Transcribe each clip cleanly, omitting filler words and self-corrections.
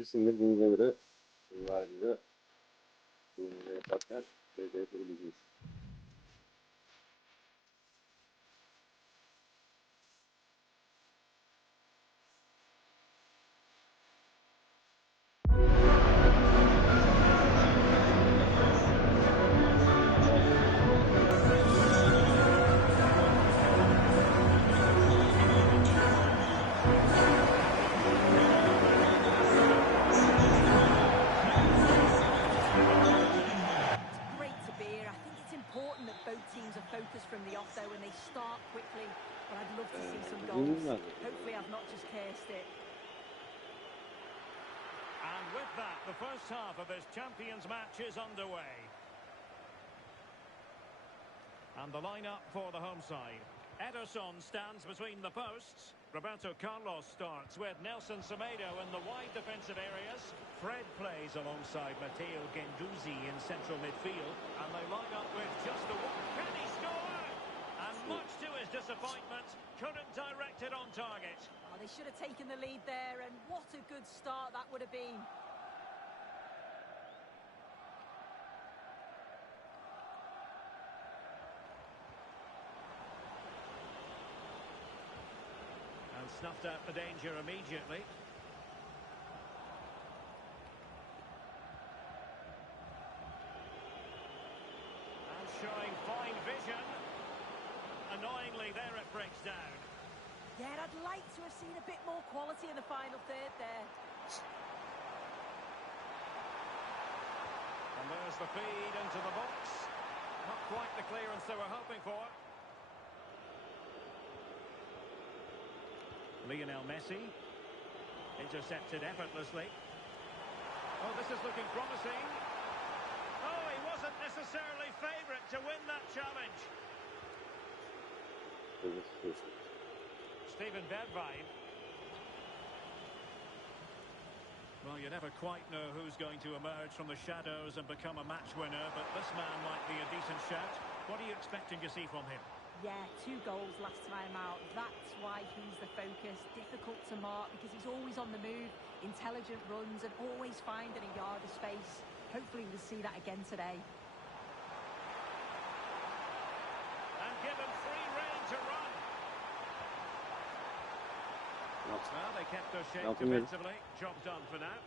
kaçıncısını bildiğinize göre yıllarca bunu yaparken BD kurulacağız. From the off though, and they start quickly, but I'd love to see some goals. Hopefully I've not just cursed it. And with that, the first half of this Champions match is underway. And the lineup for the home side. ERSUN stands between the posts. Roberto Carlos starts with Nelson Semedo in the wide defensive areas. Fred plays alongside Matteo Guendouzi in central midfield. And they line up with just the one. Can he score? And much to his disappointment, couldn't direct it on target. Oh, they should have taken the lead there, and what a good start that would have been. And snuffed out the danger immediately. And showing fine vision. Annoyingly, there it breaks down. Yeah, I'd like to have seen a bit more quality in the final third there. And there's the feed into the box. Not quite the clearance they were hoping for. Lionel Messi. Intercepted effortlessly. Oh, this is looking promising. Oh, he wasn't necessarily favourite to win that challenge. Steven Bergwijn. Well, you never quite know who's going to emerge from the shadows and become a match winner, but this man might be a decent shout. What are you expecting to see from him? Yeah, 2 goals last time out. That's why he's the focus. Difficult to mark because he's always on the move, intelligent runs and always finding a yard of space. Hopefully we'll see that again today. And given free rein to run. Well, they kept their shape defensively. Job done for now.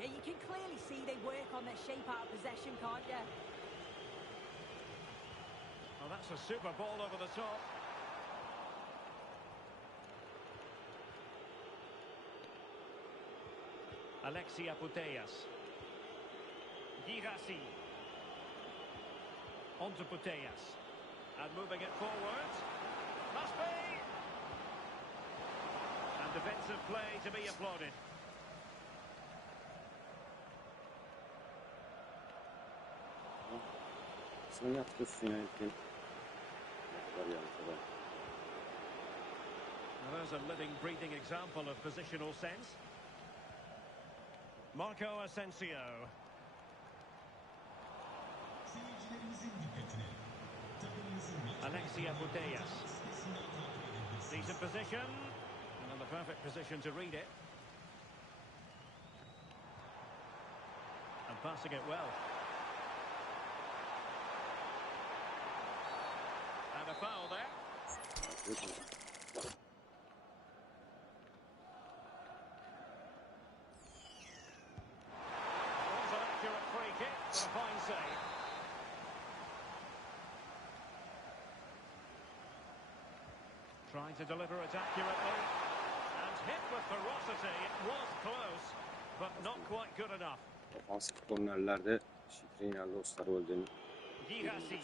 Yeah, you can clearly see they work on their shape out of possession, can't you? Well, that's a super ball over the top. Alexia Putellas. Girassi. On to Putellas. And moving it forward. Must be! And defensive play to be applauded. Sen yapıyorsun ya ilkin. Now there's a living, breathing example of positional sense. Marco Asensio. Alexia Putellas. Decent position. And in the perfect position to read it. And passing it well. And a foul there. Was an accurate free kick, but a fine save. Trying to deliver it accurately. And hit with ferocity. It was close, but not quite good enough. Ofansif kornerlerde Şikrinyar dostları olduğunu. Girassi.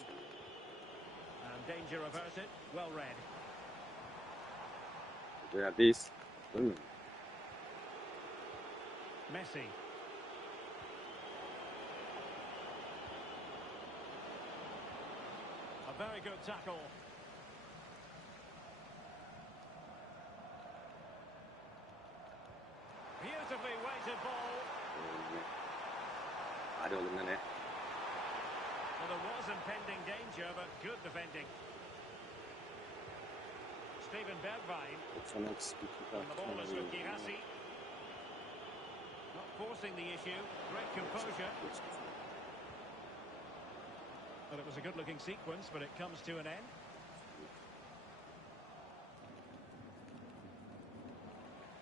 And danger averted. Well read. Yerdeyiz. Değil mi? Messi. A very good tackle. Beautifully weighted ball. Hadi oğlum ne? Well, there was impending danger, but good defending. Steven Bergwijn. And the ball is with Girassi. Not forcing the issue. Great composure. Well, it was a good-looking sequence, but it comes to an end.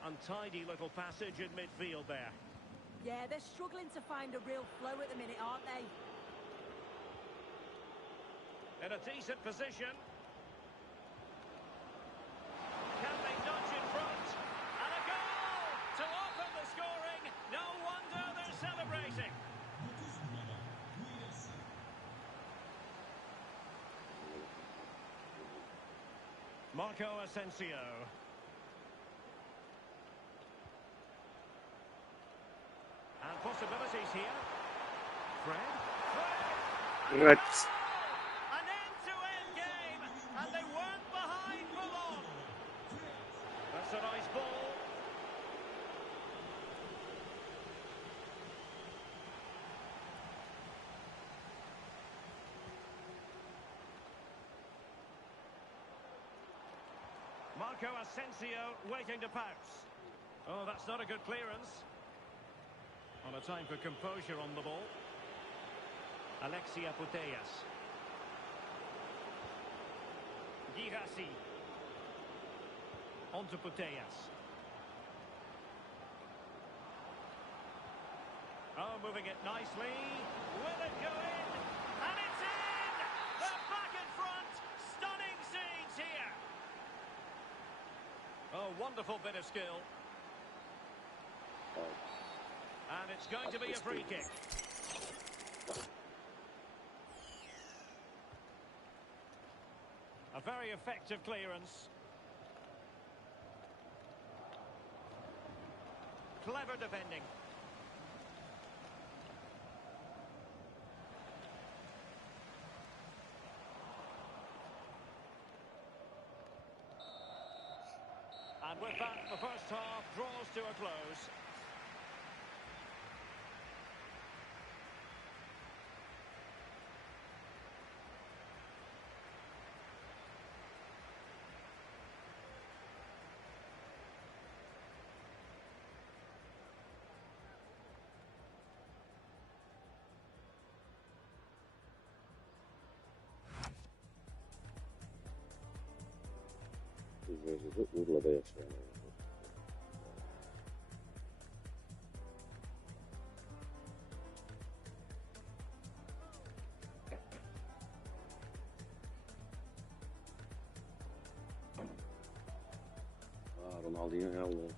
Untidy little passage in midfield there. Yeah, they're struggling to find a real flow at the minute, aren't they? In a decent position. Can they nudge in front? And a goal to open the scoring. No wonder they're celebrating. Marco Asensio. And possibilities here. Fred. Red. An end-to-end game, and they weren't behind for long. That's a nice ball. Marco Asensio waiting to pounce. Oh, that's not a good clearance. On a time for composure on the ball. Alexia Putellas. Girassi. On to Putellas. Oh, moving it nicely. Will it go in? And it's in! They're back in front. Stunning scenes here. Oh, wonderful bit of skill. And it's going to be a free kick. A very effective clearance. Clever defending. And with that, the first half draws to a close. Üzerinde Urla'da yaşayan. Ronaldinho ya Allah.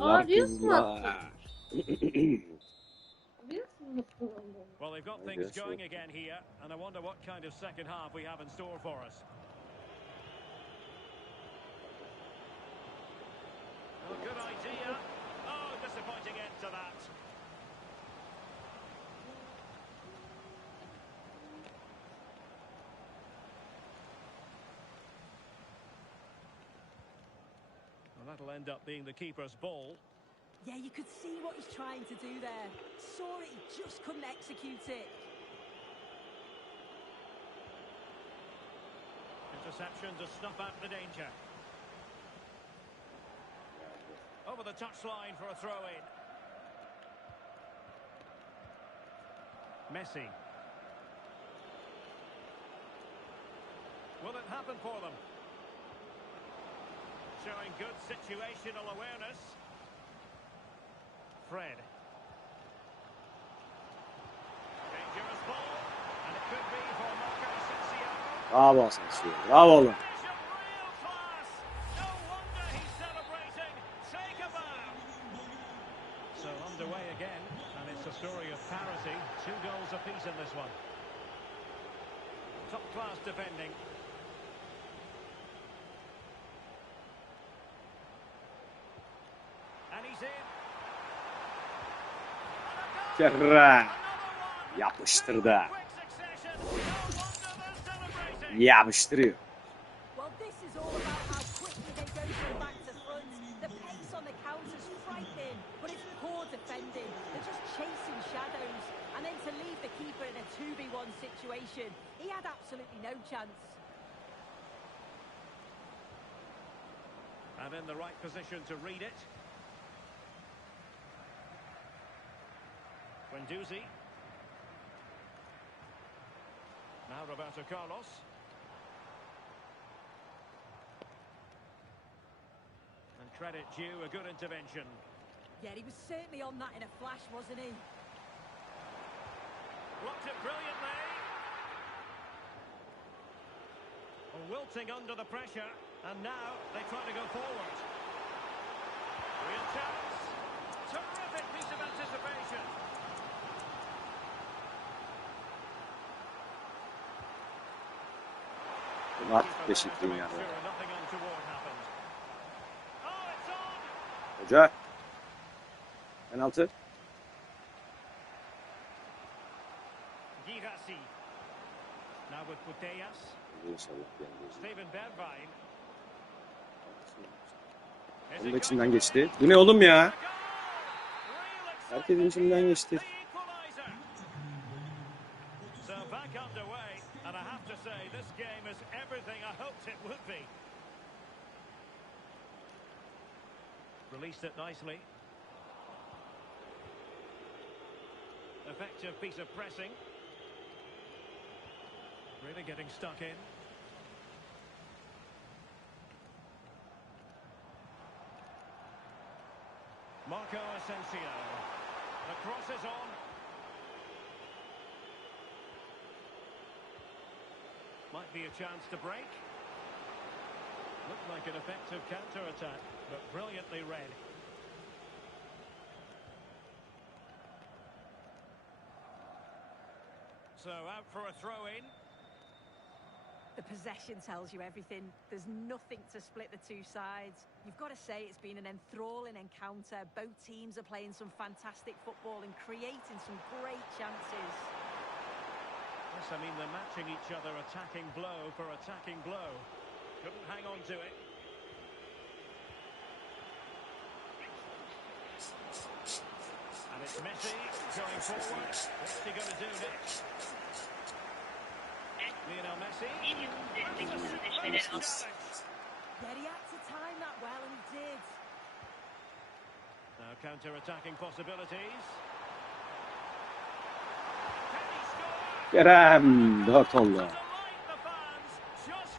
Arıyorsun mu? Well, they've got things going again here, and I wonder what kind of second half we have in store for us. Oh, good idea. Oh, disappointing end to that. Well, that'll end up being the keeper's ball. Yeah, you could see what he's trying to do there. Saw it, he just couldn't execute it. Interception to snuff out the danger. Over the touchline for a throw-in. Messi. Will it happen for them? Showing good situational awareness. Fred. Dangerous ball. And it could be for Marco Asensio. Bravo Asensio. Bravo oğlum. No wonder he's celebrating. Take a bow. So underway again, and it's a story of parity. 2 goals apiece in this one. Top class defending. And he's in. Kerra. Yapıştırdı. Yapıştırıyor. Well, this is all about how quickly they go from back to front. The pace on the counter's frightening, but it's poor defending. They're just chasing shadows. And then to leave the keeper in a 2v1 situation, he had absolutely no chance. And in the right position to read it. Guendouzi. Now Roberto Carlos. And credit due, a good intervention. Yeah, he was certainly on that in a flash, wasn't he? Blocked it brilliantly. Wilting under the pressure, and now they try to go forward. Real chance. Terrific piece of anticipation. Artık da şifrin yani. Nothing untoward happened. Oh, it's on. Hoca. Penaltı. Girassi. Now with Putellas. İnşallah yani. Steven Bergwijn. Onun da içinden geçti. Bu ne oğlum ya? Herkesin içinden geçti. So back underway, and I have to say this game is everything I hoped it would be. Released it nicely. Effective piece of pressing. Really getting stuck in. Marco Asensio. The cross is on. Might be a chance to break. Looked like an effective counter-attack, but brilliantly read. So out for a throw-in. The possession tells you everything. There's nothing to split the two sides. You've got to say it's been an enthralling encounter. Both teams are playing some fantastic football and creating some great chances. Yes, I mean, they're matching each other, attacking blow for attacking blow. Couldn't hang on to it. And it's Messi going forward. What's he going to do next? Lionel Messi. Yeah, he had to time that well, and he did. Now counter-attacking possibilities. Can he score? Kerem 4 oldu. Delight the fans. Just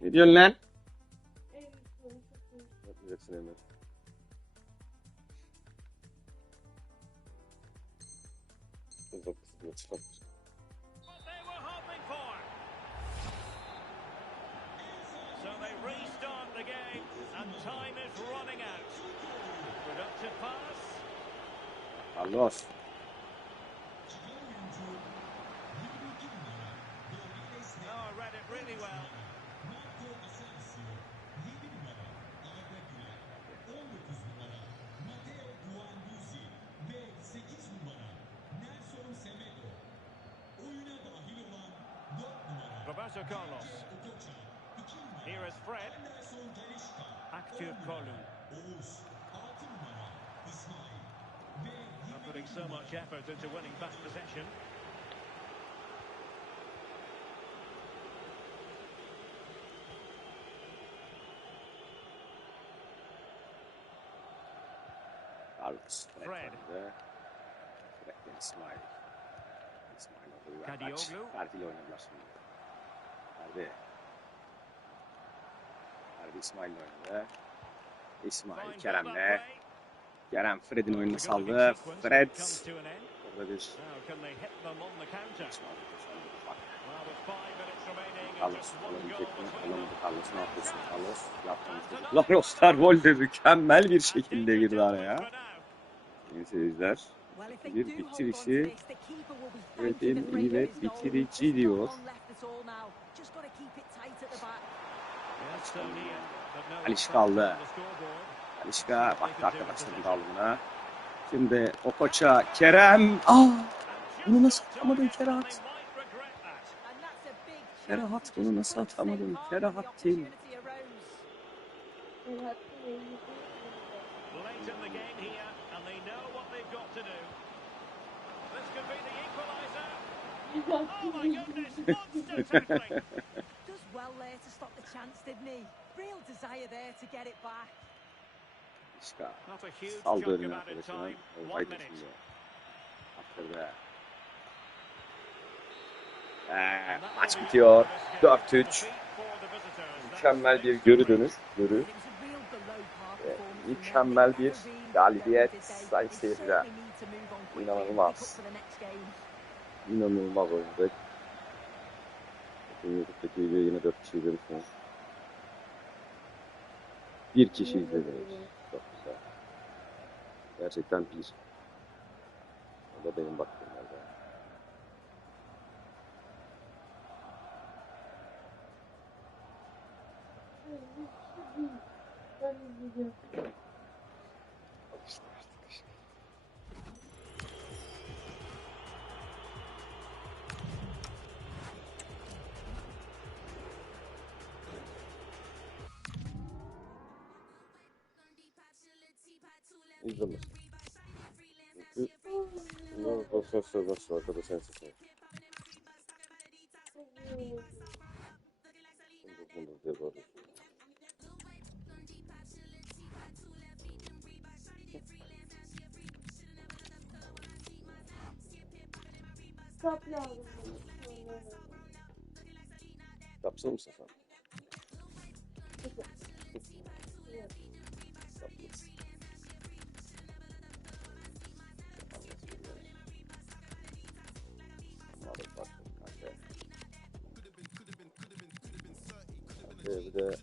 Ne diyorsun lan? Yapacaksın Emre. what they were hoping for. So they restart the game, and time is running out. Productive pass. Carlos. Oh, read it really well. Roberto Carlos. Here is Fred. Active Kolu. Not putting so much effort into winning back possession. Carlos. Fred. Fred İsmail. İsmail oldu. Kadioglu. Ferdi ile oynadılar şimdi. Ferdi İsmail oynadı. İsmail Kerem'le. Kerem Fred'in oyununu saldı. Fred. Orada bir Carlos. Alamadı Carlos. Ne yapıyorsun Carlos? Yaptığımız çocuklar. Osterwolde mükemmel bir şekilde girdi araya. Yeni seyirciler. Bir bitirişi Fred'in iyi ve bitirici diyor. Alişka aldı. Alişka baktı arkadaşların dağılımına. Şimdi o koça Kerem. Bunu nasıl atamadın Kerahat? Kerahat bunu nasıl atamadın? Kerahattin. Saldı önüne arkadaşına. Haydi şimdi. Attırdı. Maç bitiyor. 4-3. Mükemmel bir geri dönüş. Mükemmel bir galibiyet sayın seyirciler. İnanılmaz. İnanılmaz oynadık. YouTube'daki videoyu yine 4 kişi izlemişsiniz. Bir kişi izlediniz. Çok güzel. Gerçekten bir. O da benim baktığım yerde. İzlemiş. Nasıl arkada sen seçin. Kitap lazım. Yapsın mısın sen? Bir de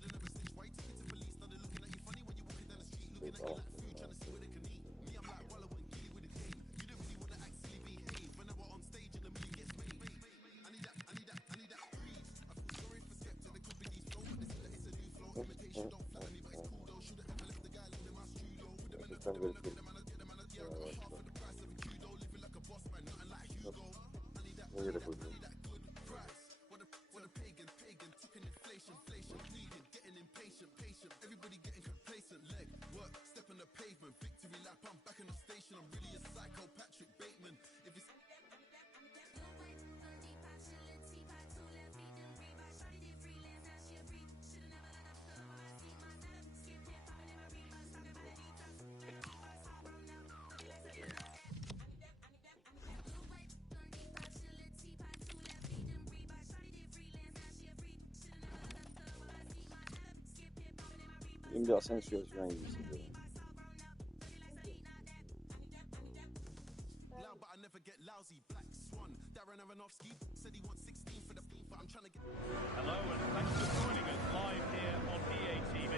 Şimdi Asensio şu an iyi hissediyorum. Hello and thanks for joining us live here on EA TV.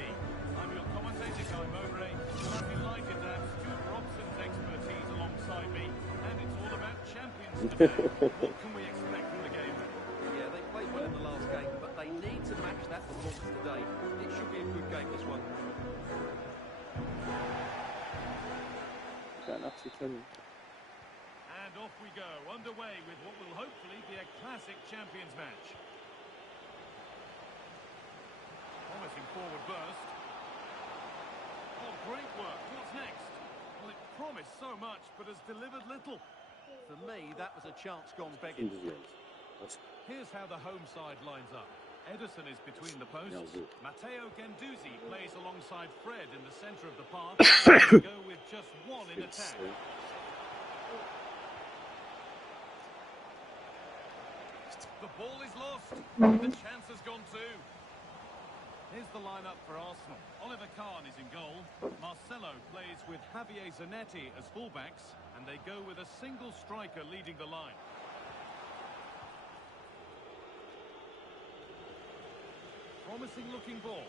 I'm your commentator Guy Mowbray, and I'm delighted to have Stuart Robson's expertise alongside me, and it's all about champions today. What can we expect from the game? Yeah, they played well in the last game, but they need to match that performance today. It should be a good game, this one. And off we go, underway with what will hopefully be a classic champions match. Promising forward burst. Oh, great work. What's next? Well, it promised so much, but has delivered little. For me, that was a chance gone begging. Here's how the home side lines up. Ederson is between the posts. Matteo Guendouzi plays alongside Fred in the centre of the park. They go with just one in attack. The ball is lost. The chance has gone too. Here's the lineup for Arsenal. Oliver Kahn is in goal. Marcelo plays with Javier Zanetti as fullbacks, and they go with a single striker leading the line. Promising looking ball.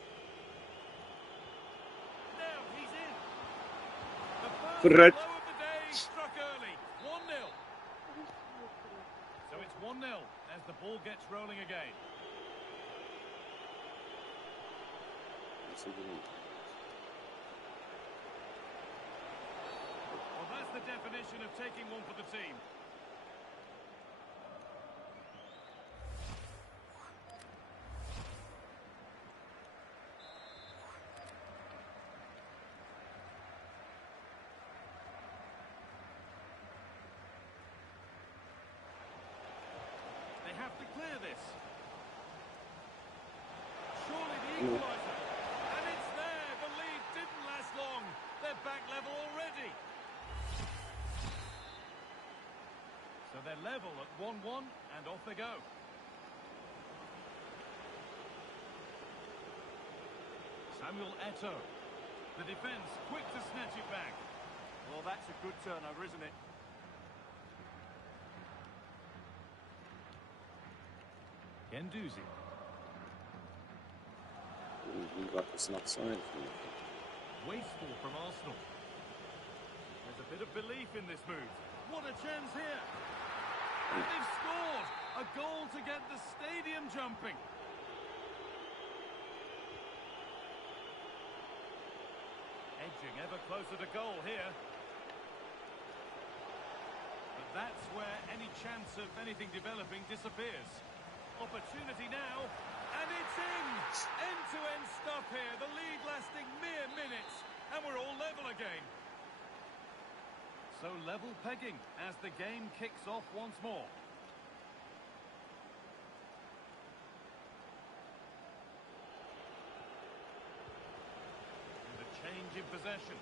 Now he's in. The first blow of the day struck early. 1-0. So it's 1-0 as the ball gets rolling again. Well, that's the definition of taking one for the team. They have to clear this. Surely the equaliser. And it's there. The lead didn't last long. They're back level already. So they're level at 1-1 and off they go. Samuel Eto'o. The defence quick to snatch it back. Well, that's a good turnover, isn't it? Guendouzi. İyi bakmasını atsana herifin. Wasteful from Arsenal. There's a bit of belief in this move. What a chance here. And they've scored. A goal to get the stadium jumping. Edging ever closer to goal here. But that's where any chance of anything developing disappears. Opportunity now, and it's in! End-to-end stuff here, the lead lasting mere minutes, and we're all level again. So level pegging as the game kicks off once more. And a change in possession.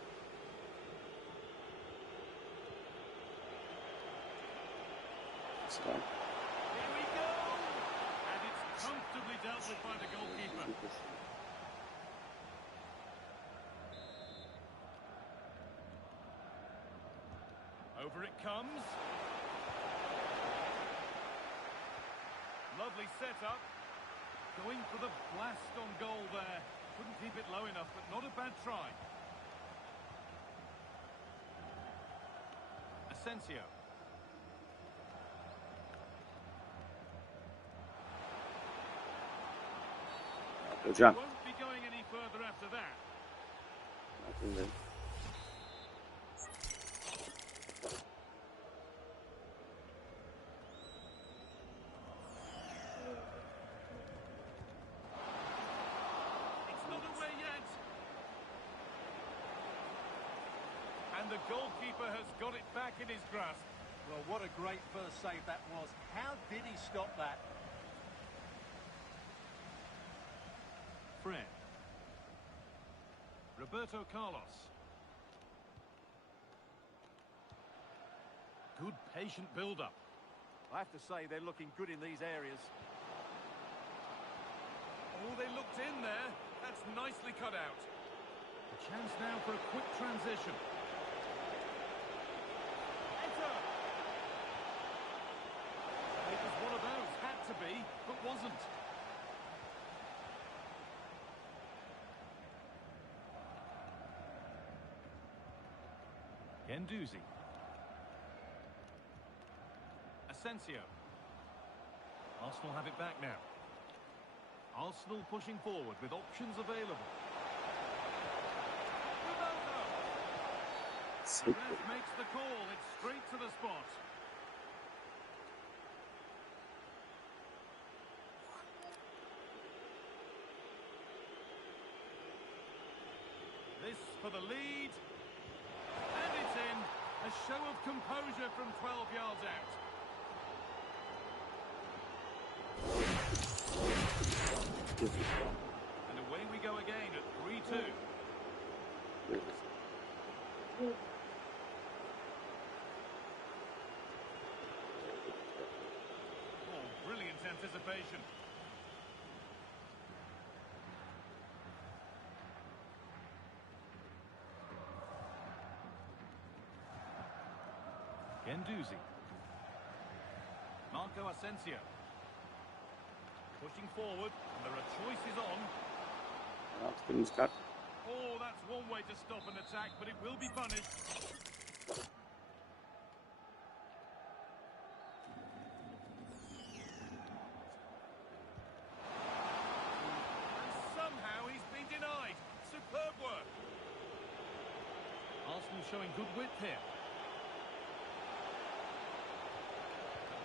Sıra. Here we go! And it's comfortably dealt with by the goalkeeper. Over it comes. Lovely setup. Going for the blast on goal there. Couldn't keep it low enough, but not a bad try. Asensio. Hocam. Won't be going any further after that. Bakın. It's not away yet. And the goalkeeper has got it back in his grasp. Well, what a great first save that was. How did he stop that? Fred. Roberto Carlos. Good patient build-up. I have to say they're looking good in these areas. Oh, they looked in there. That's nicely cut out. A chance now for a quick transition. Enter! It was one of those. Had to be, but wasn't. Guendouzi. Asensio. Arsenal have it back now. Arsenal pushing forward with options available. Ronaldo. The ref makes the call. It's straight to the spot. This for the lead. And it's in. A show of composure from 12 yards out. And away we go again at 3-2. Oh, brilliant anticipation. Guendouzi. Marco Asensio. Pushing forward, and there are choices on. Yaptığımız kart. Oh, that's one way to stop an attack, but it will be punished. And somehow he's been denied. Superb work. Arsenal showing good width here.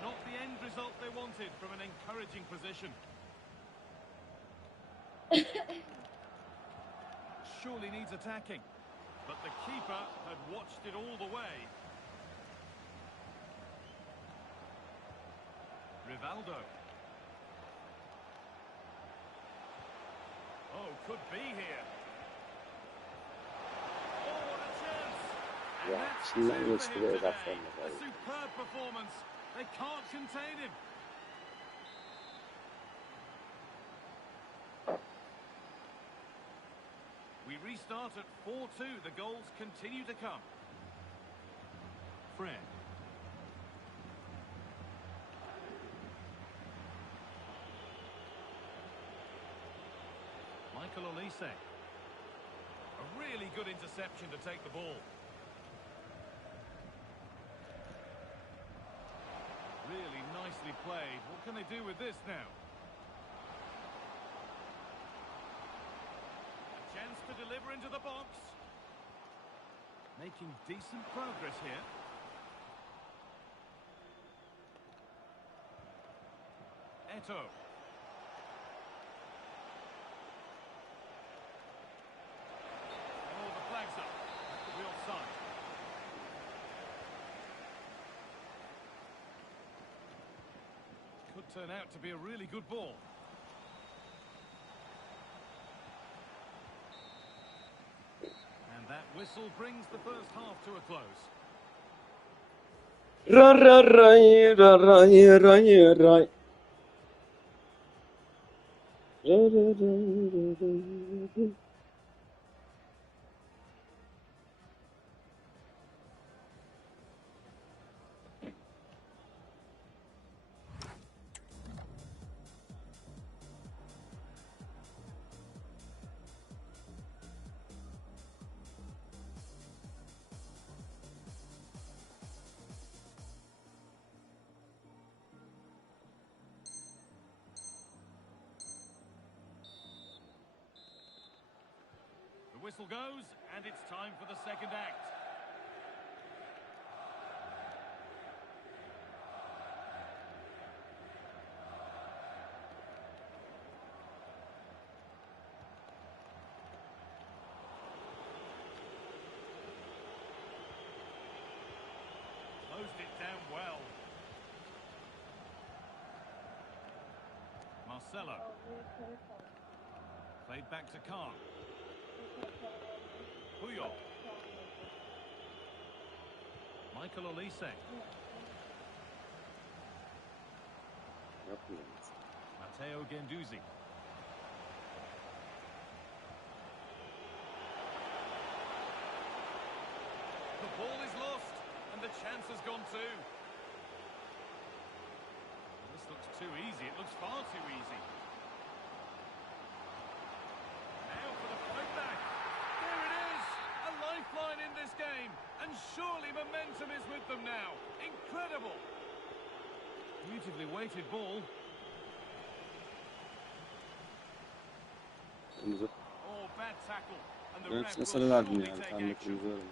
Not the end result they wanted from an encouraging position. Surely needs attacking. But the keeper had watched it all the way. Rivaldo. Oh, could be here. Oh, what a chance! And Ya that's içinden two geçti for ve him Vedat today. Fern'e A geldi. superb performance. They can't contain him. We restart at 4-2. The goals continue to come. Fred. Michael Olise. A really good interception to take the ball. Really nicely played. What can they do with this now? A chance to deliver into the box. Making decent progress here. Eto. Oh, the flag's up. That could be offside. Could turn out to be a really good ball. And that whistle brings the first half to a close. Ra ra ray ra ray ray ray. Ra ra ray ra ray ray. The whistle goes, and it's time for the second act. Closed it down well. Marcelo. Played back to Khan. Puyol. Michael Olise. Yapmayacağız. Matteo Guendouzi. The ball is lost, and the chance has gone too. This looks too easy. It looks far too easy. Now for the fight back. There it is! A lifeline in this game. And surely momentum is with them now. Incredible! Beautifully weighted ball. Kırmızı. Oh, bad tackle. And the Ben ref hepsine will sarı verdim surely yani. take Tam da action. kırmızı verdim.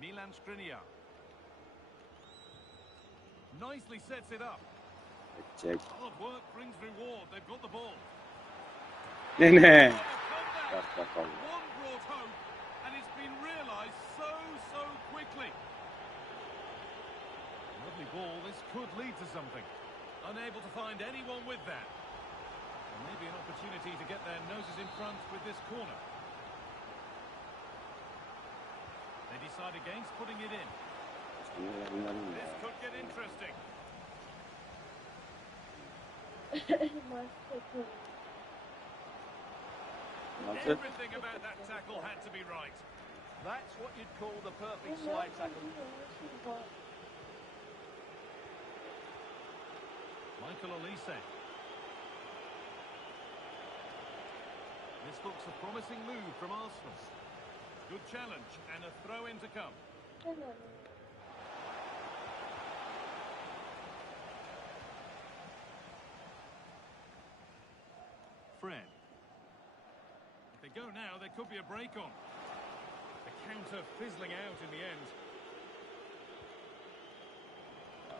Milan Skriniar. Nicely sets it up. Edecek. Hard work brings reward. They've got the ball. Nene. Oh, a Bak comeback. bakalım. One brought hope, and it's been realised so quickly. Lovely ball. This could lead to something. Unable to find anyone with that. And maybe an opportunity to get their noses in front with this corner. They decide against putting it in. Şimdi yayınlarım ya. This could get interesting. Altı. Everything about that tackle had to be right. That's what you'd call the perfect slide tackle. Michael Olise. This looks a promising move from Arsenal. Good challenge and a throw in to come. Fred. If they go now, there could be a break on. The counter fizzling out in the end.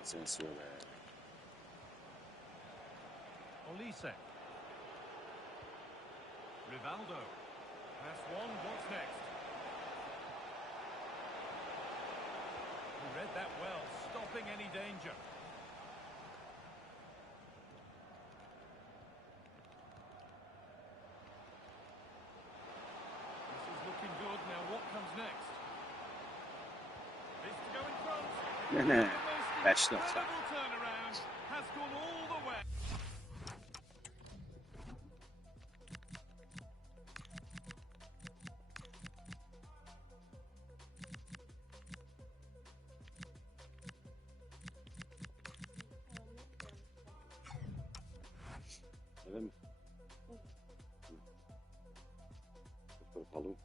Asensio be. Olise. Rivaldo. Pass one, what's next? He read that well, stopping any danger. This is looking good. Now what comes next? This to go in front. Ne. The most Beş nokta. incredible turnaround has gone all the way. Öyle mi? Bakalım.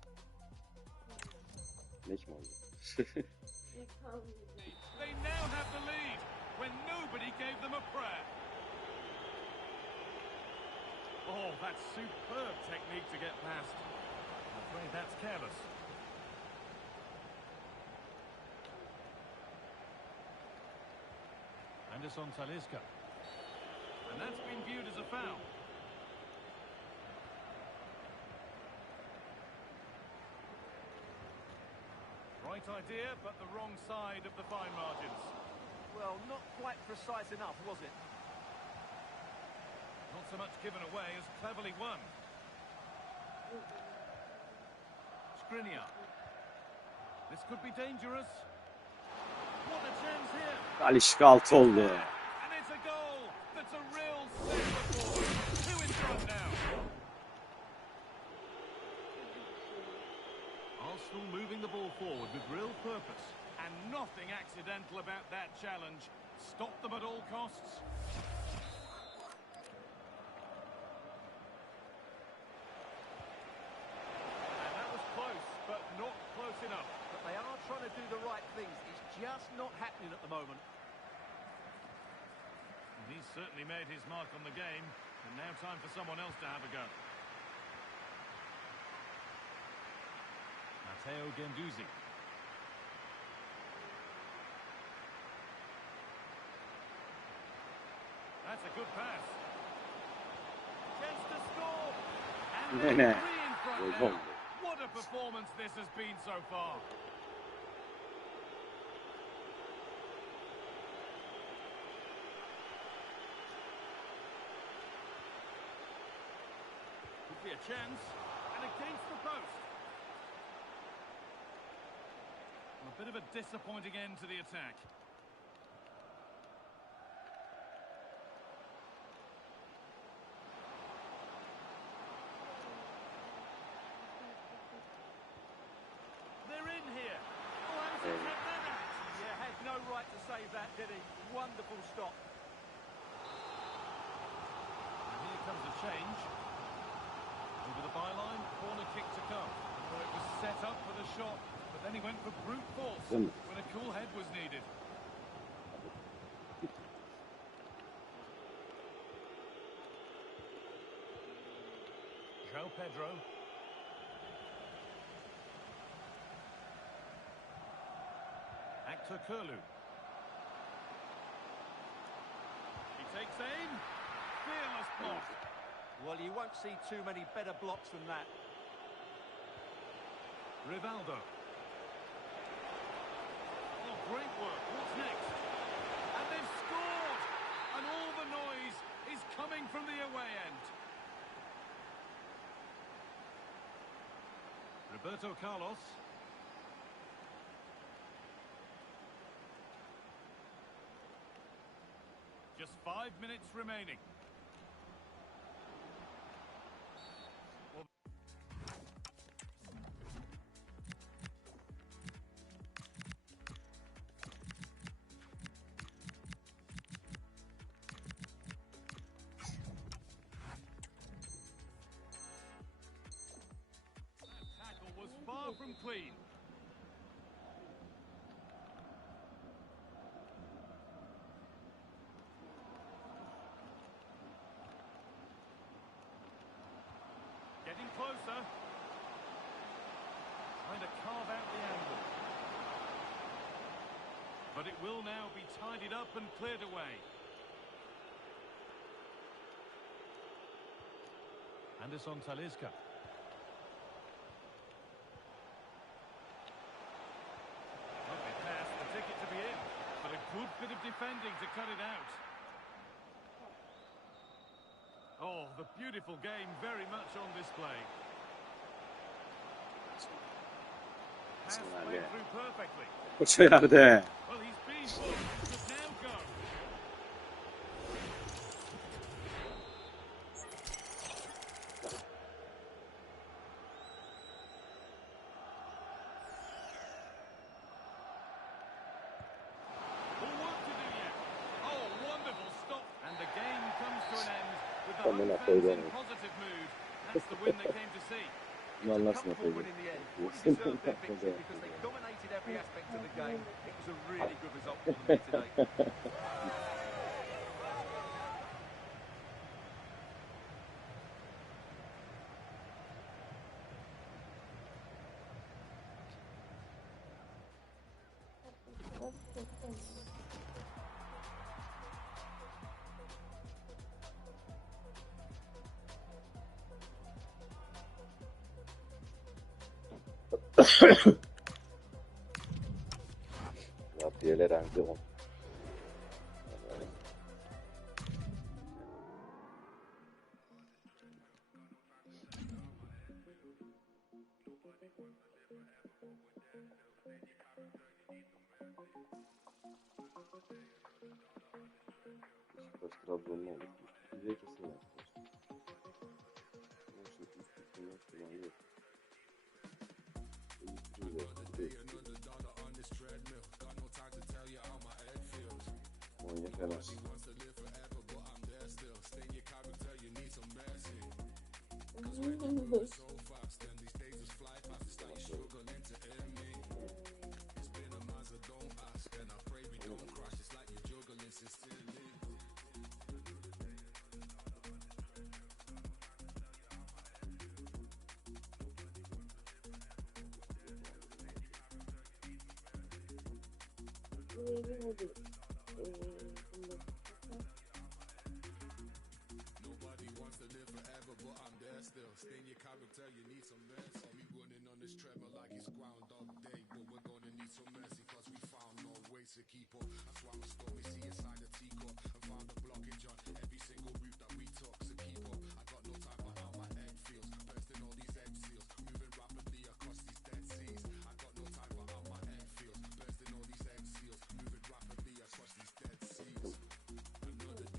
Ne kim oldu? They now have the lead when nobody gave them a prayer. Oh, that's superb technique to get past. I'm afraid that's careless. Anderson Talisca. And that's been viewed as a foul. Right idea, but the wrong side of the fine margins. Well, not quite precise enough, was it? Not so much given away as cleverly won. Skriniar. This could be dangerous. What a chance here. Talisca 6 oldu. And it's a goal. That's a real saver forward. Two in front now. Arsenal moving the ball forward with real purpose. And nothing accidental about that challenge. Stop them at all costs. And that was close, but not close enough. But they are trying to do the right things. It's just not happening at the moment. And he's certainly made his mark on the game. And now time for someone else to have a go. Matteo Guendouzi. That's a good pass. Chance to score. And Ne. they're three in front Gol now. oldu. What a performance this has been so far. Could be a chance. And against the post. A bit of a disappointing end to the attack. They're in here. Oh, how's he kept that out? Yeah, had no right to save that, did he? Wonderful stop. And here comes a change. Over the byline, corner kick to come. Well, it was set up for the shot, but then he went for brute force Değil mi? when a cool head was needed. João Pedro. Actor Kurlu. He takes aim. Fearless block. Well, you won't see too many better blocks than that. Rivaldo. Oh, great work. What's next? And they've scored! And all the noise is coming from the away end. Roberto Carlos. Just 5 minutes remaining. Was far from clean. Getting closer. Trying to carve out the angle. But it will now be tidied up and cleared away. Anderson Talisca. Lovely pass, the ticket to be in. But a good bit of defending to cut it out. Oh, the beautiful game very much on display. Pass played through perfectly. Koça yerde. Well, he's been booked. Could now go. More work to do yet. Oh, wonderful stop. And the game comes to an end with the home fans in positive mood. That's the win they came to see. Comfortable win in the end. Fully deserved their victory because they dominated every aspect of the game. It was a really good result for them here today. Rapiyeler renkli 10. Trabzonlu olur. Bize kesin yapmış. Oyna fena.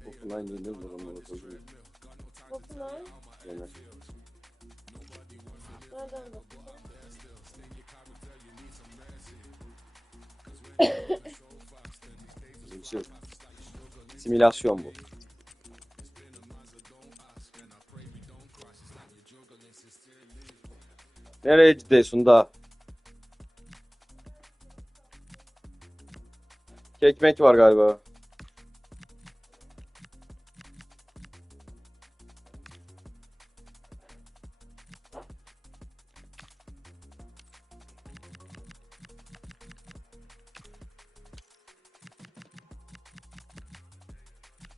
Okunan yeni zorunlu otobüs. Okunan Yener. nereden bakacağım? Bir şey yok. Simülasyon bu. Nereye gidiyorsun da? Ekmek var galiba.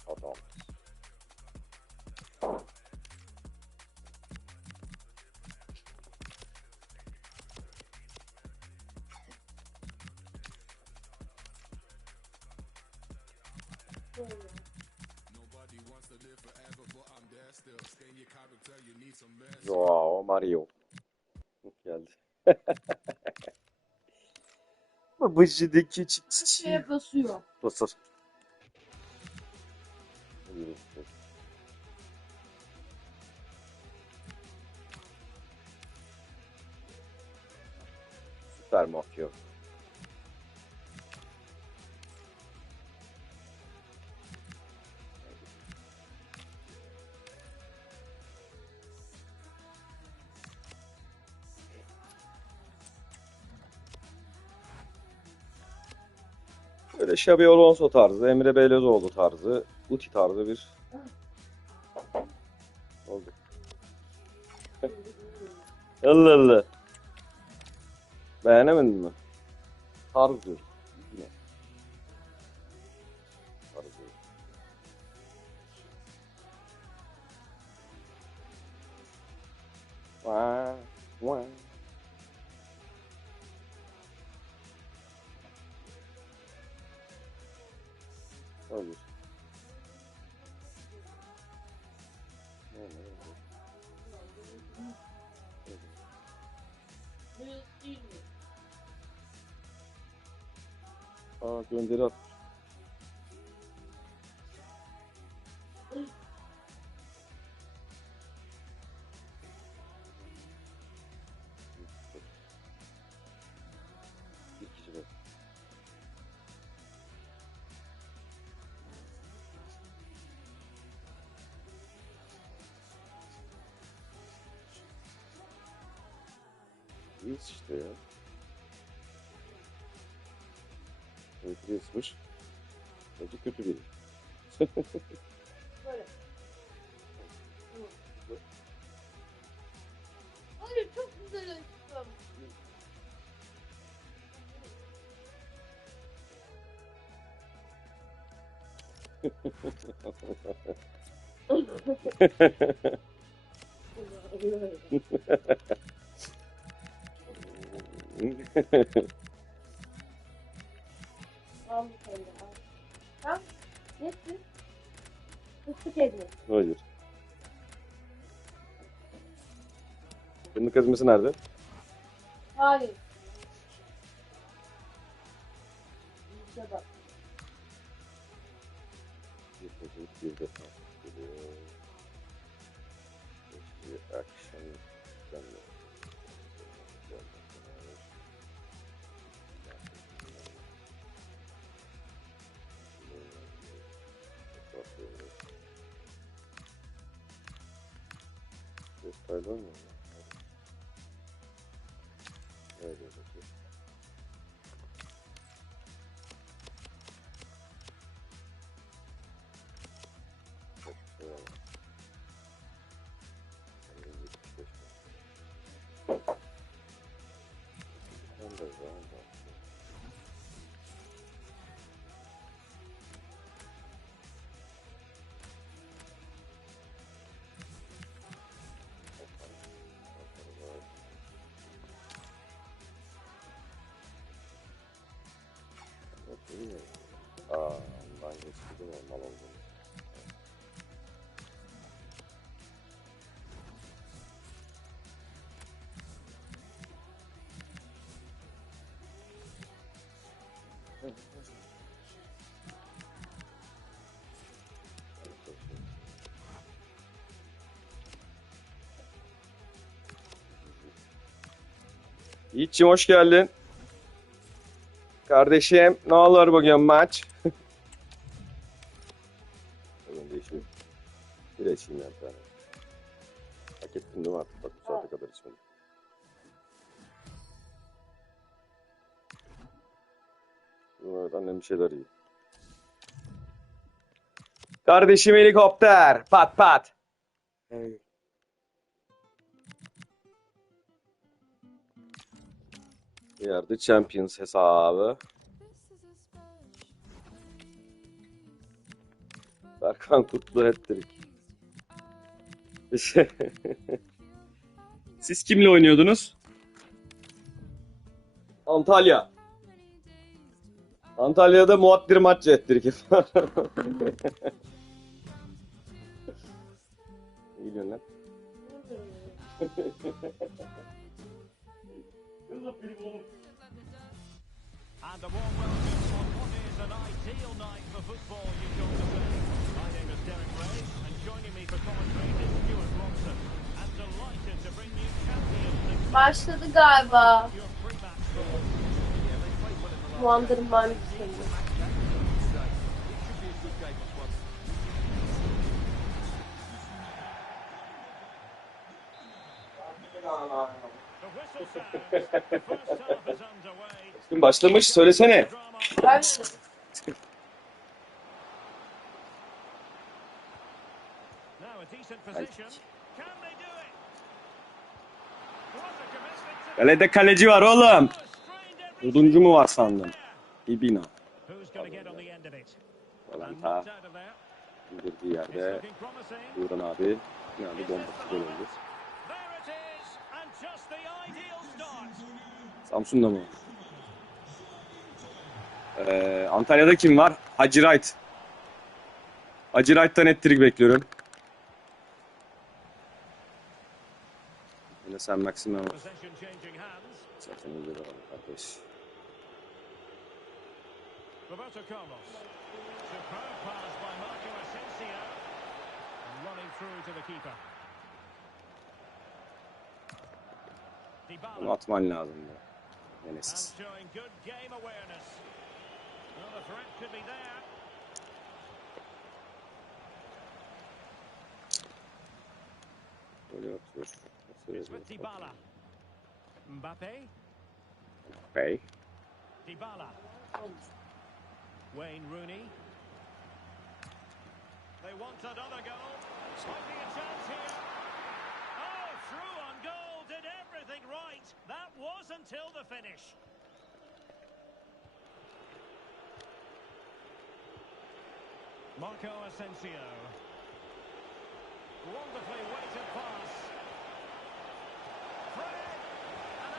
Adam. Wow, Mario. Geldi. Babacıdaki çiçeği. Şeye basıyor. Basar. Süper mahkum. Böyle Xabi Alonso tarzı, Emre Belözoğlu tarzı, Uti tarzı bir oldu. Allah Allah. Allah. Beğenemedin mi? Tarzı. Vaa, vaa. Olur. Aa, gönderi at. Bir kişi var. İyiyiz işte ya. Öykü yazmış. Bence kötü değil. Böyle. Hayır çok güzel açtım. Al bir tane daha. Tamam. Yetti. Fıstık ezmesi. Hayır. Fındık ezmesi nerede? Hayır. İşte bak. Bir defa geliyor. Bir action. Gösterdi mi? Evet, evet. Ondan geçtim olmalı oldu. Yiğit'ciğim hoş geldin. Kardeşim ne olur bugün maç? Bugün değişiyor. Bir içeyim ya bir tane. Hak ettin değil mi artık? Bak bu saate kadar içmedim. Evet, annem bir şeyler yiyor. Kardeşim helikopter. Pat pat. Evet. Yerde Champions hesabı. Berkan Kutlu hat-trick. Siz kimle oynuyordunuz? Antalya. Antalya'da muaddir maç hat-trick. İyi gidiyorsun lan. And a warm welcome on what is an ideal night for football, you don't say. My name is Derek Ray, and joining me for commentary is Stuart Robson. And delighted to bring you Champions League. Başladı galiba. Your pre-match score. Wonderman seni. The whistle sounds. The first half is underway. Gün başlamış söylesene. Ben Now a decent position. Can they do it? What a commitment to Kalede kaleci var oğlum. strained every Oduncu mu var sandım? İbina. Who's going to get on the end of it? Falan And ta knocked out of there. indirdiği It's yerde looking promising. Buğran abi. Yani bombası gol oldu. There it is. Just the ideal start. Samsun'da mı? Antalya'da kim var? Hacı Wright. Hacı Wright'tan hat-trick bekliyorum. Yine sen Maxim'e var. Possession changing hands. Zaten öyle de var kardeş. Roberto Carlos. Superb pass by Marco Asensio. Running through to the keeper. Bunu Dybala. atman lazım ya. And Enes. showing good game awareness. Well, the threat could be there. Böyle atıyor. It's with Dybala. Mbappe. Bey. Dybala. Wayne Rooney. They want another goal. Might be a chance here. Oh, through on goal. Did everything right. That was until the finish. Marco Asensio. Wonderfully weighted pass.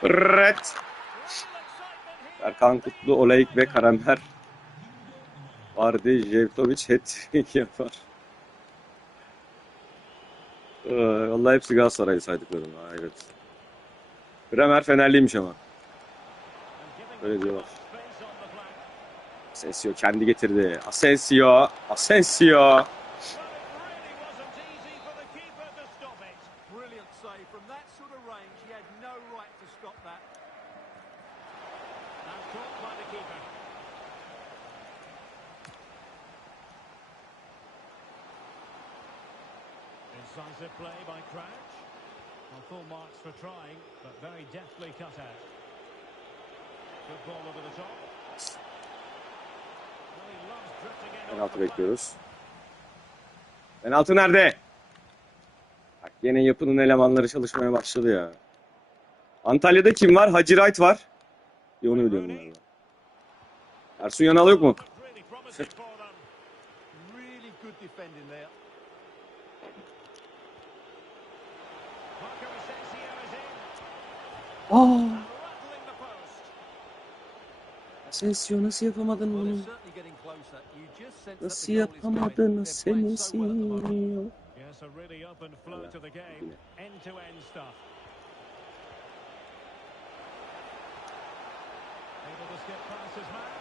Fred. Red. Real excitement here. Erkan Kutlu, Oleyik ve Karamer. Vardy, Jevtovic hat-trick yapar. Vallahi hepsi Galatasaray'ı saydıklarım. Hayret. Bremer Fenerliymiş ama. Öyle diyorlar. Space on the flank. Asensio kendi getirdi. Asensio. Asensio. Well, it really wasn't easy for the keeper to stop it. Brilliant save from that sort of range. He had no right to stop that. And caught by the keeper. Incisive play by Crouch. Well, full marks for trying, but very deftly cut out. Good ball over the top. Well, he loves drifting in off Penaltı the flank. bekliyoruz. Penaltı nerede? Bak yine yapının elemanları çalışmaya başladı ya. Antalya'da kim var? Hacı Wright var. Bir onu biliyorum galiba. Ersun Yanal yok mu? Looked really promising for them. Really good defending there. Marco Asensio is in. Aa, Rattling the post. Asensio nasıl yapamadın Well, bunu? they're certainly getting closer. You just sense that Nasıl the goal is coming. yapamadın They're playing so well at the moment. Asensio? Yes, a really open flow to the game. End-to-end stuff. Able to skip past his man.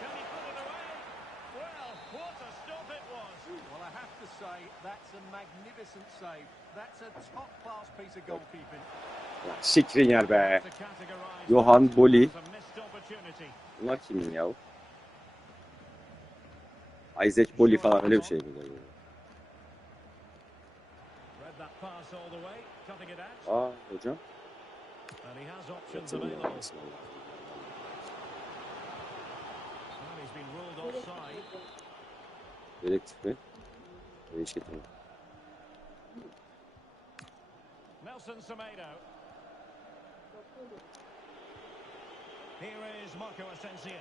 Can he put it away? Well, what a stop it was. Well, I have to say, that's a magnificent save. That's a top-class piece of goalkeeping. Lan Şikrinyar be. To categorise Johan that Boli. as a missed opportunity. Bunlar kimin ya? Isaac Boli falan öyle bir şey mi? Read that pass all the way, cutting it out. Aa hocam. And he has options Yatırım available. yapması lazım. Well, he's been ruled offside. Dedektif mi? Hiç getirme. Nelson Semedo. Here is Marco Asensio.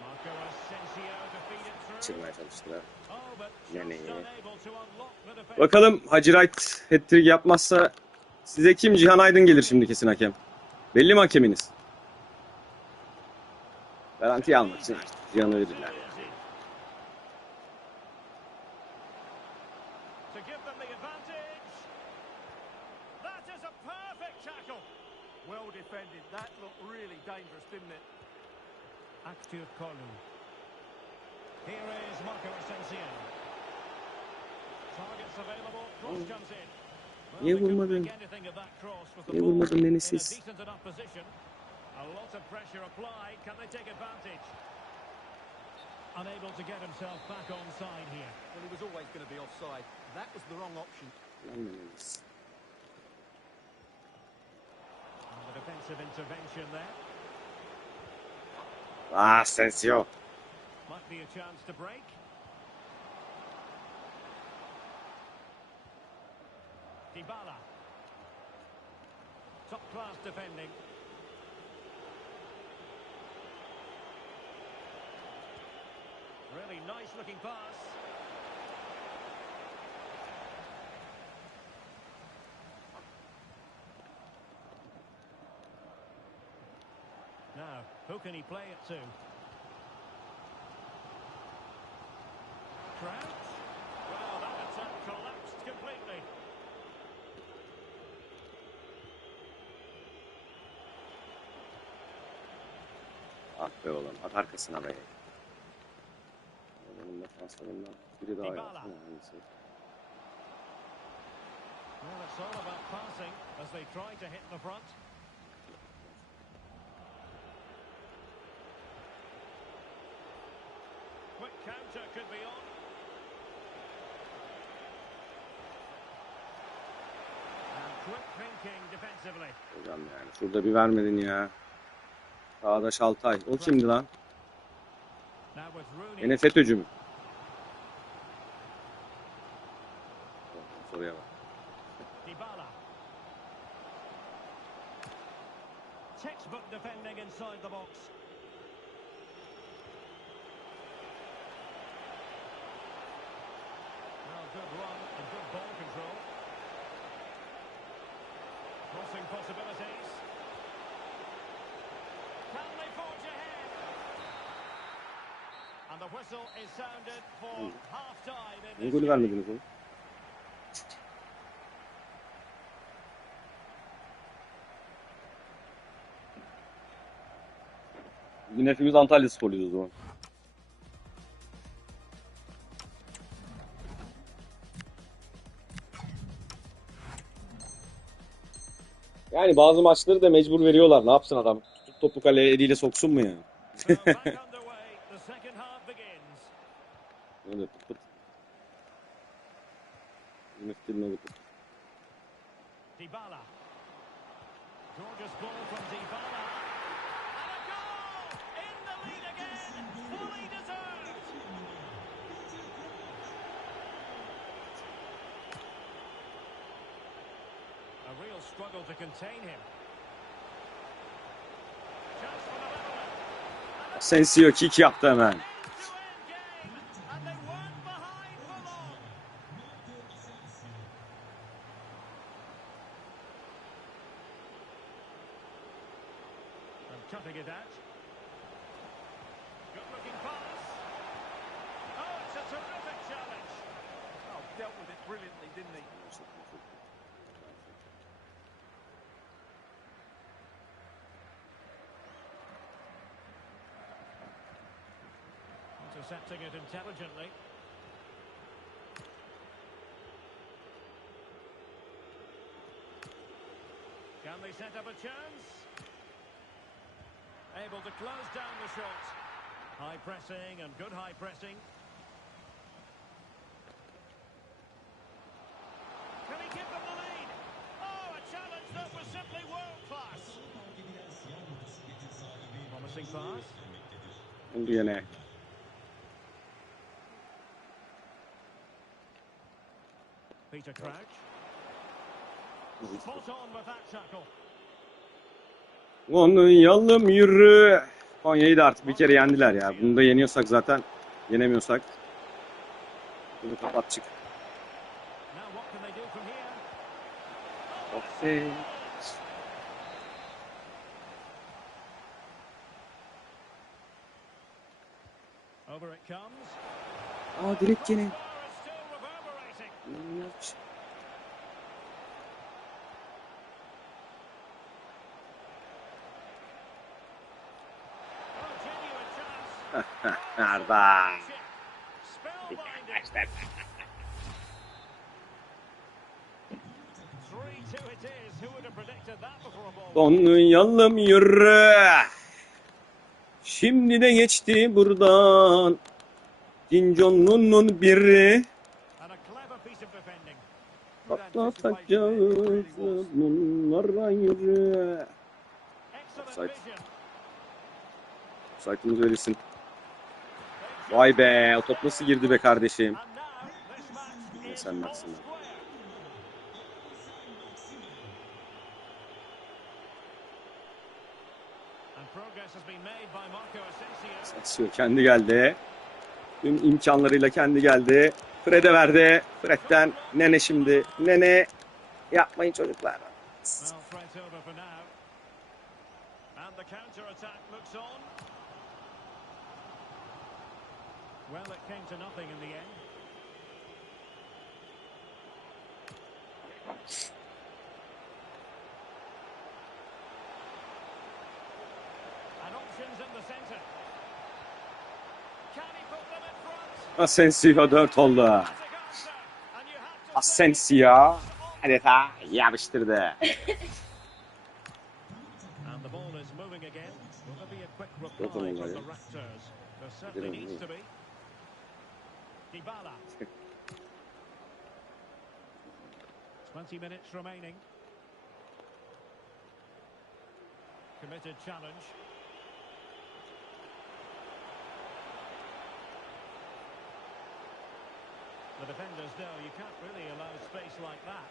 Marco Asensio to feed it through. Çekmeye çalıştılar. Oh, but Yani. just unable to unlock the defense. Bakalım Hacı Wright hat-trick yapmazsa size kim? Cihan Aydın gelir şimdi kesin hakem. Belli mi hakeminiz? Garantiye almak için Cihan'ı verirler. To give them the advantage. That is a perfect tackle. Well defended. That looked really dangerous, didn't it? Aktür Kolu. Here is Marco Asensio. Targets available. Cross comes in. Well, Niye they couldn't vurmadın? make anything of that cross with the Niye ball vurmadın in a Enes'iz? decent enough position. A lot of pressure applied. Can they take advantage? Unable to get himself back onside here. Well, he was always going to be offside. That was the wrong option. And the defensive intervention there. Asensio. Might be a chance to break. Dybala. Top class defending. Really nice looking pass. Now, who can he play it to? Crouch. Well, that attack collapsed completely. Ah be oğlum. At arkasına be. Adamın defanslarından biri daha yaptı. Hangisi? Well, it's all about passing as they try to hit the front. Quick counter could be on. And quick thinking defensively. Hocam yani. Şurada bir vermedin ya. Çağdaş Altay. O kimdi lan? Now with Rooney. Yine FETÖ'cü mü? Soruya bak. Dybala. Textbook defending inside the box. Well, good run and good ball control. Crossing possibilities. Can they forge ahead? And the whistle is sounded for half-time in Niye this golü game. vermediniz oğlum? Bugün hepimiz Antalya Sporluyuz o zaman. Yani bazı maçları da mecbur veriyorlar. Ne yapsın adam? Tutup topu kaleye eliyle soksun mu ya? So back underway, the second half begins. Öyle pıt pıt. Müftünün alıp. Dybala. Gorgeous ball from Dybala. And a goal! In the lead again! Fully deserved! A real struggle to contain him. Chance for the leveller. Asensio kick yaptı hemen. End-to-end game! And they weren't behind for long. And cutting it out. Good looking pass. Oh, it's a terrific challenge. Oh, dealt with it brilliantly, didn't he? Intercepting it intelligently. Can they set up a chance? Able to close down the shot. High pressing and good high pressing. Can he give them the lead? Oh, a challenge that was simply world class. Promising pass. Oldu yine. Peter Crouch. Spot on with that tackle. Oynayalım yürü. Konya'yı da artık bir kere yendiler ya. Bunu da yeniyorsak zaten, yenemiyorsak bunu kapat çık. Now what can they do from here? Offside. Over it comes. Aa direkt yine. Power is still reverberating. Oh, genuine chance. Arda. Spellbinding. 3-2 it is. Who would have predicted that before a ball? Oynayalım yürü. Şimdi de geçti buradan. Dinconlu'nun biri. And a clever piece of defending. Patlatacağız bunlara yürü. Excellent Offside. vision. Saygımız verilsin. Vay be, o top nasıl girdi be kardeşim. And now this match Ne is sen all Maxim. square. And progress has been made by Marco Asensio. Asensio kendi geldi. Tüm imkanlarıyla kendi geldi. Fred'e verdi. Fred'den Nene şimdi. Nene yapmayın çocuklar. Well, threat over for now. And And the counter-attack looks on. Well, it came to nothing in the end. And options in the centre. Can he put them in front? Asensio 4 oldu. Asensio adeta yapıştırdı. And the ball is moving again. Will there be a quick reply Yok onun from ya. the Raptors? There certainly Gidelim, needs to be. Dybala. 20 minutes remaining. Committed challenge. The defenders know you can't really allow space like that.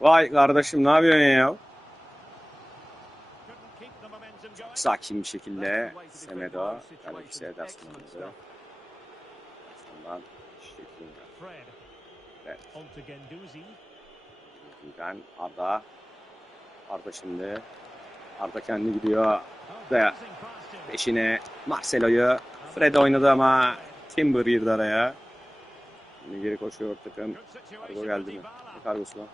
Vay kardeşim ne yapıyorsun ya? Couldn't keep the momentum going. Sakin bir şekilde Semedo kaleci Ederson'dan şeklinde. Fred. Evet. On to Guendouzi. Ben Arda şimdi Arda kendi gidiyor Oh, ve bouncing past him. peşine Marcelo'yu Fred oynadı ama Timber girdi araya. Şimdi geri koşuyor takım. Good situation Kargo for geldi mi? Dybala. Ne kargosu lan?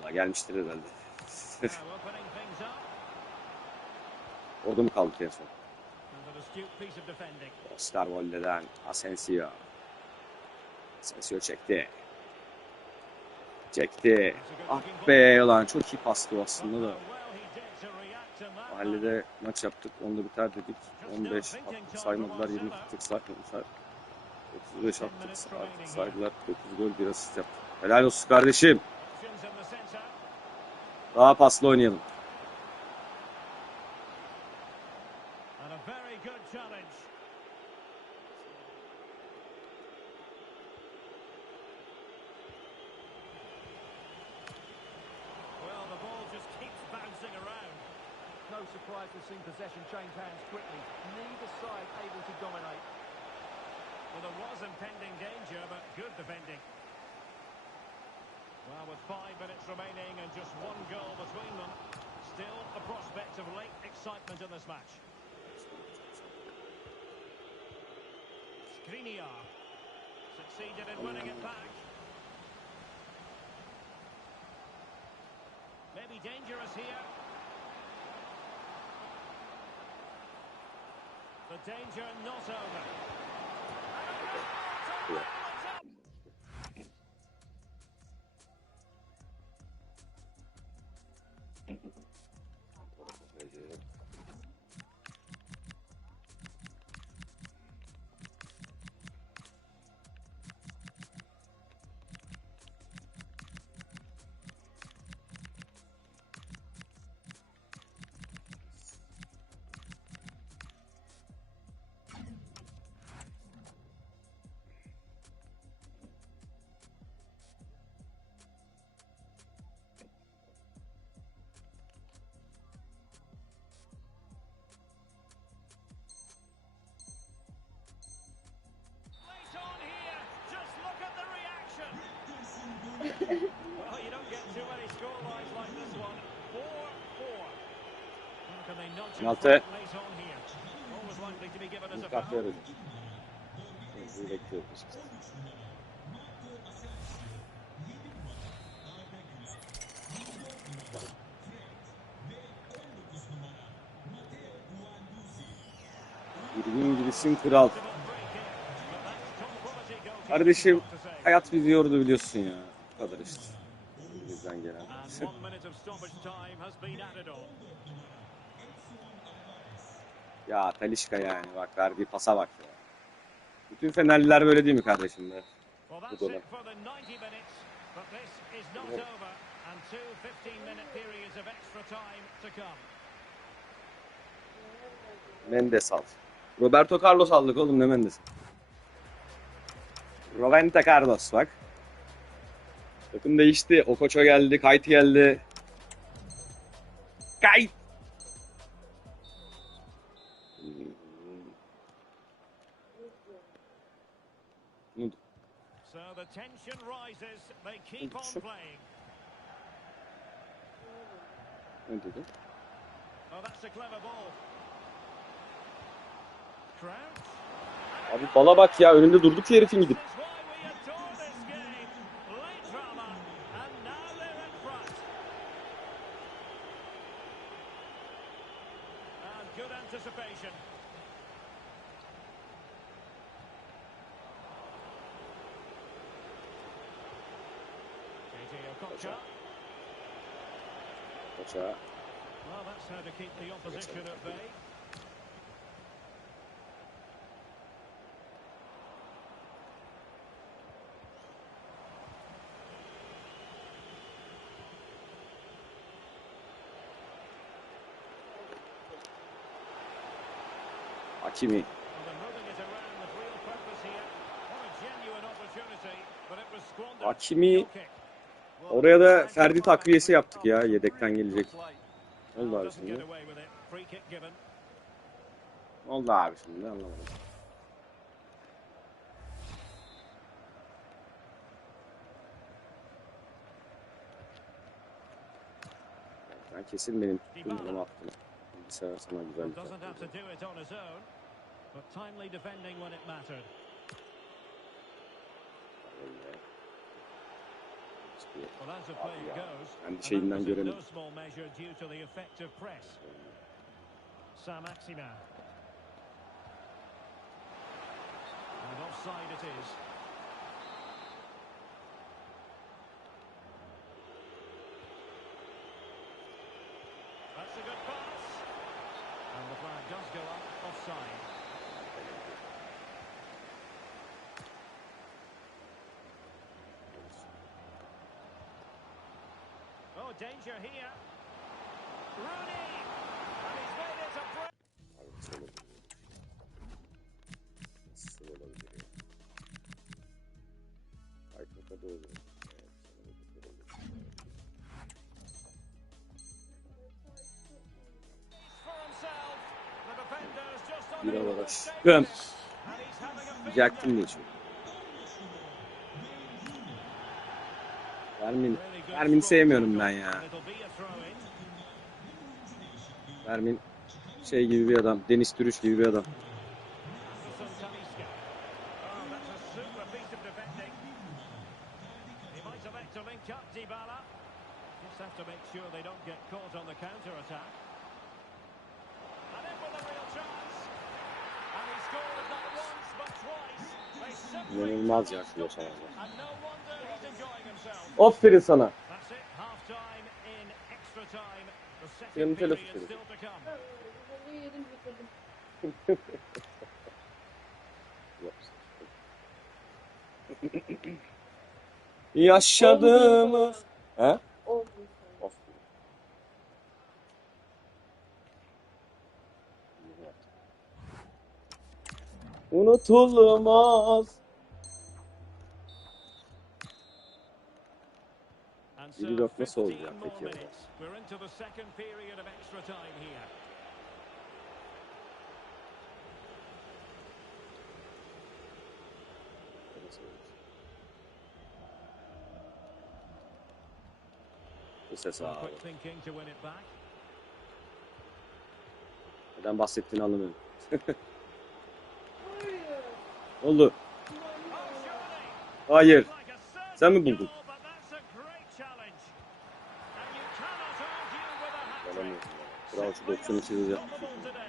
Vallahi gelmiştir herhalde. Now opening things up. Orada mı kaldık en son? And an astute piece of defending. Oscar Volde'den Asensio. Asensio çekti. Ah be ulan çok iyi pastı aslında da. Mahallede maç yaptık. Onda biter dedik. 15 attık saymadılar. 20 attık saymadılar. 35 attık saydılar. 9 gol bir asist yaptık. Helal olsun kardeşim. Daha paslı oynayalım. And a very good challenge. Well, the ball just keeps bouncing around. No surprise we've seen possession change hands quickly. Neither side able to dominate. Well, there was impending danger, but good defending. Well, with 5 minutes remaining and just one goal between them, still a prospect of late excitement in this match. Skriniar succeeded in winning it back. Maybe dangerous here. The danger not over. Well, you don't get too many scorelines like this one. 4-4. Can they nudge him Penaltı. late on here? Always likely to be given as a Kart foul. verelim. Bizi bekliyoruz. Bildiğin gibisin kral. Kardeşim hayat bizi yordu biliyorsun ya. Bu kadar işte. Bizden gelen. And 1 minute of stoppage time has been added on. Ya Talisca yani bak verdiği pasa bak ya. Bütün Fenerliler böyle değil mi kardeşim be? Well, that's Bu da. it for the 90 minutes, but this is not over, and 2 15-minute periods of extra time to come. Mendes al. Roberto Carlos aldık oğlum ne Mendes? Roberto Carlos bak. Takım değişti. Okoço geldi. Kayt geldi. Kayt. So the tension rises. They keep on playing. Ne dedi? Oh, that's a clever ball. Crouch. Abi bala bak ya, önünde durduk ya herifin gidip. This is why we adore this game. Late drama, and now they're in front. And good anticipation. Kaça. Well, that's how to keep the opposition at bay. Hakimi. Well, they're moving it around with real purpose here. What a genuine opportunity, but it was squandered. Hakimi. Goal kick. Oraya da Ferdi takviyesi yaptık ya, yedekten gelecek. Oldu abi Doesn't get şimdi. away with it. Free kick given. Oldu abi şimdi, anlamadım. Ben kesin benim tuttuğum adamı attım. Bilgisayar sana güzel bir Doesn't have to takviye. do it on his own, but timely defending when it mattered. Well, as the play Abi ya, goes, ben de and şeyinden that was in göremedim. no small measure due to the effective press. Maci. And offside it is. That's a good pass. And the flag does go up offside. Oh, danger here. Rooney! And he's made it a break. Abi nasıl olabilir? Nasıl olabilir ya? Aykut'a doğru. Evet, For himself. The defender's just bir unable olarak to stay şıkkım. with it. And he's having a field Diyecektim day. diye çünkü. Fermin. Really good Fermin scroll sevmiyorum ben tackle, ya. and it'll be a throw-in. Fermin şey gibi bir adam. Deniz Türüç gibi bir adam. Oh, that's a super piece of defending. He might elect to link up Dybala. Just have to make sure they don't get caught on the counter-attack. And in with a real chance. And he scored not once but twice. They simply İnanılmaz ya cannot şu stop it. yaşananlar. And no wonder he's enjoying himself. Aferin sana. That's it, half-time in extra time. The Benim second period telefon still to come. Bunu yedim bitirdim. Yaşadığımız. He? Oldu. Aferin. Unutulmaz. And Biri so dört nasıl 15 olacak more peki ya? minutes. We're into the second period of extra time here. Bu ses Some abi. quick thinking to win it back. Neden bahsettiğini anlamıyorum. Hayır. Ne oldu? Oh, surely. Hayır. Like a certain Sen mi buldun? goal, but that's a great challenge. And you cannot argue with a hat-trick. Yalamıyorum ya. Bravo, şu 92 yıl yapmış. Unstoppable today.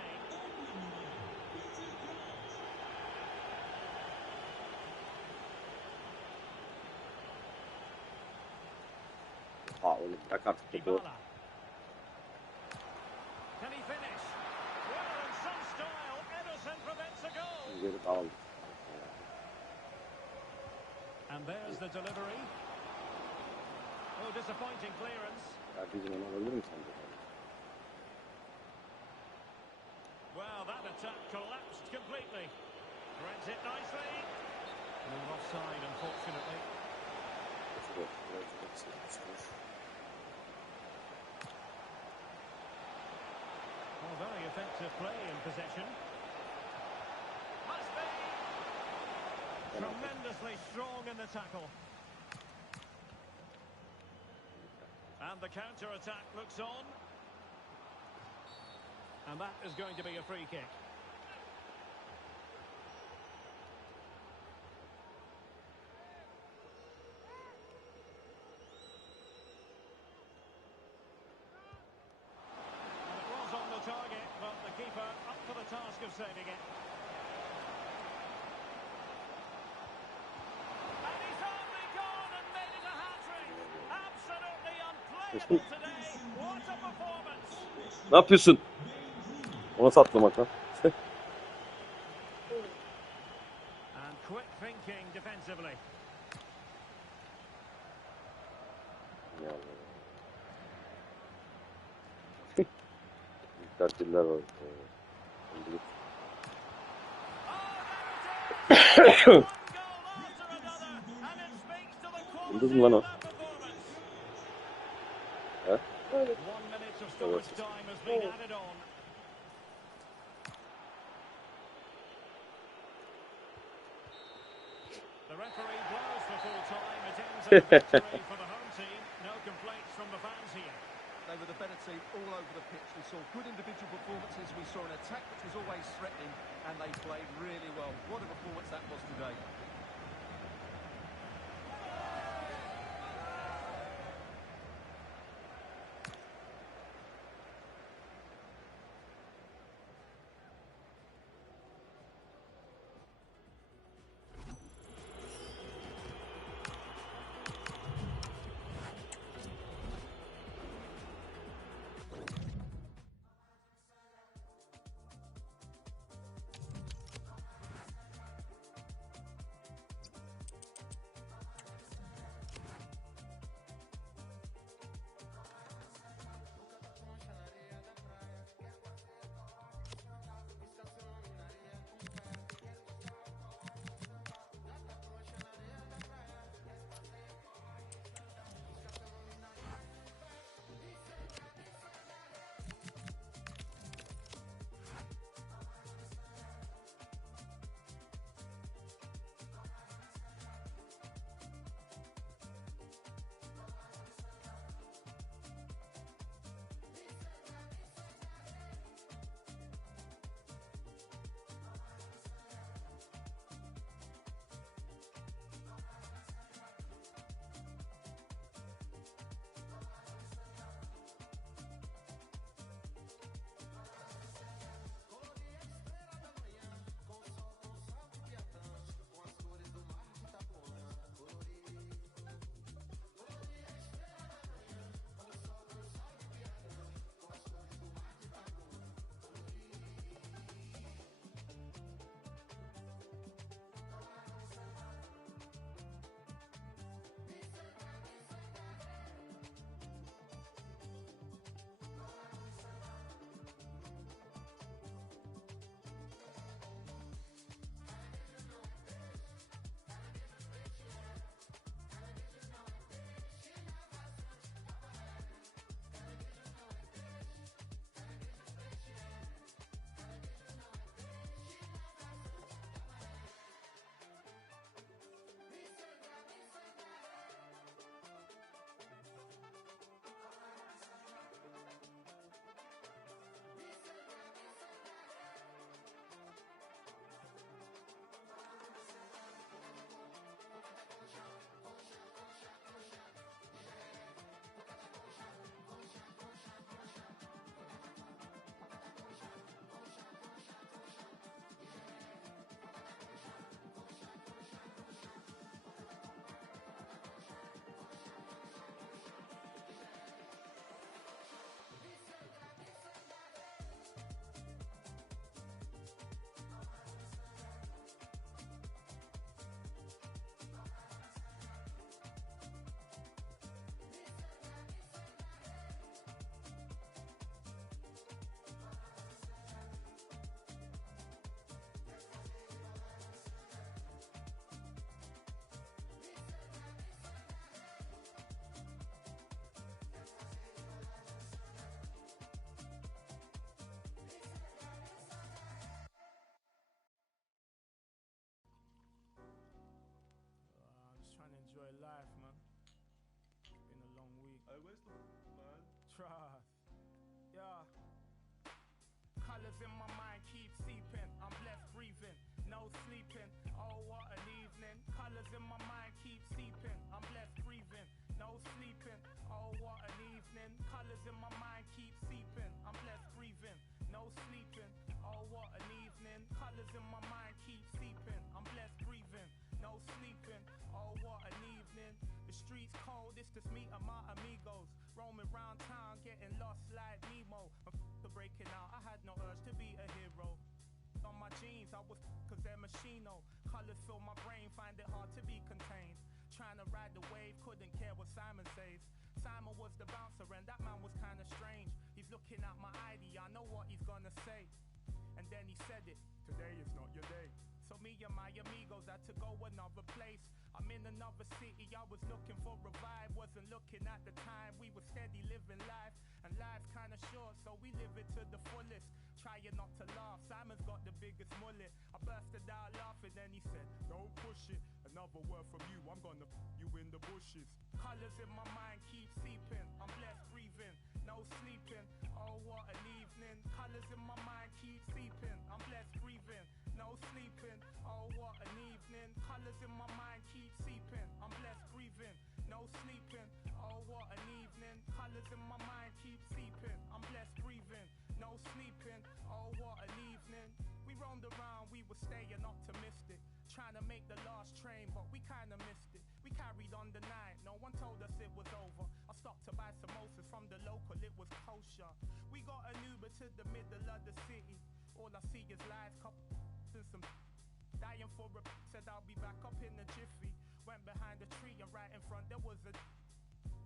Ha oğlum bırak artık topu. Dybala. Can he finish? Well, in some style, Ederson prevents a goal. Geri dağıldı. And there's the delivery. Oh, disappointing clearance. Herkesin onu alabilir mi sence? Well, that attack collapsed completely. Threads it nicely. No offside, unfortunately. Well, very effective play in possession. Must be. Tremendously strong in the tackle. And the counter-attack looks on. And that is going to be a free kick. And it was on the target, but the keeper up for the task of saving it. And he's only gone and made it a hat-trick. Absolutely unplayable today. What a performance. Ne yapıyorsun? Ona satlamak lan. And quick thinking defensively. Ya Allah. Tatiller var. Yıldız mı lan o? He? 1 minute of stoppage time has been added on. The referee blows for full time. It ends in a victory for the home team. No complaints from the fans here. They were the better team all over the pitch. We saw good individual performances. We saw an attack which was always threatening, and they played really well. What a performance that was today. trust. Yeah. Colors in my mind keep seeping. I'm blessed breathing, no sleeping. Oh, what an evening. Colors in my mind keep seeping. I'm blessed breathing, no sleeping. Oh, what an evening. Colors in my mind keep seeping. I'm blessed breathing, no sleeping. Oh, what an evening. Colors in my mind keep seeping. I'm blessed breathing, no sleeping. Oh, what an evening. The streets cold, it's just me and my amigos. Roaming round town, getting lost like Nemo. I'm breaking out, I had no urge to be a hero. On my jeans, I was cause they're machino. Colors fill my brain, find it hard to be contained. Trying to ride the wave, couldn't care what Simon says. Simon was the bouncer and that man was kinda strange. He's looking at my ID, I know what he's gonna say. And then he said it, today is not your day. So me and my amigos had to go another place. I'm in another city, I was looking for a vibe. Wasn't looking at the time, we were steady living life. And life's kinda short, so we live it to the fullest. Trying not to laugh, Simon's got the biggest mullet. I bursted out laughing, then he said, don't push it. Another word from you, I'm gonna you in the bushes. Colors in my mind keep seeping, I'm blessed breathing, no sleeping. Oh, what an evening. Colors in my mind keep seeping, I'm blessed breathing, no sleeping. Oh, what an evening. Colors in my mind keep seeping, I'm blessed breathing, no sleeping. Oh, what an evening. Colors in my mind keep seeping, I'm blessed breathing, no sleeping. Oh, what an evening. We roamed around, we were staying optimistic, trying to make the last train, but we kinda missed it. We carried on the night, no one told us it was over. I stopped to buy samosas from the local, it was kosher. We got an Uber to the middle of the city. All I see is lights, couple and some dying for a said I'll be back up in the jiffy. Went behind the tree and right in front there was a.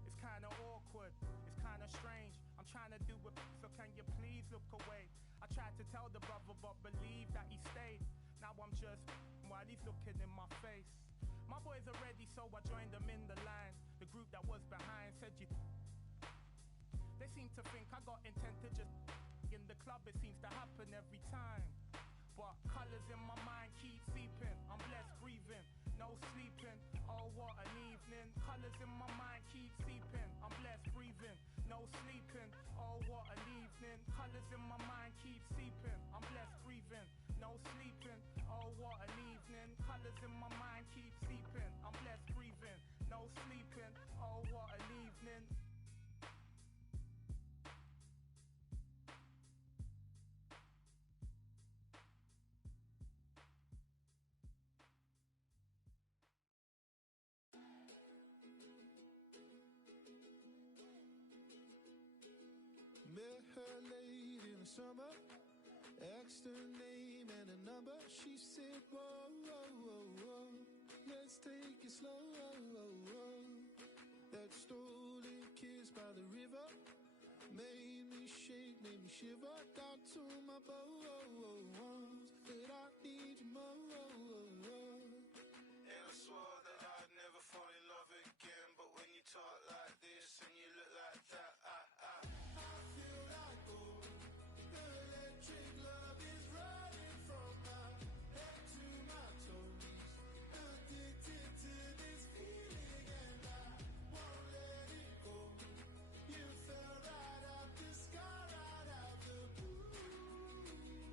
It's kinda awkward, it's kinda strange. I'm trying to do it, so can you please look away? I tried to tell the brother but believe that he stayed. Now I'm just while he's looking in my face. My boys are ready, so I joined them in the line. The group that was behind said you. They seem to think I got intent to just in the club, it seems to happen every time. But colors in my mind keep seeping, I'm blessed breathing, no sleeping. Oh, what an evening. Colors in my mind keep seeping, I'm blessed breathing, no sleeping. Oh, what an evening. Colors in my mind keep seeping, I'm blessed breathing, no sleeping. Oh, what an evening. Colors in my mind keep seeping, I'm blessed breathing, no sleeping. Oh, what an evening. Met her late in the summer, asked her name and a number. She said, whoa, whoa, whoa, whoa, let's take it slow. That stolen kiss by the river made me shake, made me shiver. Got to my bones that I need you more. And I swore that I'd never fall in love again. But when you talk like this and you look like that, I feel like gold. The electric love is running from my head to my toes. Addicted to this feeling and I won't let it go. You fell right out the sky, right out the blue.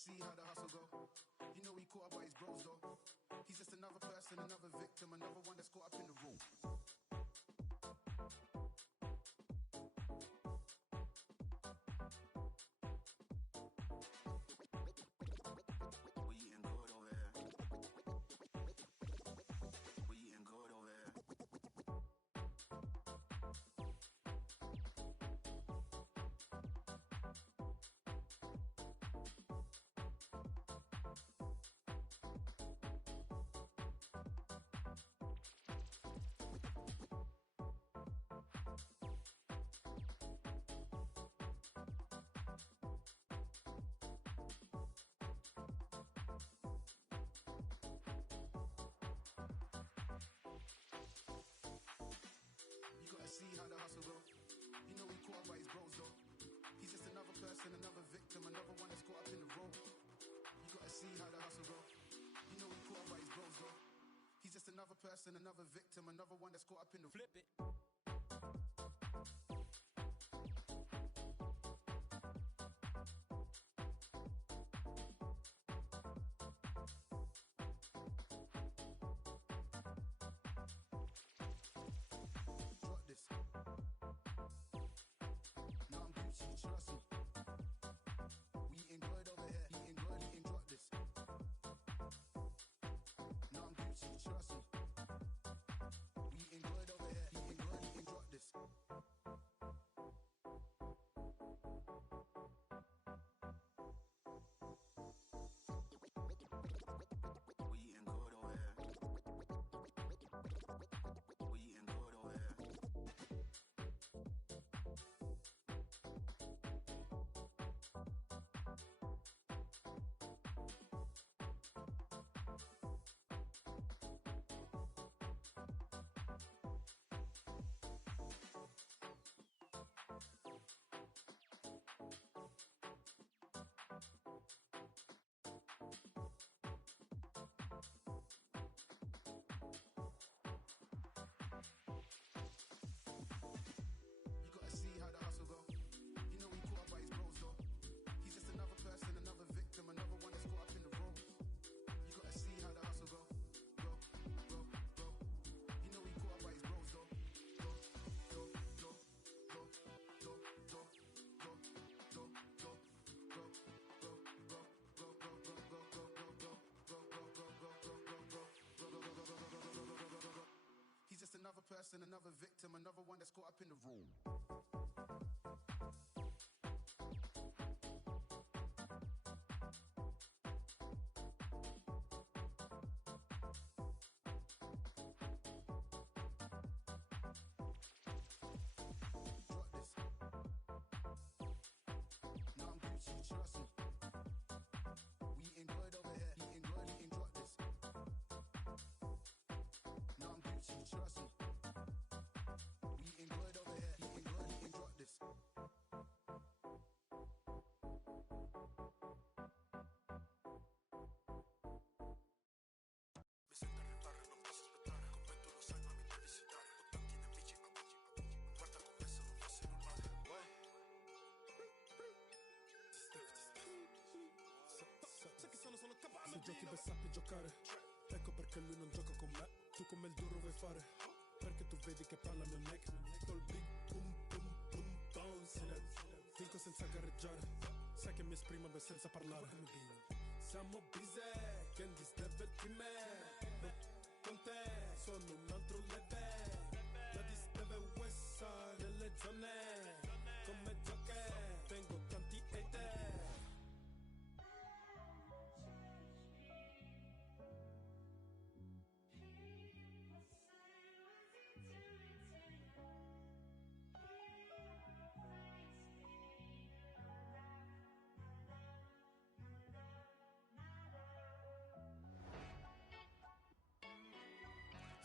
see how the hustle go. You know he caught up by his bros though. He's just another person, another victim, another one that's caught up in the room. We eating good over here. We eating good over here. You gotta see how the hustle go. You know he caught up by his bros though. He's just another person, another victim, another one that's caught up in the road. You gotta see how the hustle go. You know he caught up by his bros though. He's just another person, another victim, another one that's caught up in the Flip it. drop this. Now I'm Gucci, trust me. We eating good over here, eating good, eating drop this. Now I'm Gucci, trust me. We eating good over here, eating good, eating drop this. We eating good over here. We eating good over here. You gotta see how the hustle go. You know he caught up by his bros though. He's just another person, another victim, another one that's caught up in the road. You gotta see how the hustle go. Go, go, go. You know he caught up by his bros though. Go, go, go, go, go, go, go, go, go, go, go, go, go, go. He's just another person, another victim, another one that's caught up in the room. Drop this. Now I'm Gucci, trust me. We eating good over here, eating good, eating drop this. Now I'm Gucci, trust me. We eating good over here, eating good, eating drop this. Mi sento arrivare, non posso aspettare. Con me tu lo sai, ma mi devi segnare. Ho tanti nemici, ma guarda con me se non fosse normale. Sai che sono solo capace. Se giochi per sappi giocare, ecco perché lui non gioca con me. Tu come il duro vuoi fare, perché tu vedi che parla mio neck. Col big boom boom boom bounce. Vinco senza gareggiare, sai che mi esprimo beh senza parlare. Siamo busy, Candy's level prima. No, con te sono un altro level. La dis deve West nelle zone. Come gioche, tengo tanti hater.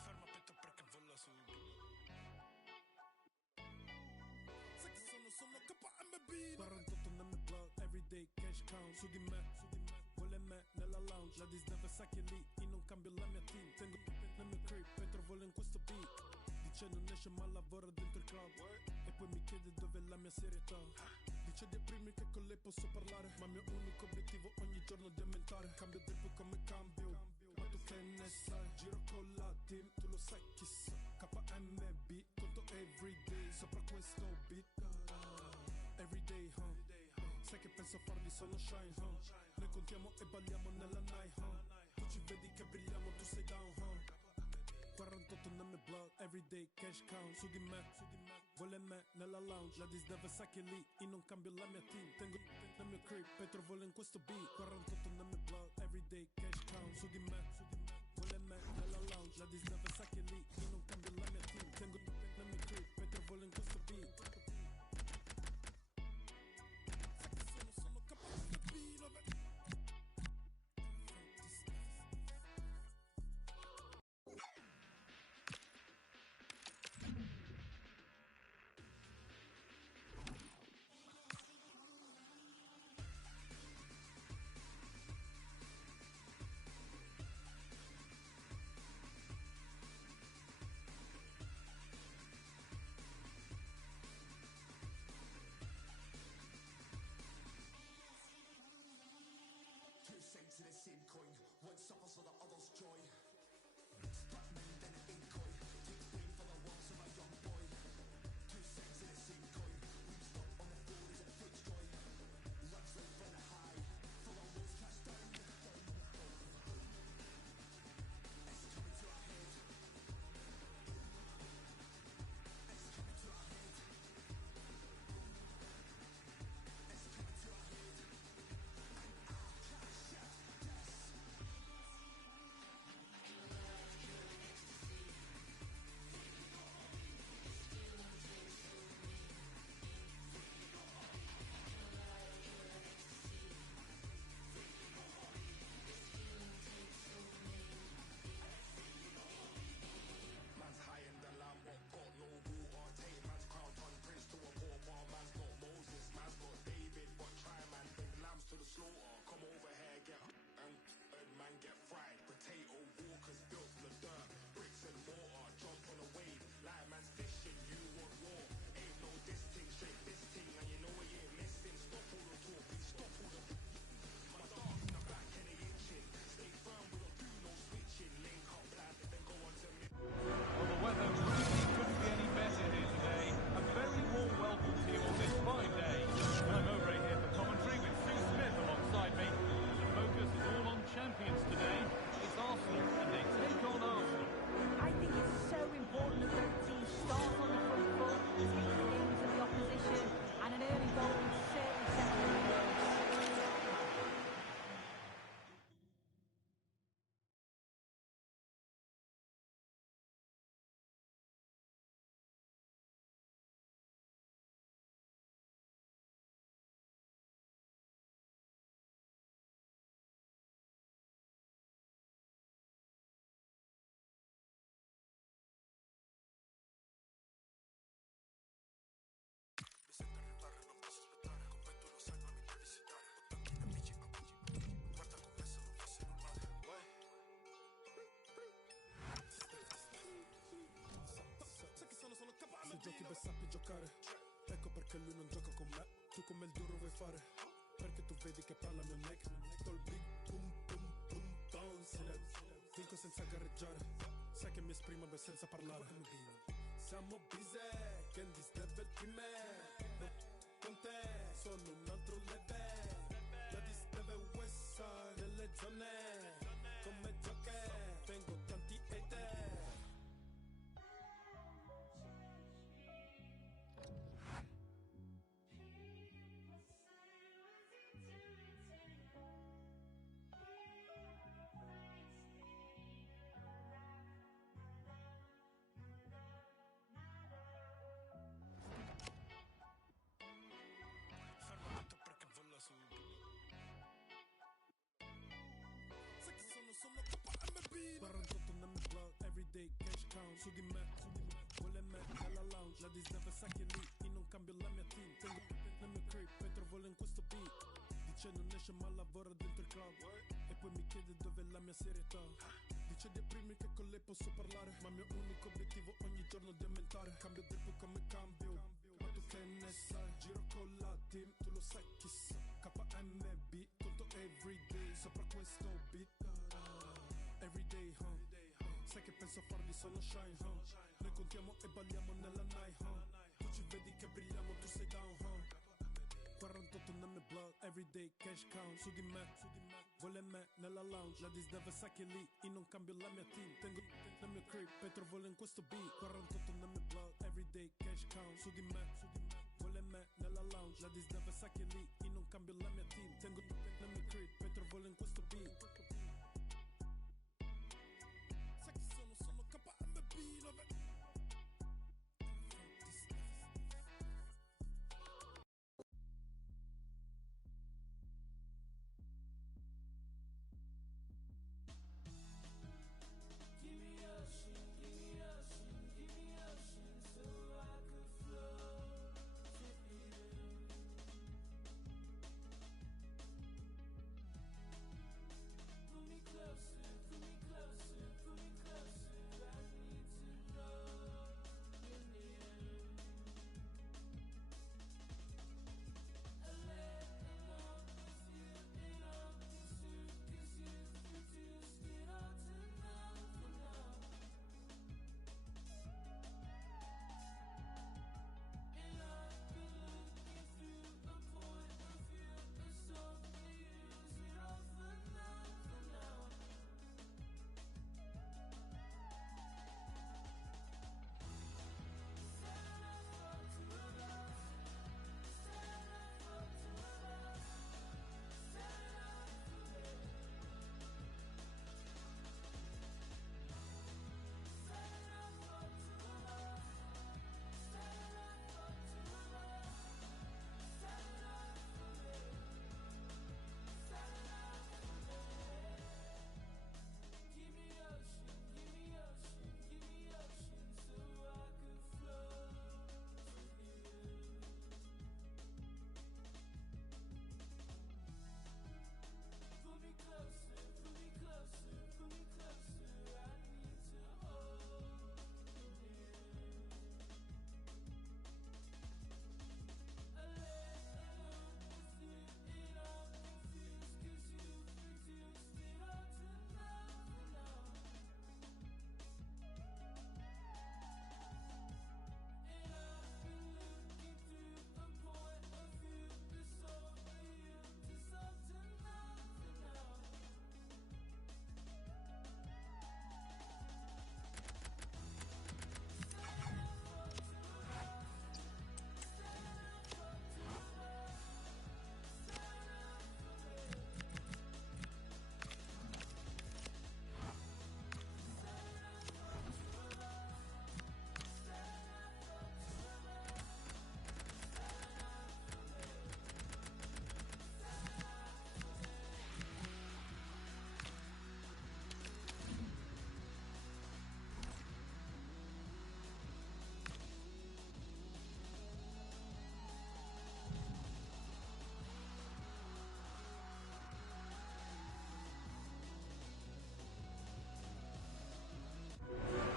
Ferma petto perché vola su. Sai che sono KMB 48 nel mio blog, everyday cash count. Su di me, vuole me nella lounge. La disdeve sa che lì, io non cambio la mia team. Tengo nel mio crib e trovo in questo beat. Dice non esce ma lavora dentro il club. E poi mi chiede dove è la mia serietà. Dice di aprirmi che con con lei posso parlare, ma il mio unico obiettivo ogni giorno di aumentare. Cambio tempo come cambio, ma tu che ne sai? Giro con la team, tu lo sai chissà. KMB, conto everyday, sopra questo beat. Everyday, sai che penso a farli, sono shine, Noi contiamo e balliamo nella night, Tu ci vedi che brilliamo, tu sei down, 48 nel mio blood, everyday cash count. Su di me, vuole me nella lounge. La disdeve sa che lì, io non cambio la mia team. Tengo nel mio crib, Petro vuole in questo beat. 48 nel mio blood, everyday cash count. Su di me, vuole me nella lounge. La disdeve sa che lì, io non cambio la mia team. Tengo nel mio crib, Petro vuole in questo beat. Sono capace di capire. Two cents in a sin coin, one suffers for the other's joy. Man's high in the lamb, but got no water. Take man's crown, turn prince to a pauper. Man's not Moses, man's not David, but try man, bring lambs to the slaughter. Come over here, get and man get fried. Potato walkers built from the dirt, bricks and mortar. Jump on a wave, like man's fishing. You want war? Ain't no this thing, straight this thing, and you know what you ain't missing. Stop all the talking, stop all the. My dog in the back and they itching. Stay firm, we don't do no switching. Link up, plan, then go on to me. Well, the weather really couldn't be any better here today. A very warm welcome to you on this fine day. I'm over here for commentary with Sue Smith alongside me. The focus is all on champions today. It's Arsenal and they take on Arsenal. I think it's so important that both teams start on the front foot, take the game to the opposition, and an early goal will certainly settle the nerves. Mi sento arrivare, non posso aspettare. Come tu lo sai, non mi devi esitare. Ho tanti amici, guarda come se non fosse normale. Sai che sono capace. Se giochi per sappi giocare, ecco perché lui non gioca con me. Tu come il duro vuoi fare, perché tu vedi che parla mio neck. Col big boom boom boom bounce. Vinco senza gareggiare, sai che mi esprimo beh senza parlare. Siamo busy, che this level prima. Con te sono un altro level. La disdeve west side delle zone. Come gioche, tengo tanti hater. Fermato perché vola su. Sai che sono KMB. 48 nel mio blood, everyday cash count. Su di me, vuole me nella lounge. La disdeve sa che lì, io non cambio la mia team. Tengo nel mio crib, Petro vuole in questo beat. Dice non esce ma lavora dentro il club. E poi mi chiede dov'è la mia serietà. Dice di aprirmi che con lei posso parlare, ma il mio unico obiettivo ogni giorno di aumentare. Cambio tempo come cambio, ma tu che ne sai, giro con la team, tu lo sai chi sono. KMB, conto everyday, sopra questo beat. Everyday, sai che penso a farli solo shine, Noi contiamo e balliamo nella night, Tu ci vedi che brilliamo, tu sei down, 48 nel mio blood, everyday cash count. Su di me, vuole me nella lounge. La disdeve sa che lì, io non cambio la mia team. Tengo nel mio crib, Petro vuole in questo beat. 48 nel mio blood, everyday cash count. Su di me, vuole me nella lounge. La disdeve sa che lì, io non cambio la mia team. Tengo nel mio crib, Petro vuole in questo beat. Sai chi sono KMB, vabbè.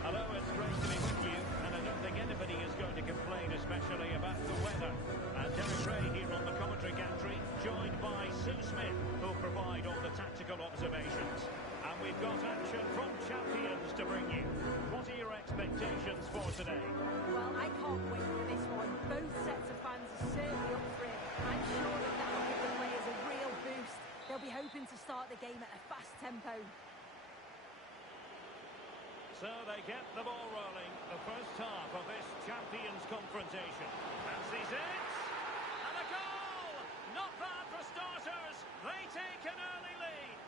Hello, it's great to be with you, and I don't think anybody is going to complain, especially about the weather. And Derek Ray here on the commentary gantry, joined by Sue Smith, who'll provide all the tactical observations. And we've got action from champions to bring you. What are your expectations for today? Well, I can't wait for this one. Both sets of fans are certainly up for it. I'm sure that will give the players a real boost. They'll be hoping to start the game at a fast tempo. So they get the ball rolling, the first half of this Champions confrontation. Fancies it, and a goal! Not bad for starters, they take an early lead.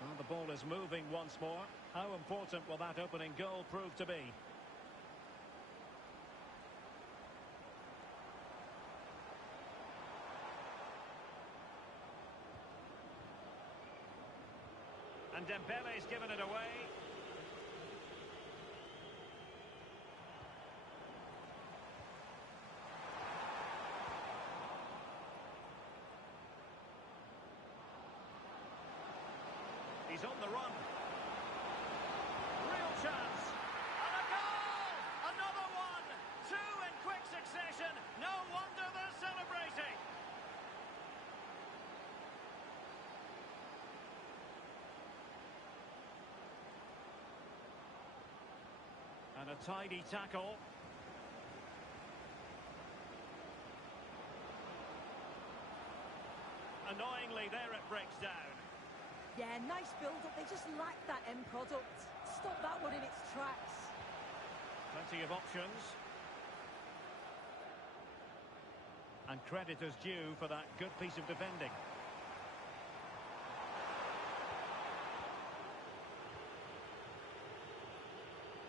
Well, the ball is moving once more. How important will that opening goal prove to be? And Dembele's given it away. He's on the run. Real chance. And a goal! And a tidy tackle. Annoyingly, there it breaks down. Yeah, nice build-up. They just lack that end product. Stop that one in its tracks. Plenty of options. And credit is due for that good piece of defending.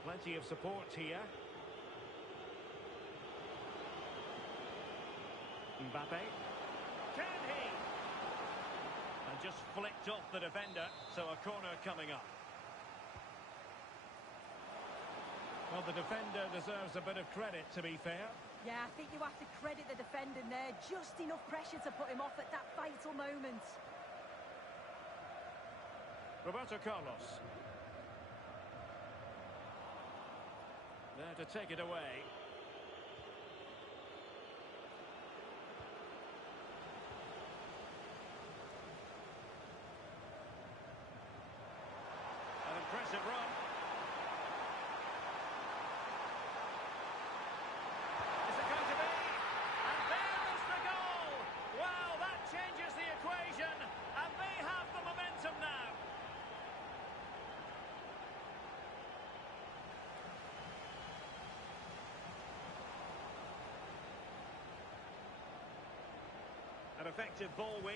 Plenty of support here. Mbappe. Can he? And just flicked off the defender, so a corner coming up. Well, the defender deserves a bit of credit, to be fair. Yeah, I think you have to credit the defender there. Just enough pressure to put him off at that vital moment. Roberto Carlos. There to take it away. An impressive run. Is it going to be? And there is the goal! Wow, that changes the equation. And they have the momentum now. An effective ball win.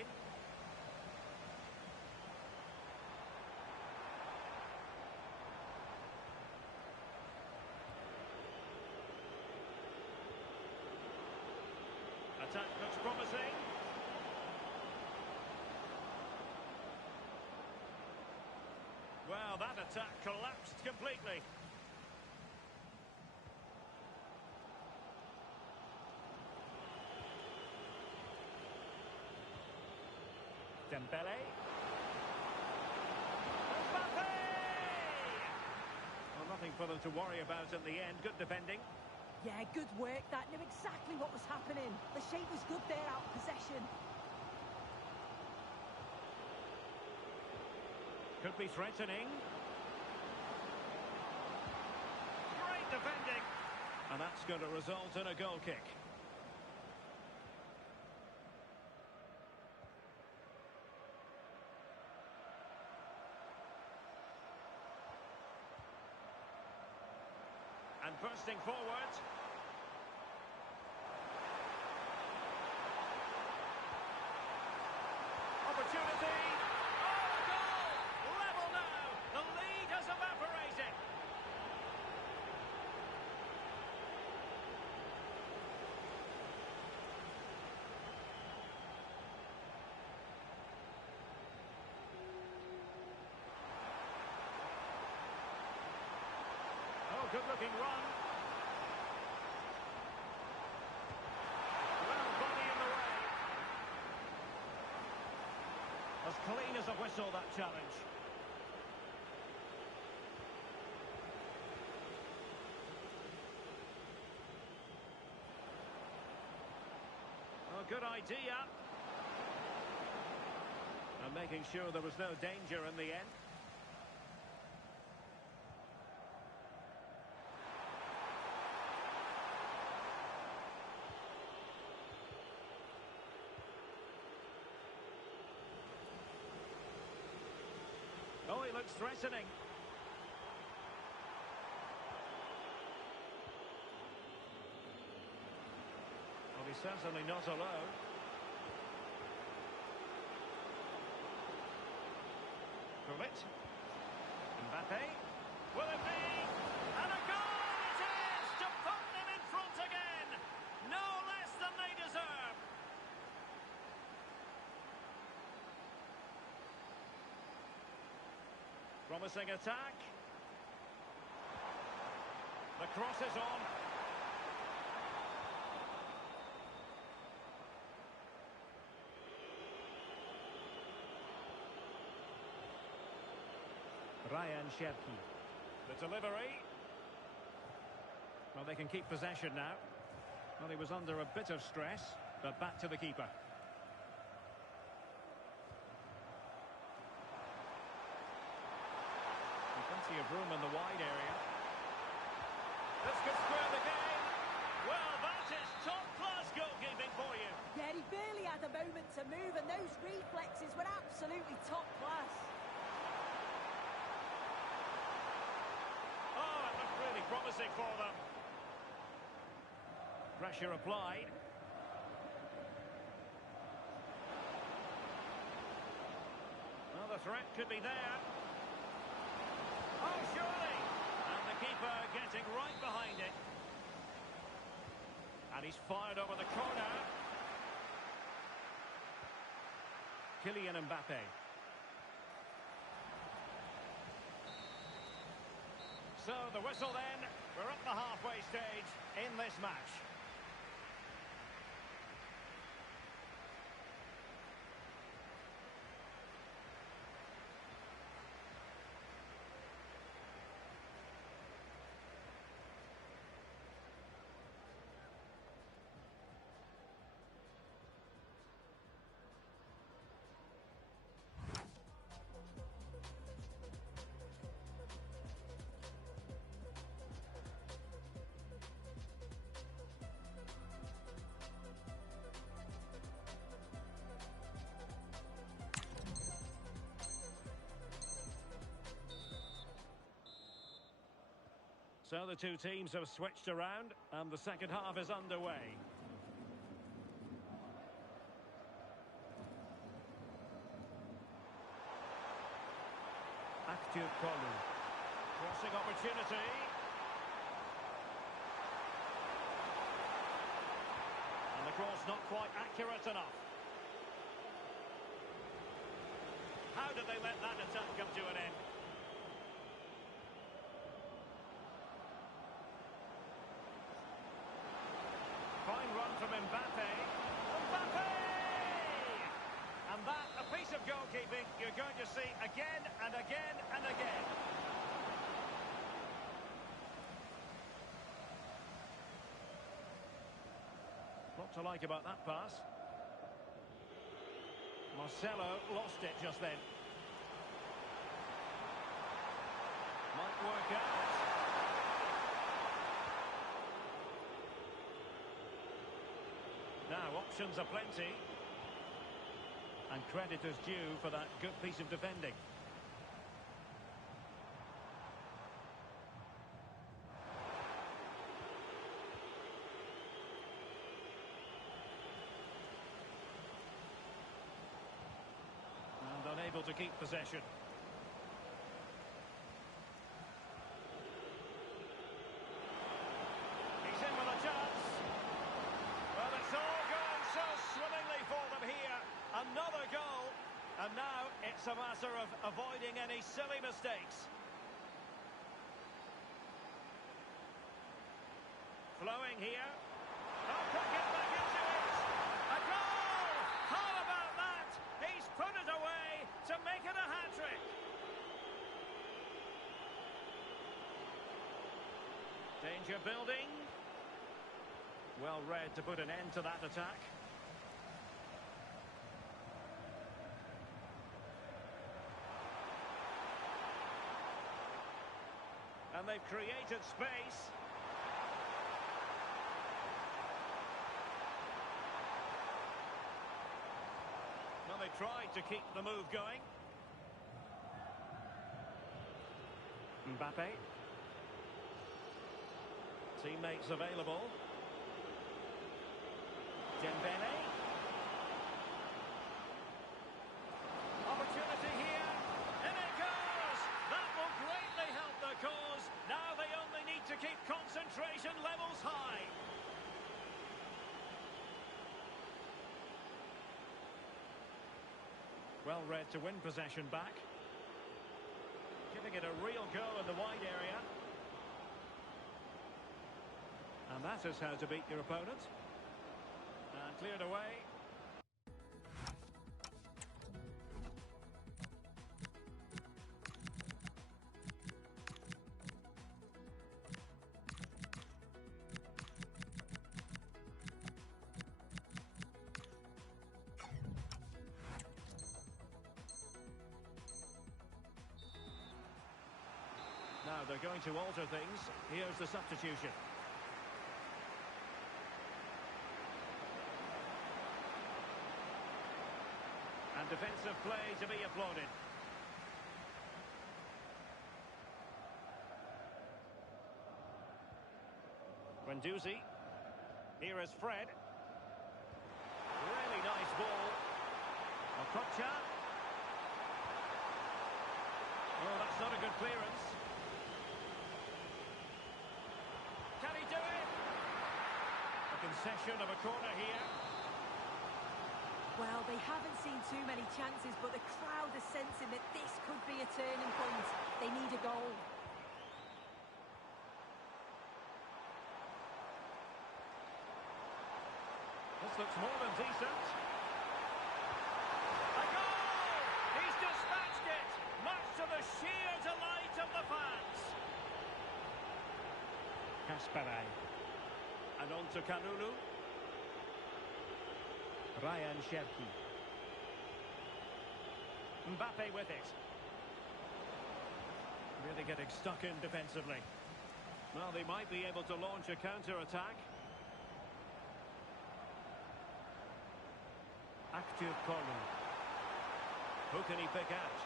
Attack looks promising. Well, that attack collapsed completely. Dembele. Mbappe! Well, nothing for them to worry about in the end. Good defending. Yeah, good work. That knew exactly what was happening. The shape was good there out of possession. Could be threatening. Great defending. And that's going to result in a goal kick. And bursting forward. Opportunity. Oh, a goal! Level now. The lead has evaporated. Oh, good-looking run. Well, body in the way. As clean as a whistle, that challenge. Oh, good idea. And making sure there was no danger in the end. Oh, he looks threatening. Well, he's certainly not alone. Gullit. Mbappe. Will it be? And a goal it is to put them in front again. No less than they deserve. Promising attack. The cross is on. Ryan Cherki. The delivery. Well, they can keep possession now. Well, he was under a bit of stress, but back to the keeper. Plenty of room in the wide area. to an absolutely top class. Oh, it looked really promising for them. Pressure applied. Well, the threat could be there. Oh, surely! And the keeper getting right behind it. And he's fired over the corner. Kylian Mbappe. So the whistle then. We're at the halfway stage in this match. So the two teams have switched around and the second half is underway. ACiL. Crossing opportunity. And the cross not quite accurate enough. How did they let that attack come to an end? Fine run from Mbappe. Mbappe! And that, a piece of goalkeeping you're going to see again and again and again. What to like about that pass? Marcelo lost it just then. Might work out. Now, options are plenty. And credit is due for that good piece of defending. And unable to keep possession. He's in with a chance. Well, it's all going so swimmingly for them here. Another goal. And now it's a matter of avoiding any silly mistakes. Flowing here. Oh, can't get back into it. A goal! How about that? He's put it away to make it a hat-trick. Danger building. Well read to put an end to that attack. And they've created space. Well, they tried to keep the move going. Mbappe. Teammates available. Dembele. Opportunity here. And it goes! That will greatly help their cause. Now they only need to keep concentration levels high. Well read to win possession back. Giving it a real go in the wide area. And that is how to beat your opponent. And cleared away. Now they're going to alter things. Here's the substitution. And And defensive play to be applauded. Guendouzi. Here is Fred. Really nice ball. Okocha. Oh, that's not a good clearance. Can he do it? A concession of a corner here. Well, they haven't seen too many chances, but the crowd are sensing that this could be a turning point. They need a goal. This looks more than decent. A goal! He's dispatched it, much to the sheer delight of the fans. Kasparay. And on to Kanulu. Ryan Cherki. Mbappe with it. Really getting stuck in defensively. Well, they might be able to launch a counter-attack. Active Kolu. Who can he pick out?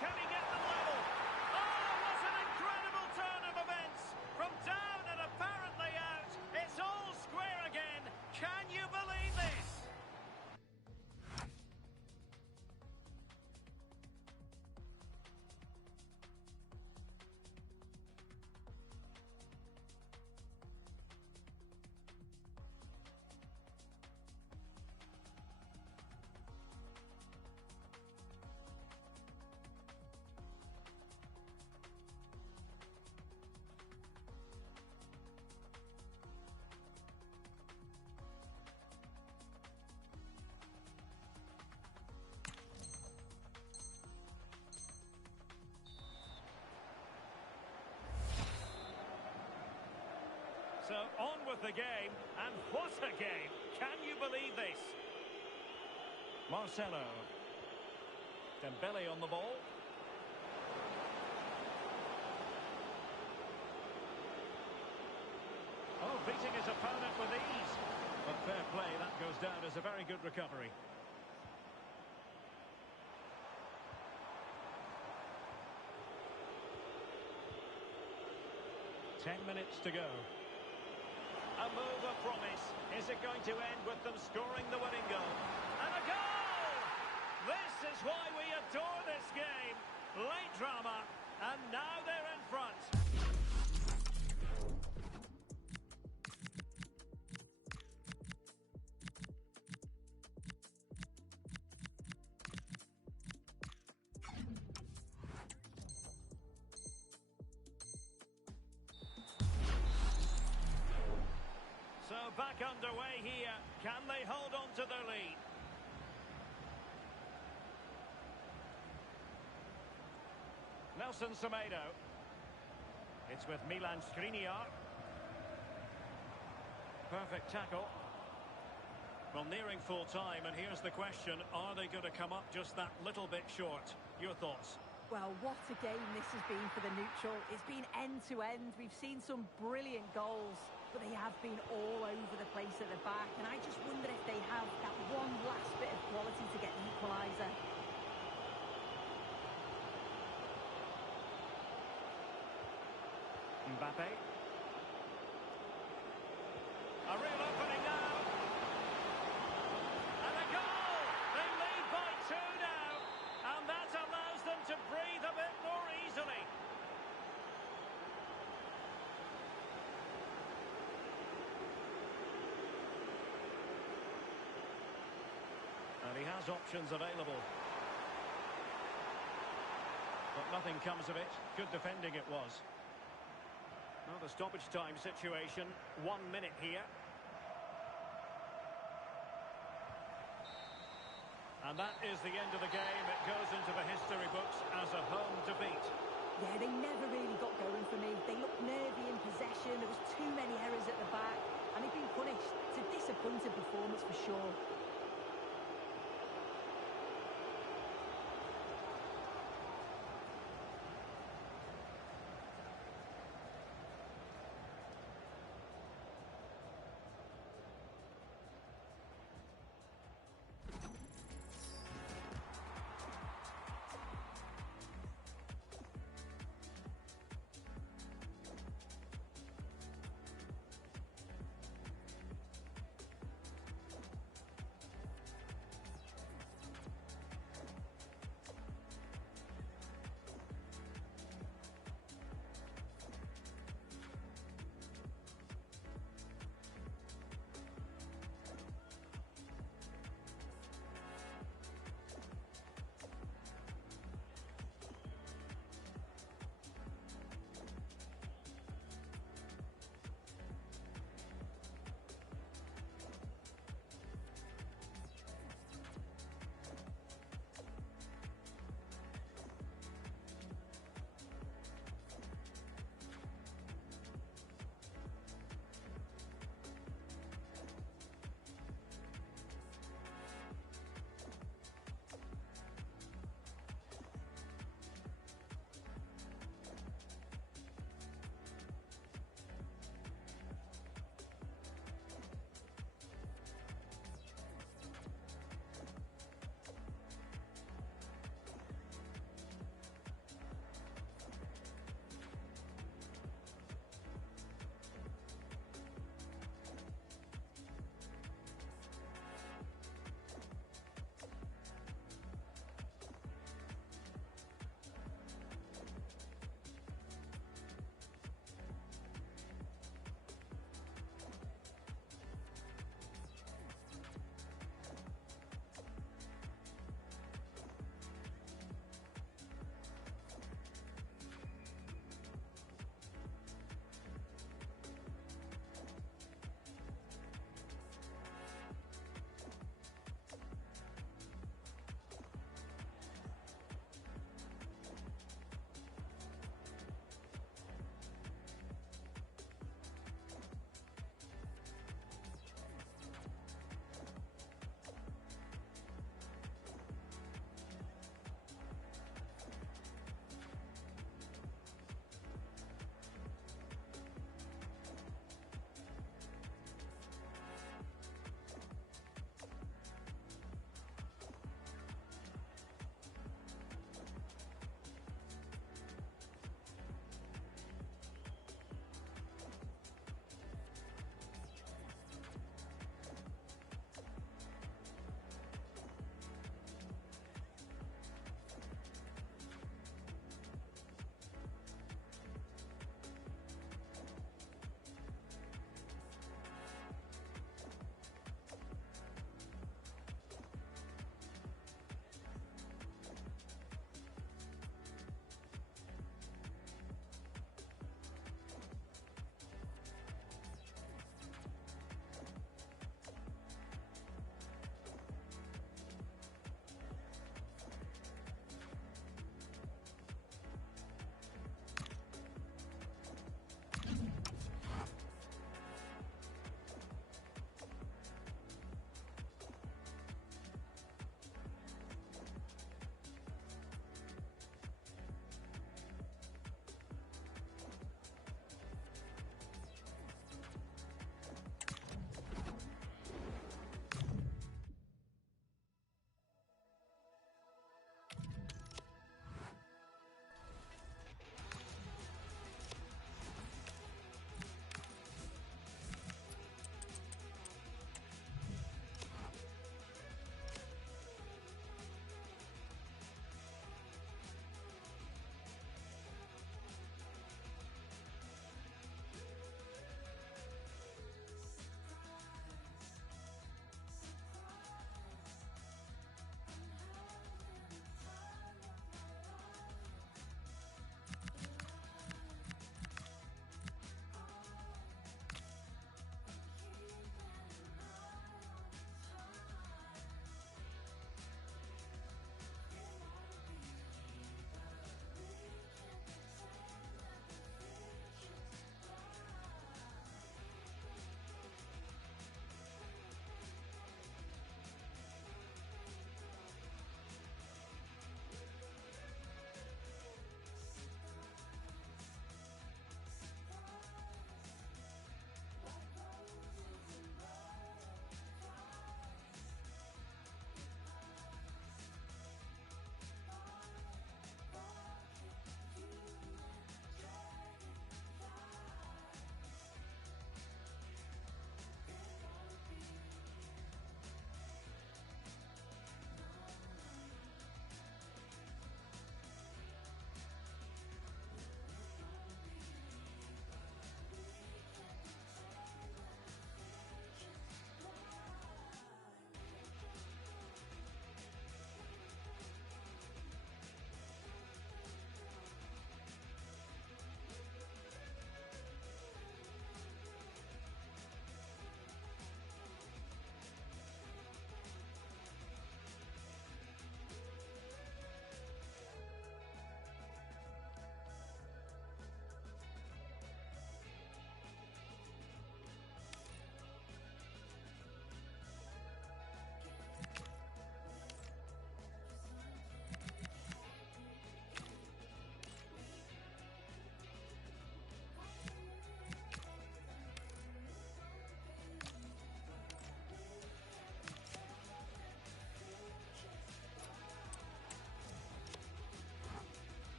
Can he get the level? Oh, what an incredible turn of events! From down and apparently out, it's all square again. Can you believe this? So on with the game, and what a game! Can you believe this? Marcelo. Dembele on the ball. Oh, beating his opponent with ease. But fair play, that goes down as a very good recovery. Ten minutes to go. A move of promise. Is it going to end with them scoring the winning goal? And a goal! This is why we adore this game. Late drama, and now they're in front. So back underway here. Can they hold on to their lead? Nelson Semedo. It's with Milan Skriniar. Perfect tackle. Well, nearing full time, and here's the question. Are they going to come up just that little bit short? Your thoughts? Well, what a game this has been for the neutral. It's been end-to-end. We've seen some brilliant goals, but they have been all over the place at the back. And I just wonder if they have that one last bit of quality to get the equaliser. Mbappe. A real opening now. And a goal! They lead by 2 now. And that allows them to breathe a bit more easily. And he has options available. But nothing comes of it. Good defending it was. Well, the stoppage time situation, 1 minute here. And that is the end of the game. It goes into the history books as a home defeat. Yeah, they never really got going for me. They looked nervy in possession. There was too many errors at the back. And they've been punished. It's a disappointing performance for sure.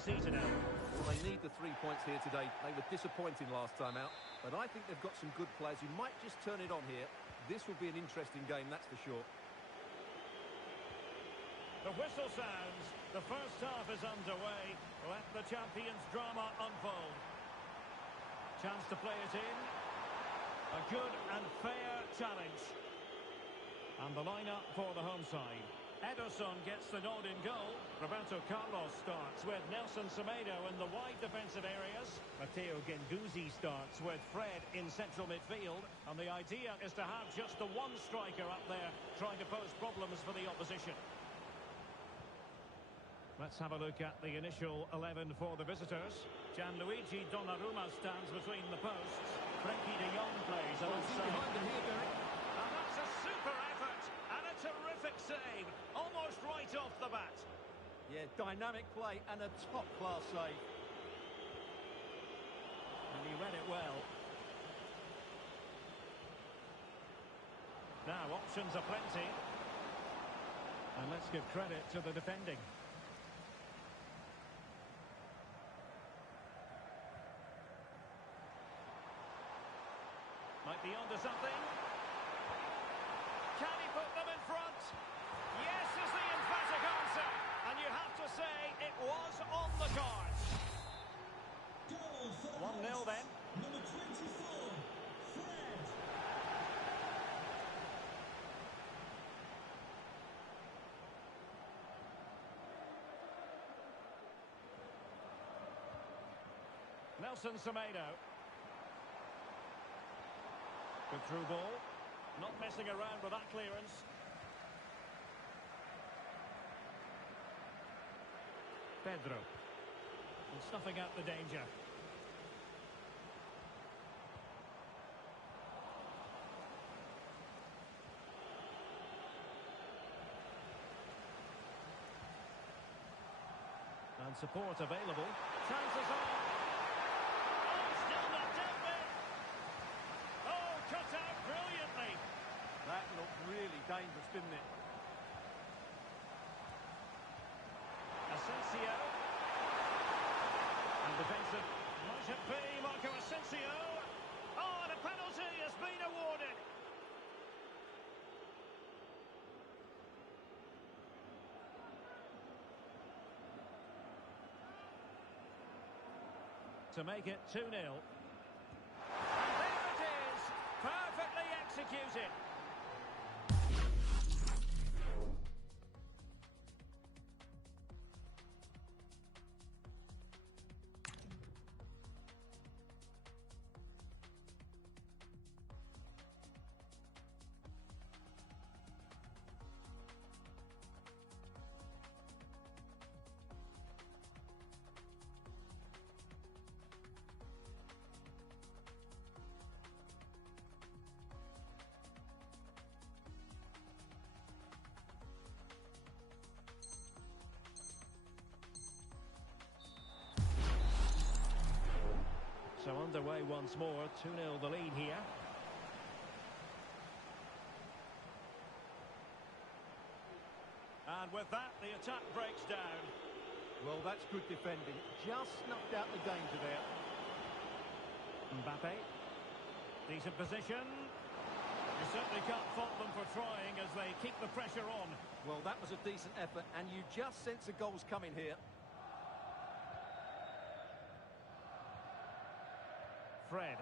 AC today. Well, they need the 3 points here today. They were disappointing last time out, but I think they've got some good players who might just turn it on here. This will be an interesting game, that's for sure. The whistle sounds. The first half is underway. Let the champions' drama unfold. Chance to play it in. A good and fair challenge. And the lineup for the home side. ERSUN gets the nod in goal. Roberto Carlos starts with Nelson Semedo in the wide defensive areas. Matteo Guendouzi starts with Fred in central midfield. And the idea is to have just the one striker up there trying to pose problems for the opposition. Let's have a look at the initial 11 for the visitors. Gianluigi Donnarumma stands between the posts. Frenkie de Jong plays alongside. Behind them here, Derek. And that's a super effort and a terrific save, almost right off the bat. Yeah, dynamic play and a top-class save. And he read it well. Now, options are plenty. And let's give credit to the defending. Might be onto something. Can he put them in front? Yes is the emphatic answer. And you have to say it was on the cards. 1-0 then. Number 24, Fred. Nelson Semedo. Good through ball. Not messing around with that clearance. Pedro. And snuffing out the danger. And support available. Chances on. Oh, still not dealt with. Oh, cut out brilliantly. That looked really dangerous, didn't it? Asensio. And defensive. Might it be Marco Asensio? Oh, and a penalty has been awarded. To make it 2-0. And there it is! Perfectly executed. So underway once more, 2-0 the lead here. And with that, the attack breaks down. Well, that's good defending. Just snuffed out the danger there. Mbappe. Decent position. You certainly can't fault them for trying as they keep the pressure on. Well, that was a decent effort, and you just sense the goals coming here. Fred.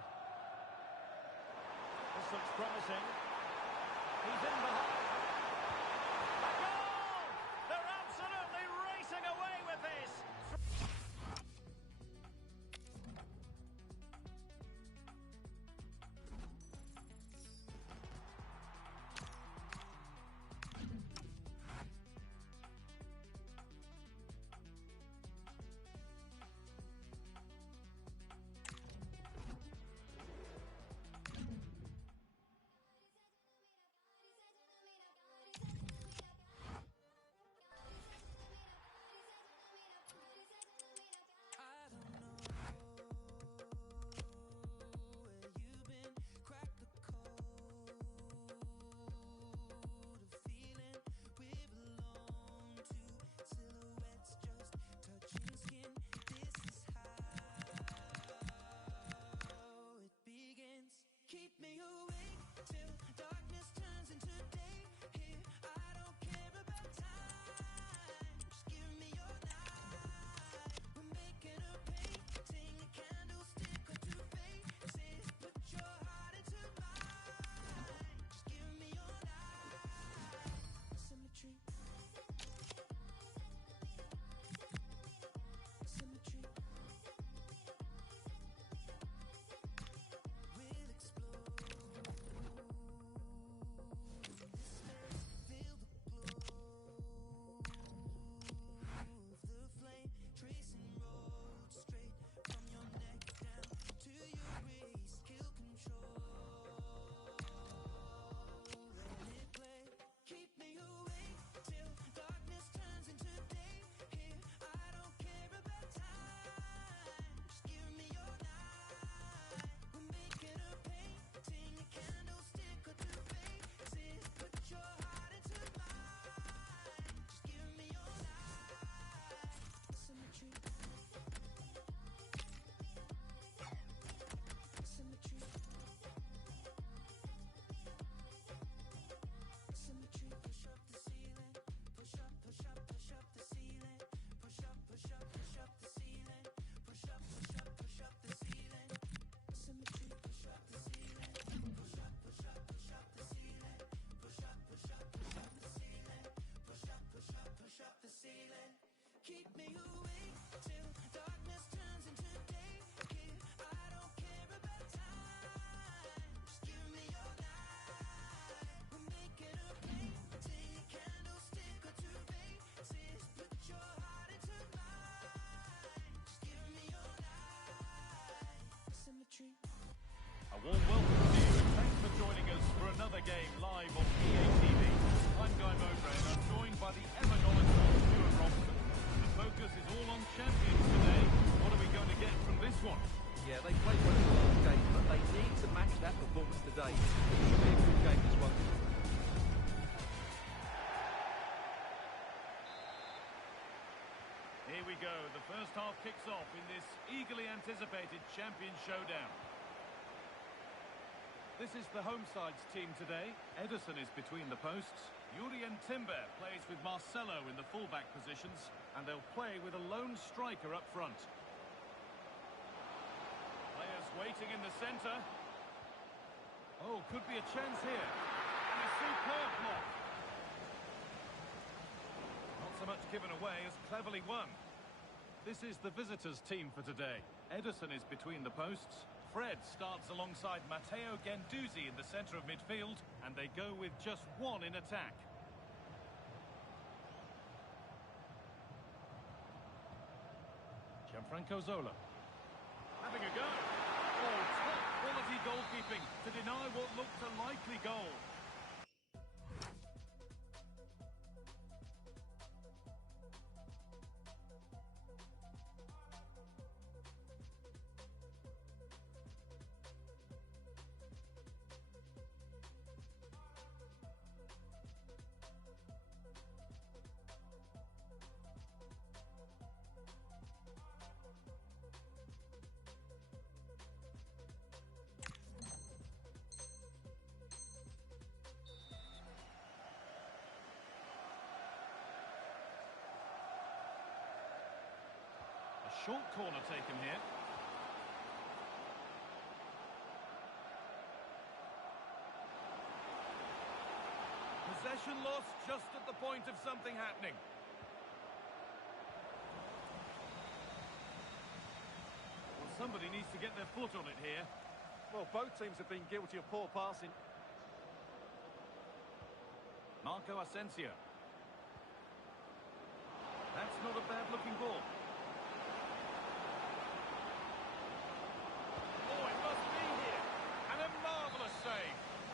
This looks promising. He's in behind. A goal! They're absolutely racing away with this. A warm welcome to you and thanks for joining us for another game live on EA TV. I'm Guy Mowbray and I'm joined by the ever-knowledgeable Stuart Robson. The focus is all on champions today. What are we going to get from this one? Yeah, they played well in the last game, but they need to match that performance today. It's going to be a good game, this one. Here we go. The first half kicks off in this eagerly anticipated champion showdown. This is the home side's team today. Ederson is between the posts. Jurien Timber plays with Marcelo in the fullback positions, and they'll play with a lone striker up front. Players waiting in the centre. Oh, could be a chance here. And a superb block. Not so much given away as cleverly won. This is the visitors' team for today. Ederson is between the posts. Fred starts alongside Matteo Guendouzi in the centre of midfield, and they go with just one in attack. Gianfranco Zola. Having a go. Oh, top quality goalkeeping to deny what looked a likely goal. Short corner taken here. Possession lost just at the point of something happening. Well, somebody needs to get their foot on it here. Well, both teams have been guilty of poor passing. Marco Asensio. That's not a bad-looking ball.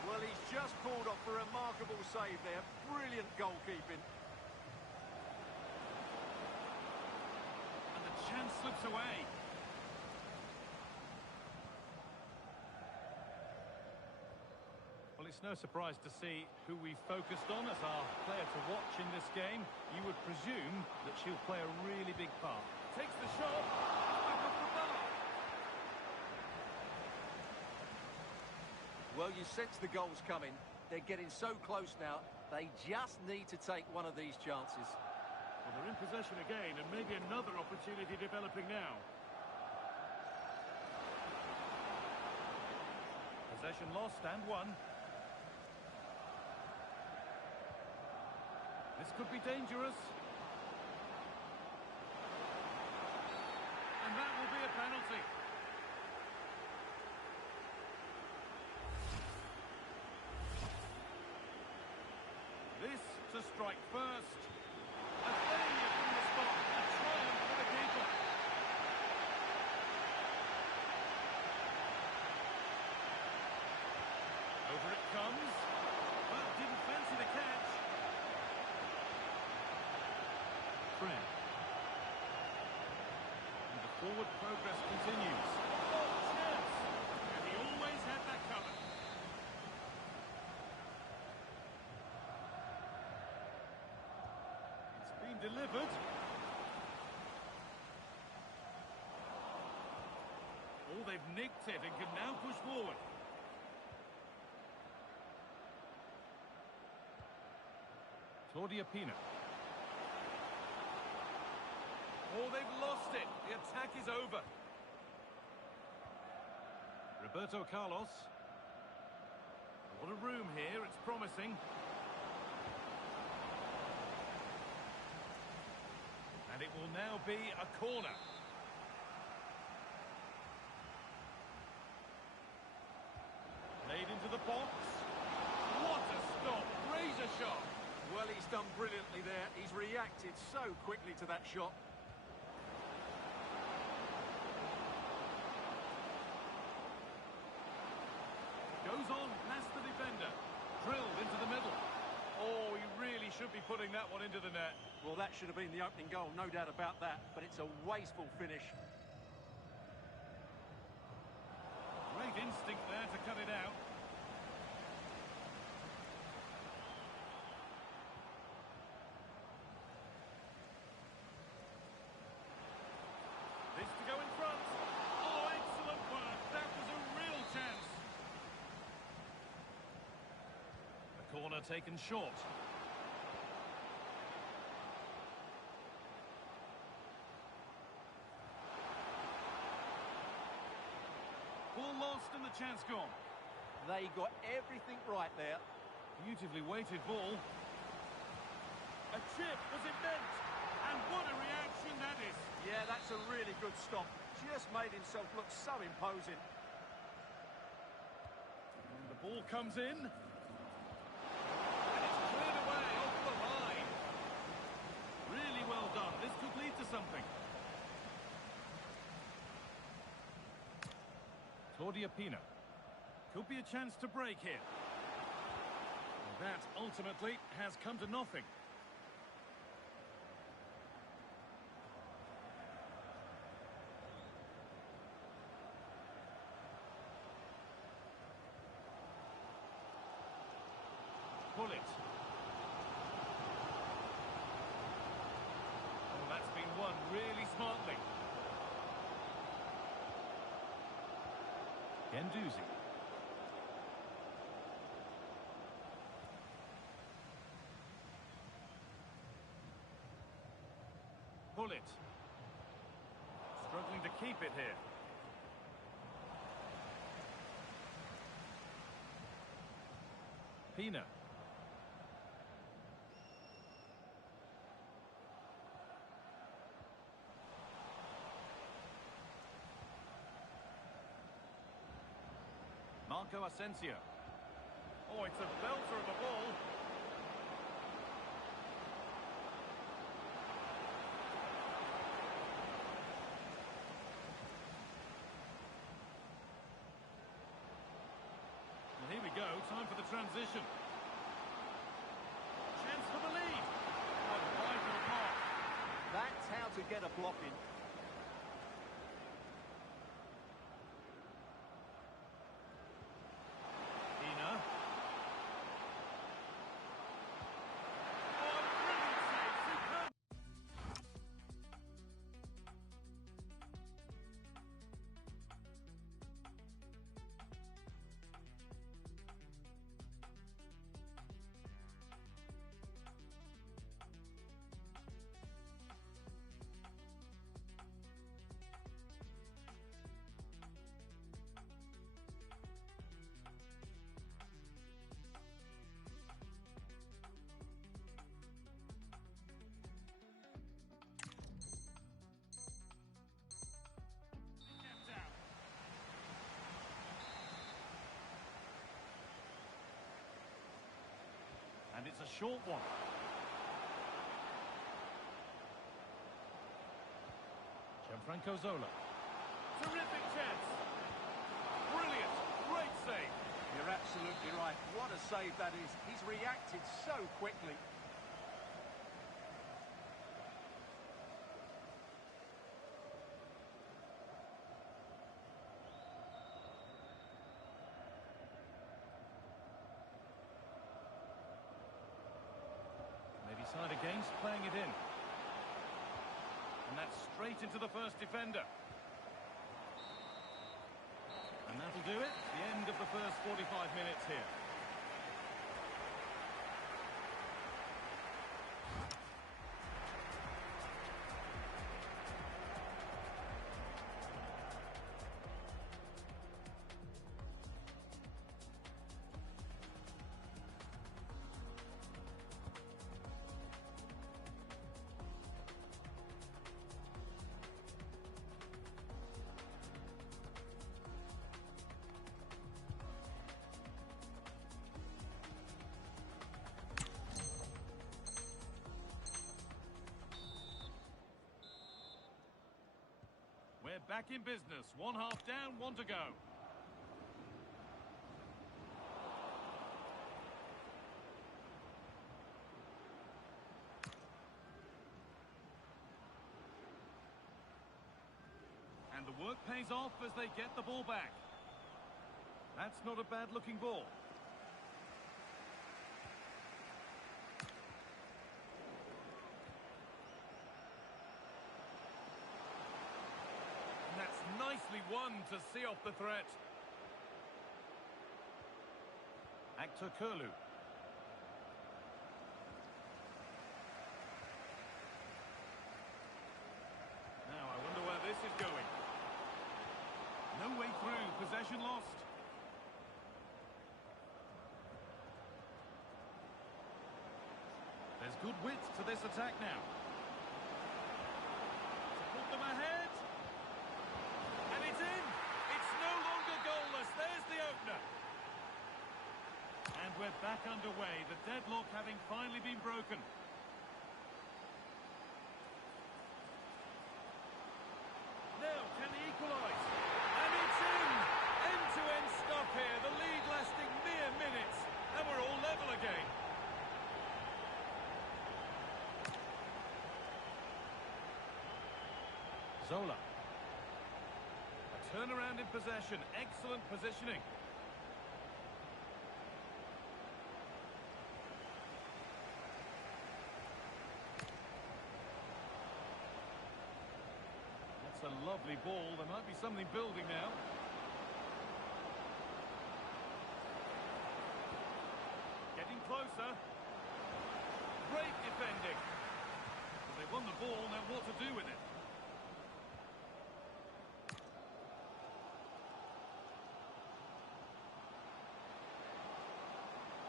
Well, he's just pulled off a remarkable save there. Brilliant goalkeeping. And the chance slips away. Well, it's no surprise to see who we focused on as our player to watch in this game. You would presume that she'll play a really big part. Takes the shot. Back off the bar. Well, you sense the goals coming. They're getting so close now. They just need to take one of these chances. Well, they're in possession again, and maybe another opportunity developing now. Possession lost and won. This could be dangerous. And that will be a penalty. This to strike first. A failure from the spot. A triumph for the keeper. Over it comes. But didn't fancy the catch. Fred. And the forward progress continues. Oh, chance! And he always had that covered. Delivered. Oh, they've nicked it and can now push forward. Claudia Pina. Oh, they've lost it. The attack is over. Roberto Carlos. What a room here. It's promising. And it will now be a corner. Played into the box. What a stop! Razor shot! Well, he's done brilliantly there. He's reacted so quickly to that shot. Goes on, past the defender. Drilled into the middle. Oh, he really should be putting that one into the net. Well, that should have been the opening goal, no doubt about that. But it's a wasteful finish. Great instinct there to cut it out. This to go in front. Oh, excellent work. That was a real chance. The corner taken short. Ball lost and the chance gone. They got everything right there. Beautifully weighted ball. A chip, was it meant? And what a reaction that is. Yeah, that's a really good stop. Just made himself look so imposing. And the ball comes in. And it's cleared away off the line. Really well done. This could lead to something. Claudia Pina. Could be a chance to break here. And that ultimately has come to nothing. Pull it. Oh, that's been won really smartly. Gendouzi. Pull it. Struggling to keep it here. Pina. Marco Asensio. Oh, it's a belter of a ball. And here we go, time for the transition. Chance for the lead. What a vital block. That's how to get a block in. Pina. Oh, brilliant save. Superb. Kept out. And it's a short one. Gianfranco Zola. Terrific chance. Brilliant. Great save. You're absolutely right. What a save that is. He's reacted so quickly. Maybe side against, playing it in. And that's straight into the first defender. And that'll do it. The end of the first 45 minutes here. back in business. One half down, one to go. And the work pays off as they get the ball back. That's not a bad-looking ball. And that's nicely won to see off the threat. Actor Kurlu. Now I wonder where this is going. No way through, possession lost. There's good width to this attack now. To put them ahead. And it's in! It's no longer goalless. There's the opener. And we're back underway, the deadlock having finally been broken. Now, can he equalise? And it's in! End-to-end stop here, the lead lasting mere minutes. And we're all level again. Zola. A turnaround in possession. Excellent positioning. That's a lovely ball. There might be something building now. Getting closer. Great defending. Well, they won the ball. Now what to do with it?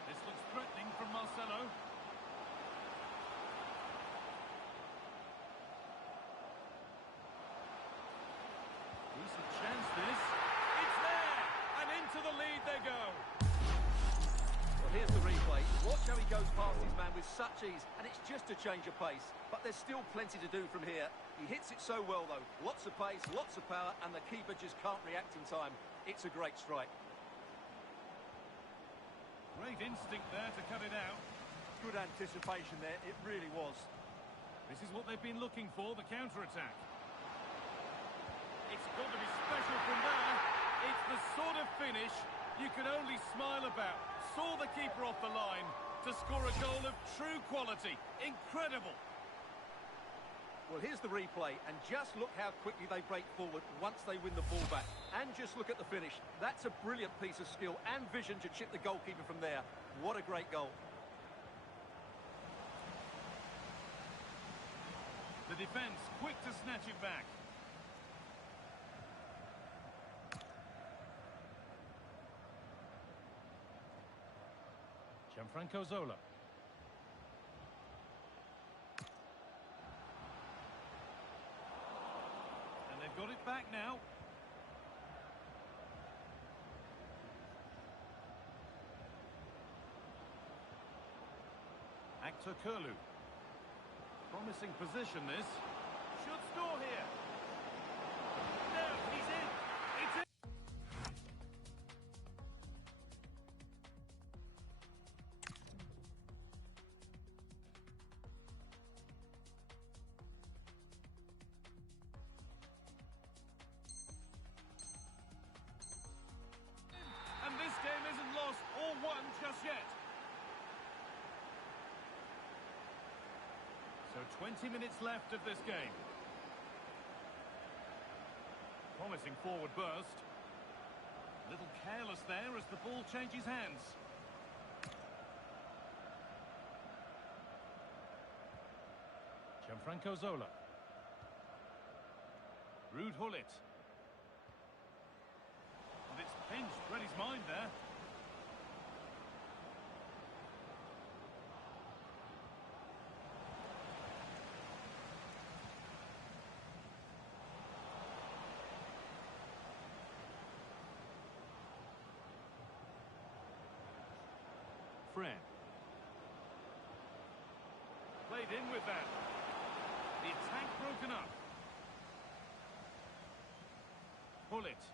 This looks threatening from Marcelo. Decent chance this. It's there! And into the lead they go. Well, here's the replay. Watch how he goes past his man with such ease, and it's just a change of pace. But there's still plenty to do from here. He hits it so well, though. Lots of pace, lots of power, and the keeper just can't react in time. It's a great strike. Great instinct there to cut it out. Good anticipation there, it really was. This is what they've been looking for, the counter-attack. It's got to be special from there. It's the sort of finish you can only smile about. Saw the keeper off the line to score a goal of true quality. Incredible. Well, here's the replay, and just look how quickly they break forward once they win the ball back. And just look at the finish. That's a brilliant piece of skill and vision to chip the goalkeeper from there. What a great goal. The defence quick to snatch it back. Gianfranco Zola. And they've got it back now. Actor Kurlu. Promising position this. Should score here. No, he's in. It's in. And this game isn't lost or won just yet. So 20 minutes left of this game. Promising forward burst. A little careless there as the ball changes hands. Gianfranco Zola. Ruud Gullit. And it's pinched, read his mind there. Fred. Played in with that. The attack broken up. pull it.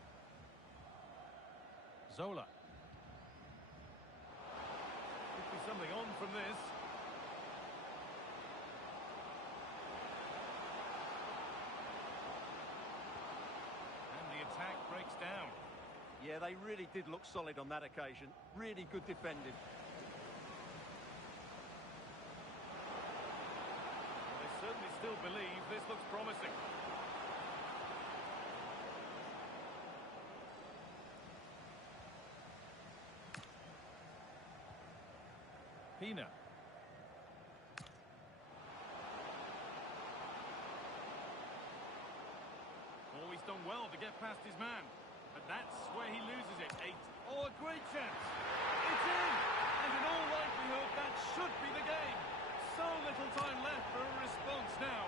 Zola. Could be something on from this. And the attack breaks down. Yeah, they really did look solid on that occasion. Really good defending. They certainly still believe this looks promising. Pina. Always done well to get past his man. But that's where he loses it. Oh, a great chance. It's in! And in all likelihood, that should be the game. So little time left for a response now.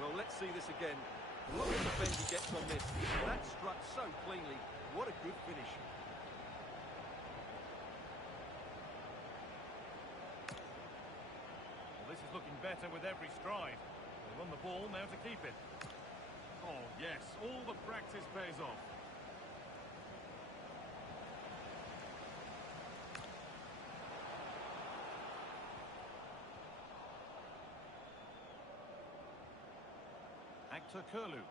Well, let's see this again. Look at the bend he gets on this. That struck so cleanly. What a good finish. Well, this is looking better with every stride. They run the ball now to keep it. Oh, yes, all the practice pays off. Actor Curlew.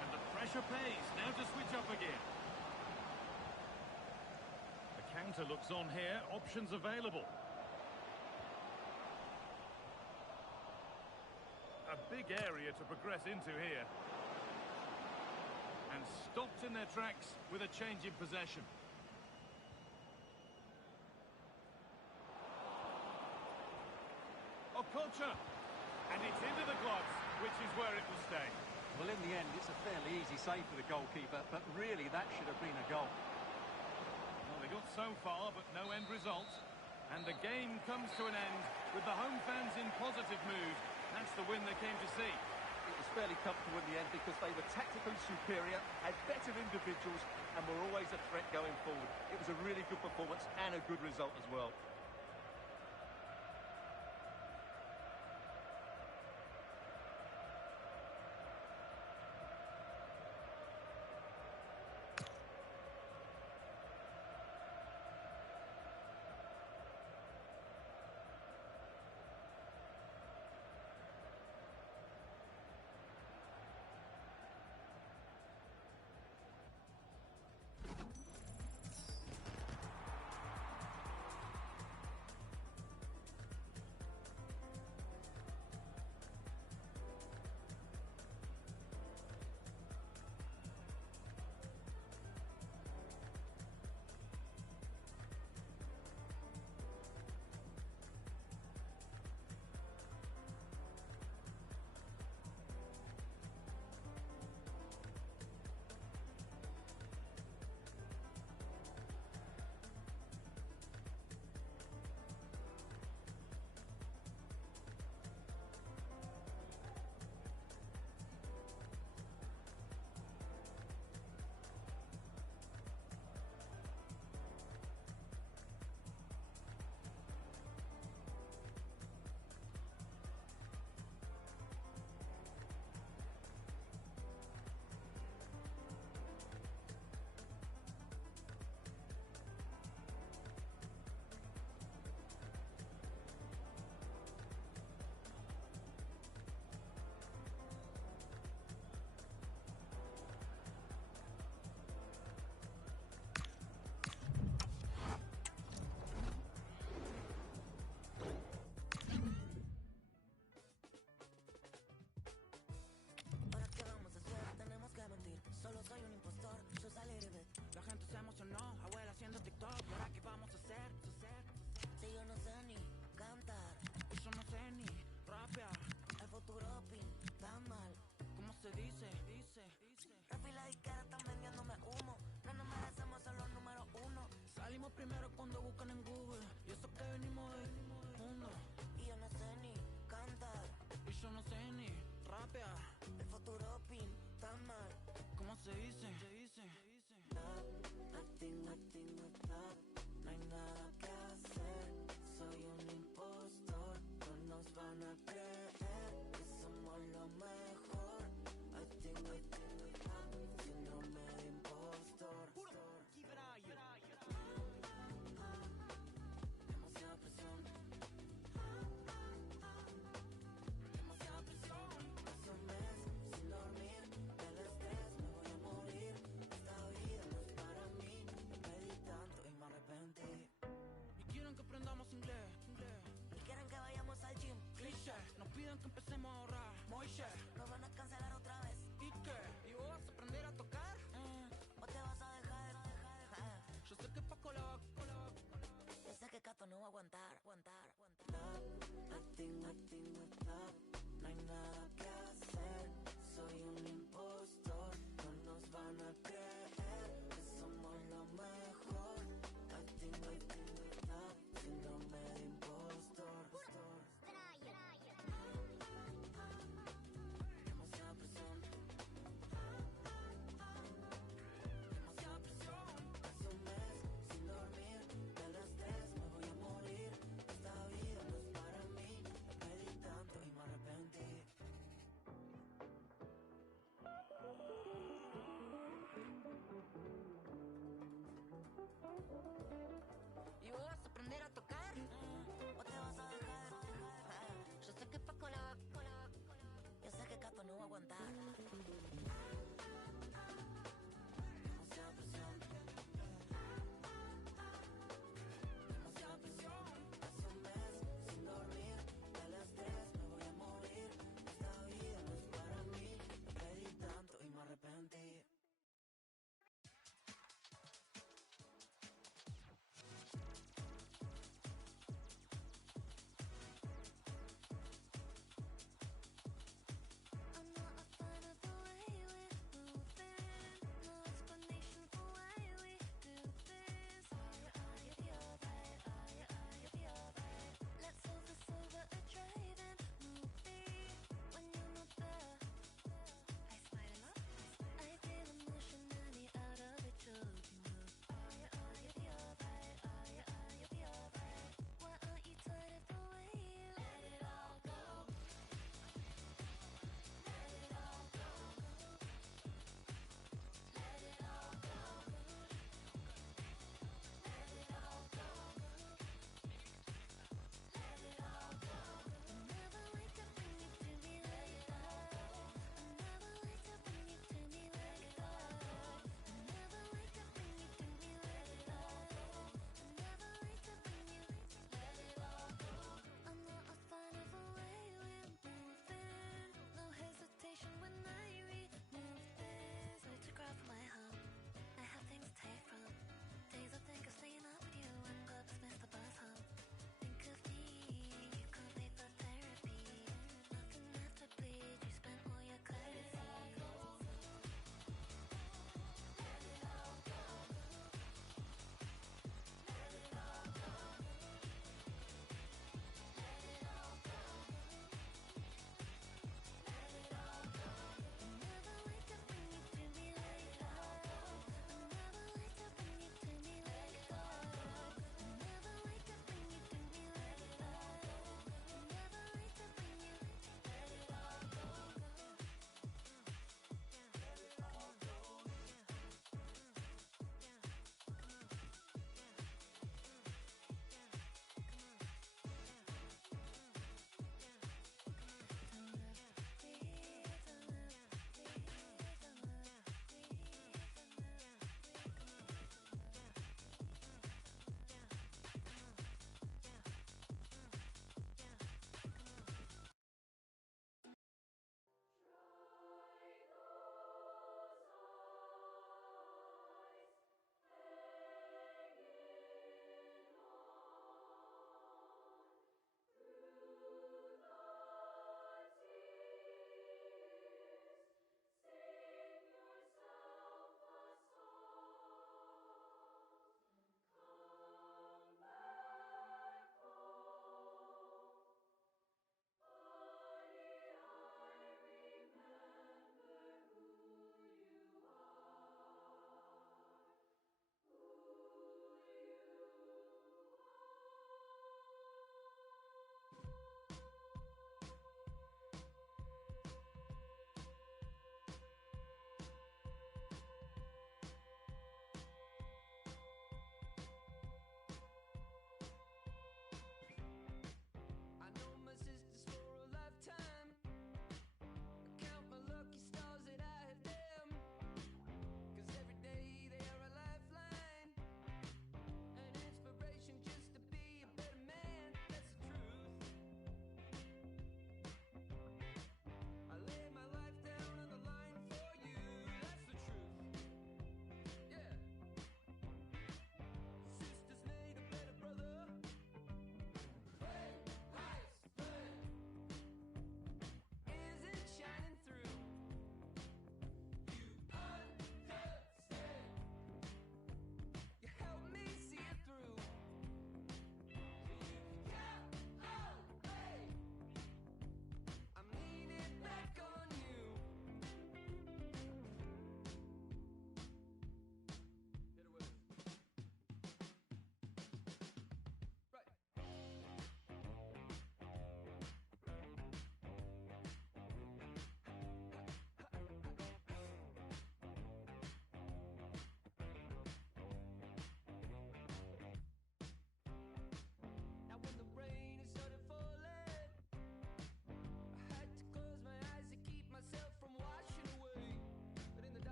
And the pressure pays. Now to switch up again. The counter looks on here. Options available. A big area to progress into here. And stopped in their tracks with a change in possession. Okocha, and it's into the gloves, which is where it will stay. Well, in the end, it's a fairly easy save for the goalkeeper, but really that should have been a goal. Well, they got so far, but no end result. And the game comes to an end with the home fans in positive mood. That's the win they came to see. It was fairly comfortable in the end because they were tactically superior, had better individuals, and were always a threat going forward. It was a really good performance and a good result as well. se dice? Refila y cara están vendiéndome humo. No nos merecemos ser los número uno. Salimos primero cuando buscan en Google. Y eso que venimos del mundo. Y yo no sé ni cantar. Y yo no sé ni rapear. El futuro pinta mal. ¿Cómo se dice? Nothing with love. No hay nada que hacer. Soy un impostor. No nos van a creer que somos lo mejor. I think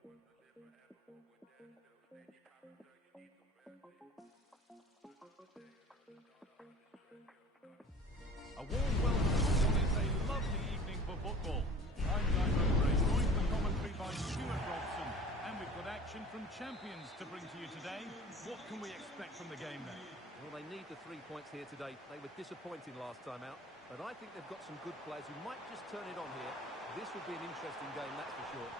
A warm welcome. It's a lovely evening for football. I'm Guy Mowbray, joined for commentary by Stuart Robson, and we've got action from champions to bring to you today. What can we expect from the game then? Well, they need the 3 points here today. They were disappointing last time out, but I think they've got some good players who might just turn it on here. This will be an interesting game, that's for sure.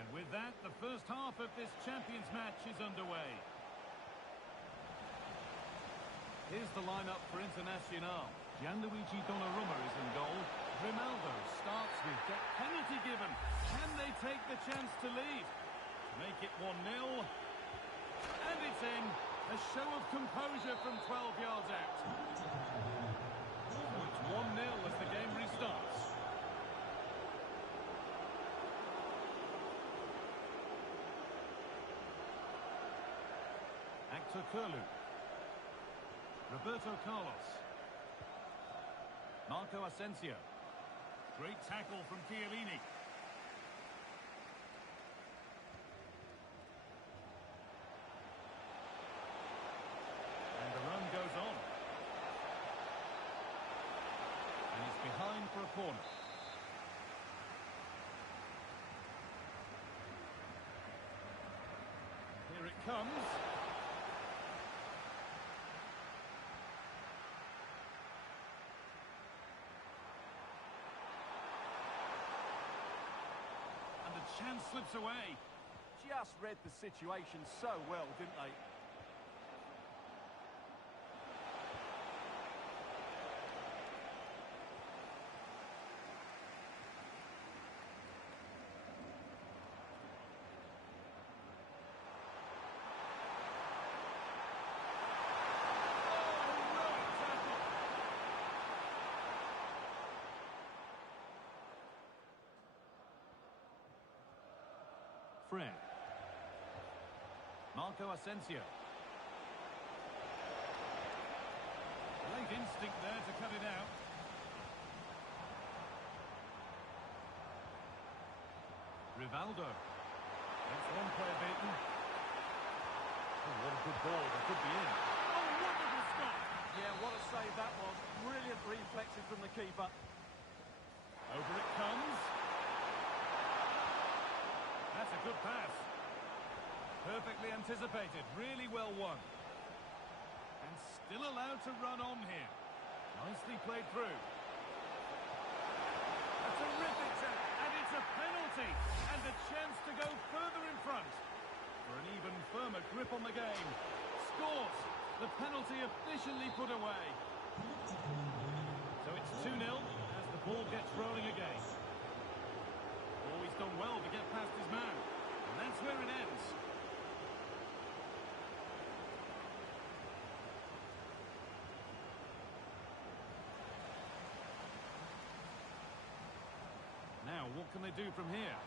And with that, the first half of this champions match is underway. Here's the lineup for Internacional. Gianluigi Donnarumma is in goal. Grimaldo starts with that penalty given. Can they take the chance to lead? To make it 1-0. And it's in. A show of composure from 12 yards out. So it's 1-0 as the game restarts. Actor Kurlu. Roberto Carlos. Marco Asensio. Great tackle from Chiellini. And the run goes on. And he's behind for a corner. Here it comes. Chance slips away. Just read the situation so well, didn't they? Fred. Marco Asensio. Great instinct there to cut it out. Rivaldo. That's one player beaten. Oh, what a good ball. That could be in. Oh, wonderful stop. Yeah, what a save that was. Brilliant reflexes from the keeper. Over it comes. That's a good pass. Perfectly anticipated. Really well won. And still allowed to run on here. Nicely played through. A terrific set. And it's a penalty. And a chance to go further in front. For an even firmer grip on the game. Scores. The penalty officially put away. So it's 2-0 as the ball gets rolling again. Always done well to get past his man. And that's where it ends. Now, what can they do from here?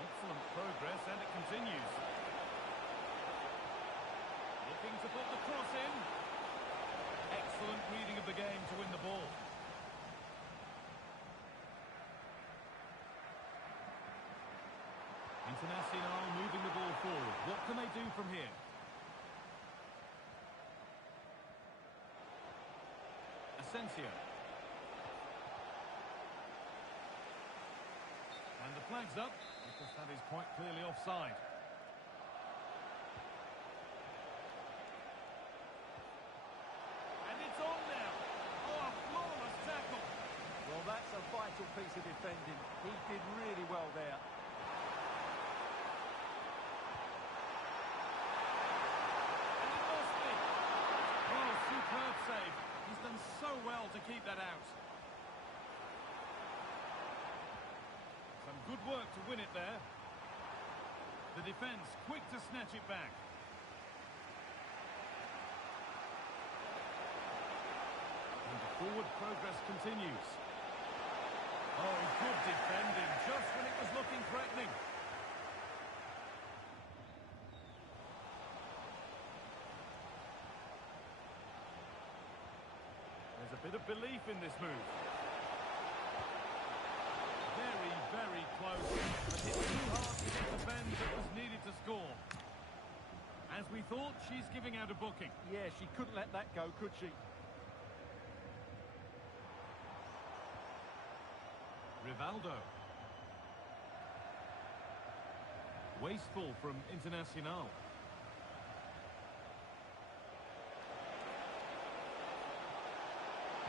Excellent progress, and it continues. Looking to put the cross in. Excellent reading of the game to win the ball. Internacional moving the ball forward. What can they do from here? Asensio. And the flag's up, because that is quite clearly offside. And it's on now. Oh, a flawless tackle. Well, that's a vital piece of defending. He did really well there. And it must be. Oh, superb save. He's done so well to keep that out. Some good work to win it there. The defence quick to snatch it back. And the forward progress continues. Oh, good defending, just when it was looking threatening. There's a bit of belief in this move. Very, very close. And hit too hard to get the bend that was needed to score. As we thought, she's giving out a booking. Yeah, she couldn't let that go, could she? Rivaldo. Wasteful from Internacional.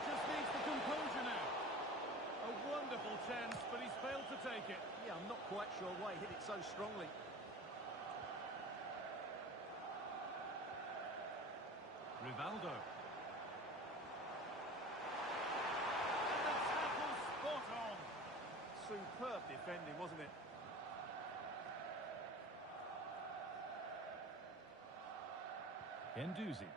Just needs the composure now. A wonderful chance, but he's failed to take it. Yeah, I'm not quite sure why he hit it so strongly. Rivaldo. And the tackle spot on. Superb defending, wasn't it? Genduzi.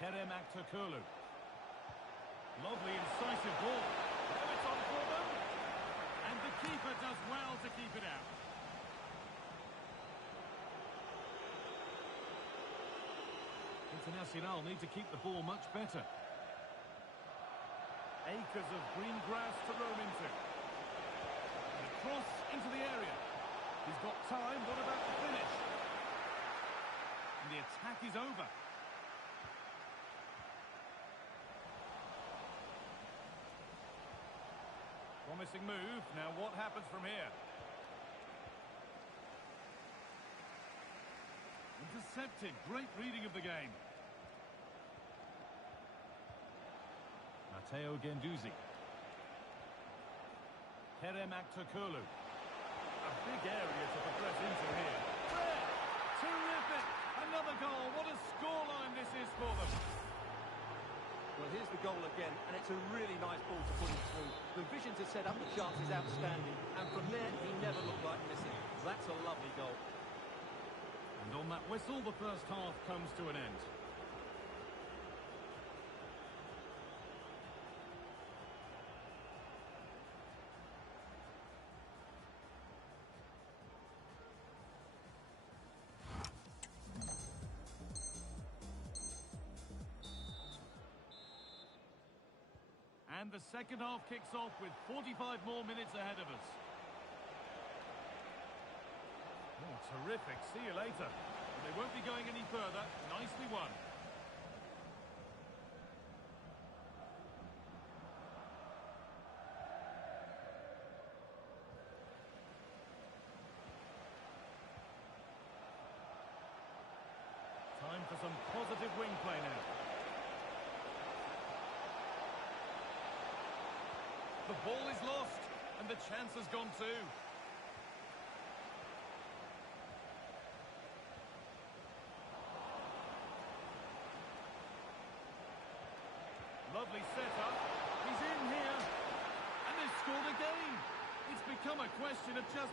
Kerem Aktürkoğlu. Lovely incisive ball. Now it's on for them. And the keeper does well to keep it out. Internacional need to keep the ball much better. Acres of green grass to roam into. And a cross into the area. He's got time, what about the finish? And the attack is over. Promising move, now what happens from here? Intercepted, great reading of the game. Matteo Genduzi. Kerem Aktürkoğlu. A big area to progress into here. Fred! Terrific! Another goal. What a scoreline this is for them. Well, here's the goal again, and it's a really nice ball to put him through. The vision to set up the chance is outstanding, and from there, he never looked like missing. That's a lovely goal. And on that whistle, the first half comes to an end. And the second half kicks off with 45 more minutes ahead of us. Oh, terrific. See you later. They won't be going any further. Nicely won. Time for some positive wing play now. The ball is lost, and the chance has gone too. Lovely setup. He's in here, and they've scored again. It's become a question of just...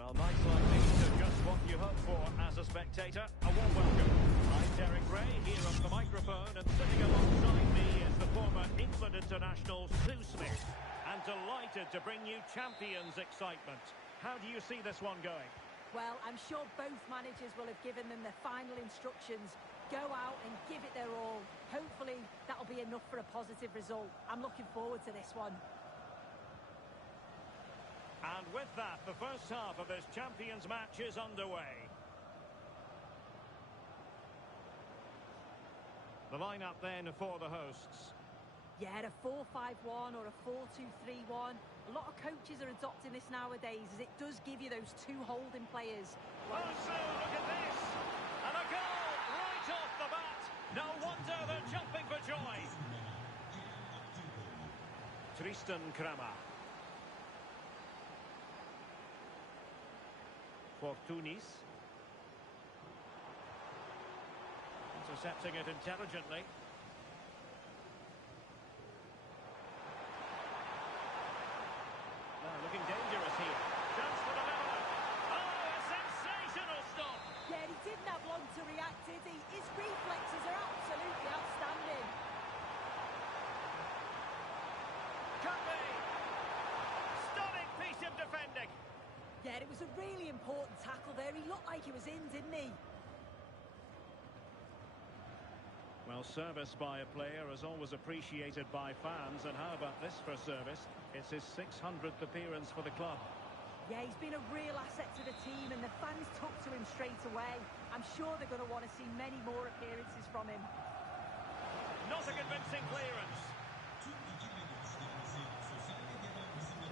Well, nights like these are just what you hope for as a spectator. A warm welcome. I'm Derek Ray, here on the microphone, and sitting alongside me is the former England international Sue Smith. And delighted to bring you champions excitement. How do you see this one going? Well, I'm sure both managers will have given them their final instructions. Go out and give it their all. Hopefully, that'll be enough for a positive result. I'm looking forward to this one. And with that, the first half of this Champions match is underway. The lineup then for the hosts. Yeah, a 4-5-1 or a 4-2-3-1. A lot of coaches are adopting this nowadays as it does give you those two holding players. Oh, so look at this! And a goal right off the bat. No wonder they're jumping for joy. Tristan Kramer. Fortunis. Intercepting it intelligently. Now looking dangerous here. Chance for the leveller. Oh, a sensational stop. Yeah, he didn't have long to react, did he? His reflexes are absolutely outstanding. Could be. Stunning piece of defending. Yeah, it was a really important tackle there. He looked like he was in, didn't he? Well, service by a player is always appreciated by fans. And how about this for service? It's his 600th appearance for the club. Yeah, he's been a real asset to the team and the fans took to him straight away. I'm sure they're going to want to see many more appearances from him. Not a convincing clearance.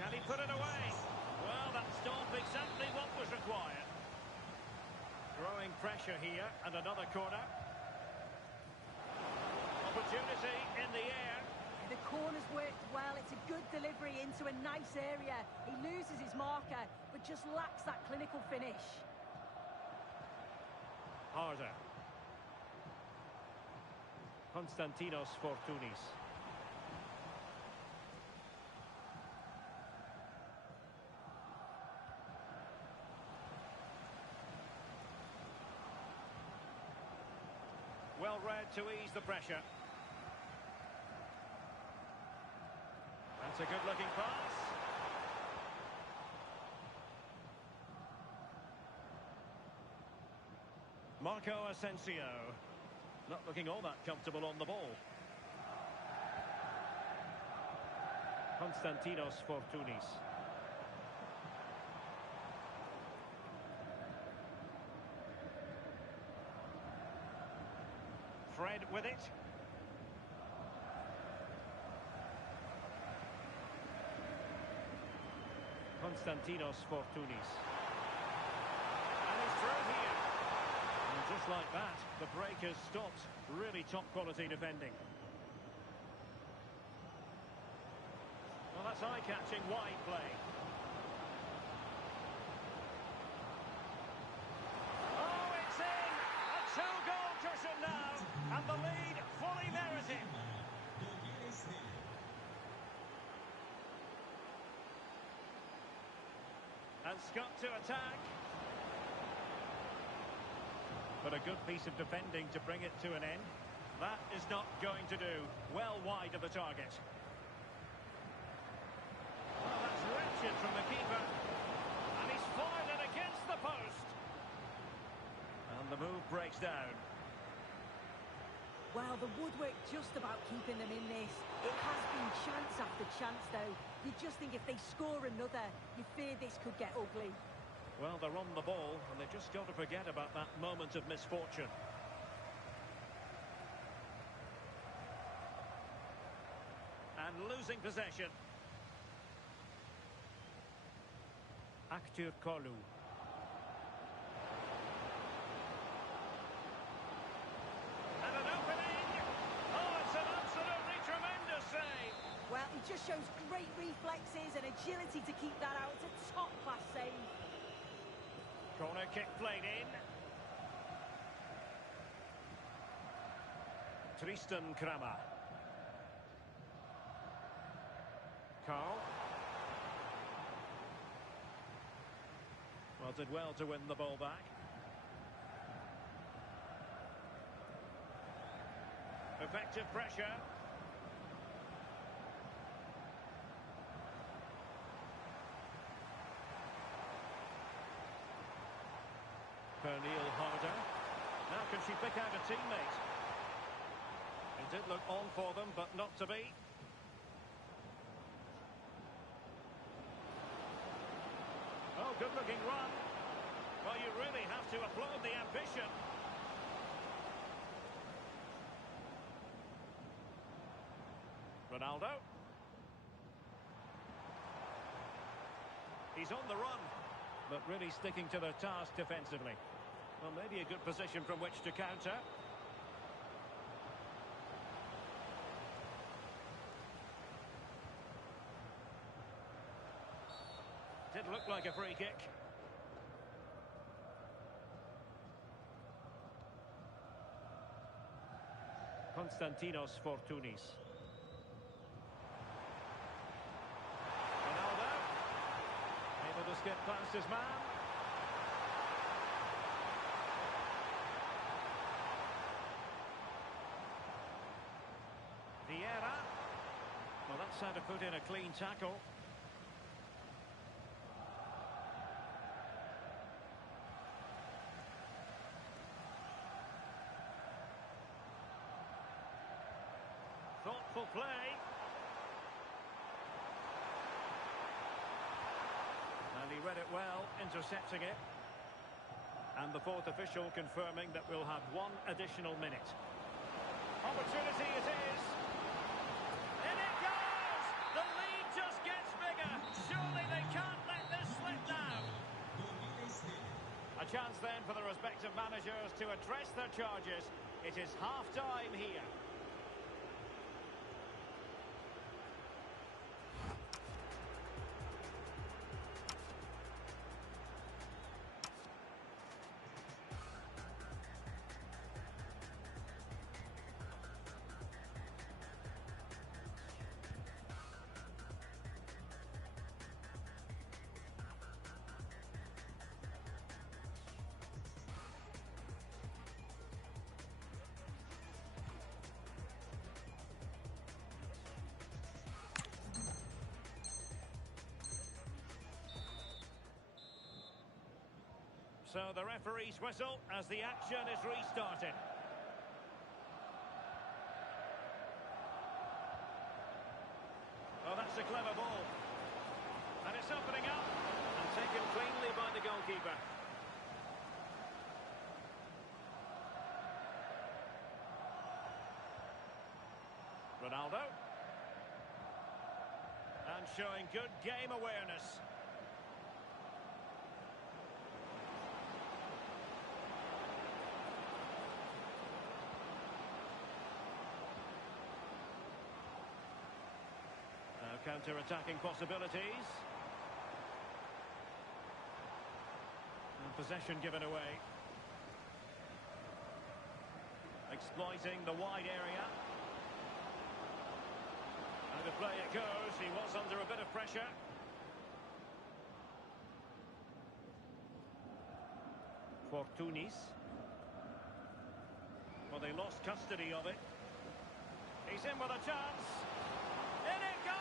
Can he put it away? Well, that stopped exactly what was required. Growing pressure here, and another corner. Opportunity in the air. The corner's worked well. It's a good delivery into a nice area. He loses his marker, but just lacks that clinical finish. Harder. Konstantinos Fortunis. Well read to ease the pressure. That's a good-looking pass. Marco Asensio. Not looking all that comfortable on the ball. Konstantinos Fortunis. Fred with it. Konstantinos Fortunis. And he's through here. And just like that, the break has stopped. Really top quality defending. Well, that's eye-catching wide play. Oh, it's in! A two-goal cushion now, and the lead fully merited. And Scott to attack. But a good piece of defending to bring it to an end. That is not going to do. Well wide of the target. Well, that's wretched from the keeper. And he's fired it against the post. And the move breaks down. Well, the woodwork just about keeping them in this. It has been chance after chance, though. You just think if they score another, you fear this could get ugly. Well, they're on the ball, and they've just got to forget about that moment of misfortune. And losing possession. Aktür Kolu. And an opening. Oh, it's an absolutely tremendous save. Well, he just shows great reflexes and agility to keep that out. It's a top-class save. Corner kick played in. Tristan Kramer. Carl. Well, did well to win the ball back. Effective pressure. Pernille Harder. Now can she pick out a teammate? It did look on for them, but not to be. Oh, good-looking run. Well, you really have to applaud the ambition. Ronaldo. He's on the run, but really sticking to their task defensively. Well, maybe a good position from which to counter. Did look like a free kick. Konstantinos Fortounis. Ronaldo. Able to skip past his man. Vieira. Well, that's how to put in a clean tackle. Thoughtful play. And he read it well, intercepting it. And the fourth official confirming that we'll have one additional minute. Opportunity it is. In it goes! The lead just gets bigger. Surely they can't let this slip now. A chance then for the respective managers to address their charges. It is half-time here. So the referee's whistle as the action is restarted. Oh, that's a clever ball. And it's opening up and taken cleanly by the goalkeeper. Ronaldo. And showing good game awareness. Counter-attacking possibilities. And possession given away. Exploiting the wide area. And the play it goes. He was under a bit of pressure. Fortounis. Well, they lost custody of it. He's in with a chance. In it goes!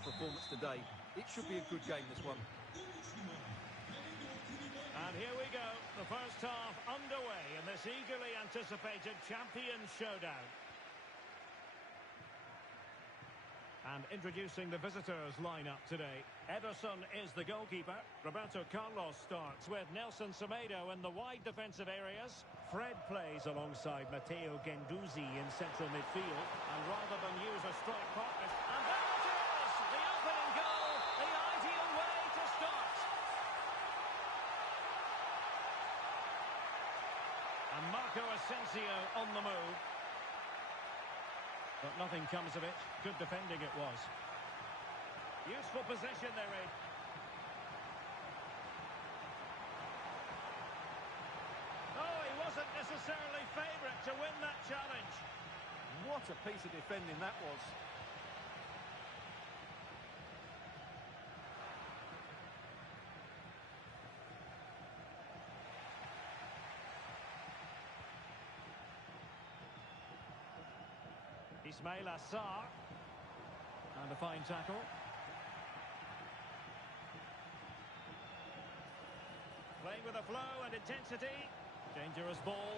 that performance today. It should be a good game, this one. And here we go, the first half underway in this eagerly anticipated champions showdown. And introducing the visitors lineup today. ERSUN is the goalkeeper. Roberto Carlos starts with Nelson Semedo in the wide defensive areas. Fred plays alongside Matteo Guendouzi in central midfield. And rather than use a strike partner... And there it is! The opening goal! The ideal way to start! And Marco Asensio on the move. But nothing comes of it. Good defending it was. Useful possession they're in. Oh, he wasn't necessarily favourite to win that challenge. What a piece of defending that was. Ismail Assar. And a fine tackle. Playing with a flow and intensity. Dangerous ball.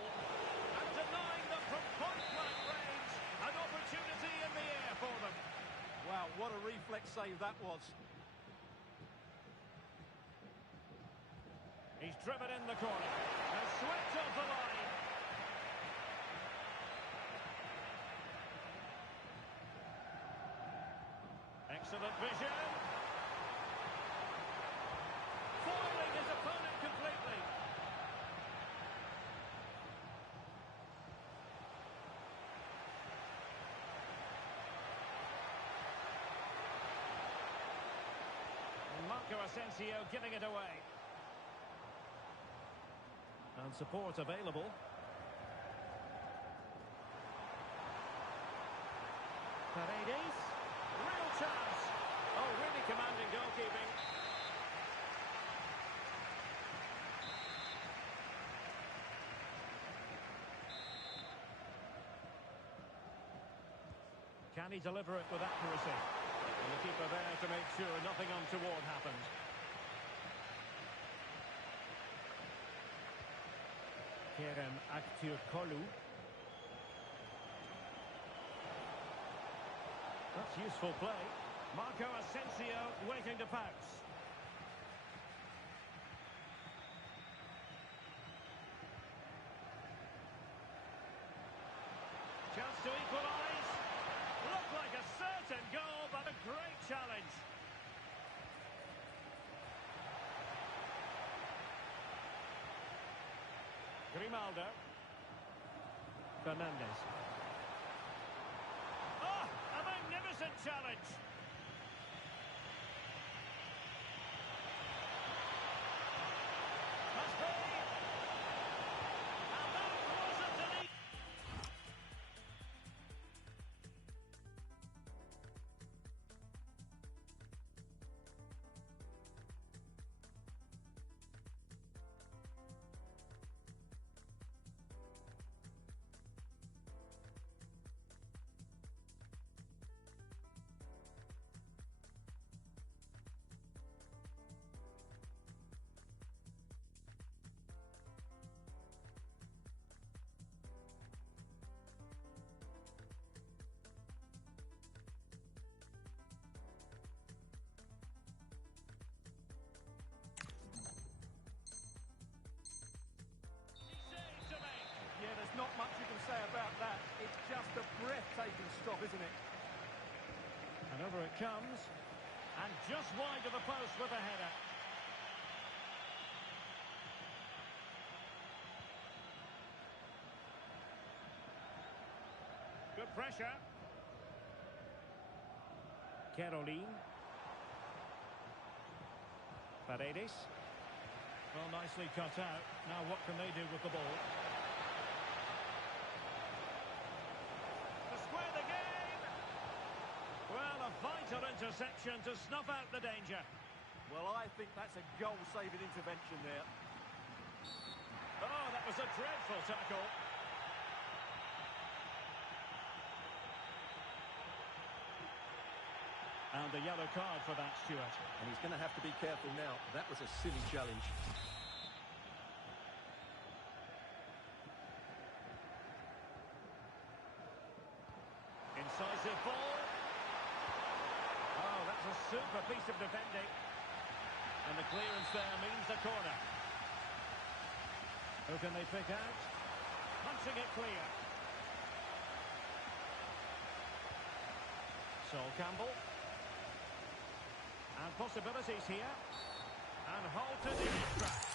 And denying them from point-blank range. An opportunity in the air for them. Wow, what a reflex save that was. He's driven in the corner. And swept off the line. Excellent vision. Foiling his opponent completely. And Marco Asensio giving it away. And support available. Paredes. Real chance. Oh, really commanding goalkeeping. Can he deliver it with accuracy? And the keeper there to make sure nothing untoward happened. Kerem Aktürkoğlu. That's useful play. Marco Asensio waiting to pounce. Chance to equalise. Looked like a certain goal, but a great challenge. Grimaldo. Fernandes. Oh, a magnificent challenge. Must be. And that wasn't an easy. Yeah, there's not much you can say about that. It's just a breathtaking stop, isn't it? And over it comes. And just wide of the post with a header. Good pressure. Caroline. Paredes. Well, nicely cut out. Now what can they do with the ball? To square the game! Well, a vital interception to snuff out the danger. Well, I think that's a goal-saving intervention there. Oh, that was a dreadful tackle. And a yellow card for that, Stuart. And he's going to have to be careful now. That was a silly challenge. Incisive ball. Oh, that's a super piece of defending. And the clearance there means the corner. Who can they pick out? Punching it clear. Sol Campbell. And possibilities here. And halted in his tracks.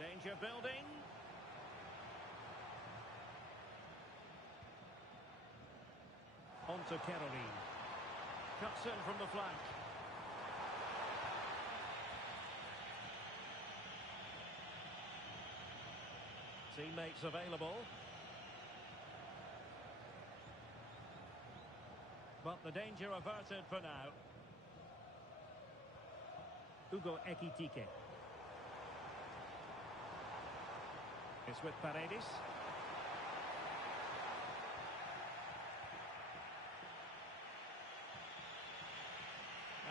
Danger building. On to Fenerin. Cuts in from the flank. Teammates available. But the danger averted for now. Hugo Ekitike. It's with Paredes.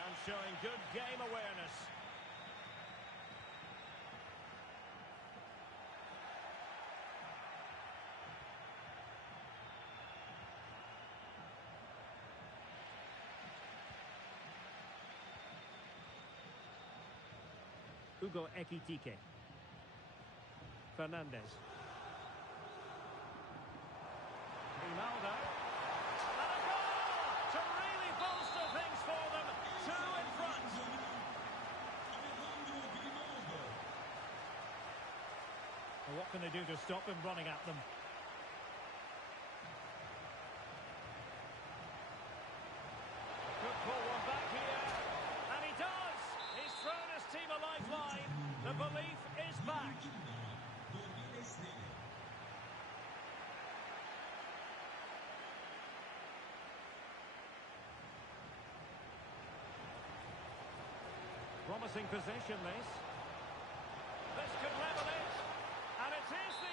And showing good game awareness. Hugo Ekitike. Fernandez. Ronaldo. And a goal to really bolster things for them. Two in front. Well, what can they do to stop him running at them? Could pull one back here. And he does. He's thrown his team a lifeline. The belief is back. Promising position, this. This could level it. And it is the...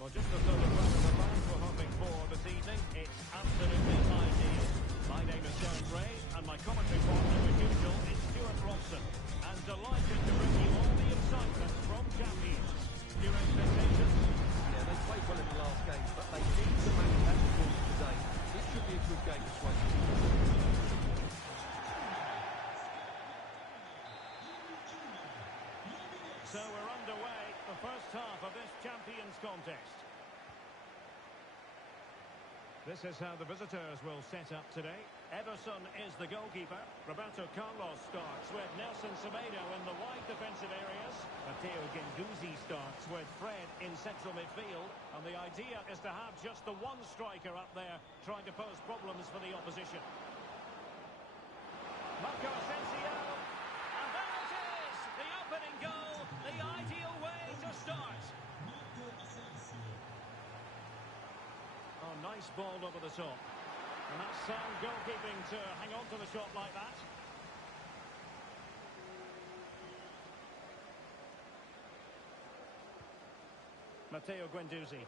Well, just the sort of run of the fans we're hoping for this evening. It's absolutely ideal. My name is Darren Ray, and my commentary partner, as usual, is Stuart Robson. And delighted to bring you all the excitement from champions. Your expectations? Yeah, they played well in the last game, but they need to match that performance today. This should be a good game this way. So we're underway, the first half of this Champions contest. This is how the visitors will set up today. Ederson is the goalkeeper. Roberto Carlos starts with Nelson Semedo in the wide defensive areas. Matteo Guendouzi starts with Fred in central midfield. And the idea is to have just the one striker up there trying to pose problems for the opposition. Marco Asensio. And there it is! The opening goal. The ideal way to start. Oh, nice ball over the top. And that's sound goalkeeping to hang on to the shot like that. Matteo Guendouzi.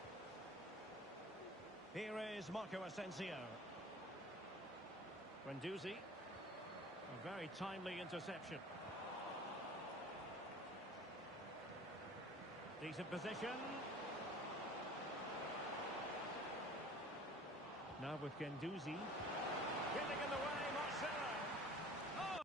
Here is Marco Asensio. Guendouzi. A very timely interception. Decent position. Now with Guendouzi. Getting in the way, Marcelo. Oh!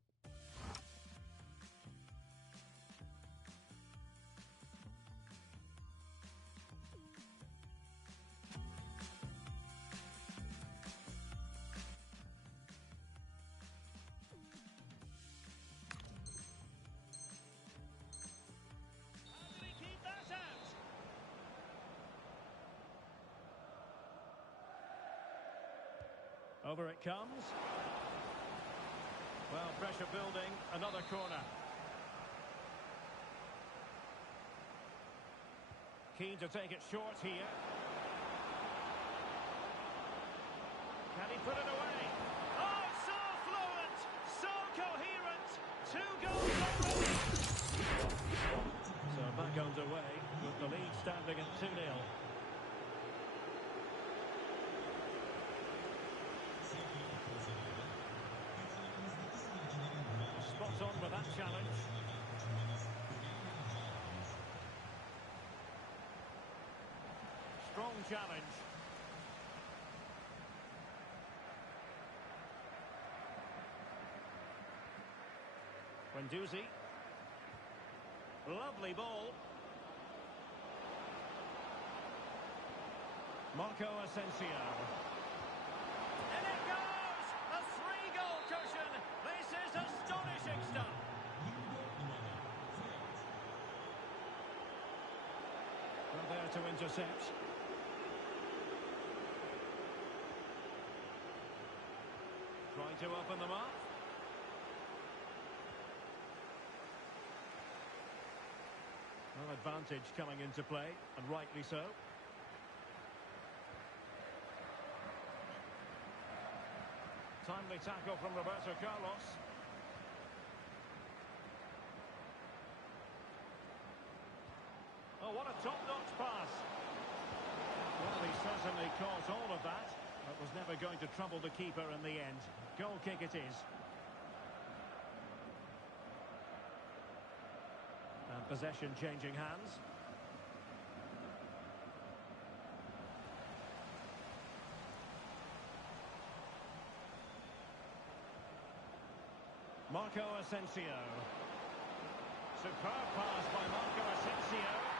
How do we keep that out? Over it comes. Well, pressure building. Another corner. Keen to take it short here. Can he put it away? Oh, so fluent! So coherent! 2 goals already! So back underway with the lead standing at 2-0. Spot on with that challenge. Strong challenge. Guendouzi. Lovely ball. Marco Asensio. And it goes! A 3-goal cushion. This is astonishing stuff. Well, there to intercept. Trying to open them up. Well, advantage coming into play, and rightly so. Timely tackle from Roberto Carlos. Oh, what a top-notch pass. Well, he certainly caught all of that, but was never going to trouble the keeper in the end. Goal kick it is. And possession changing hands. Marco Asensio. Superb pass by Marco Asensio.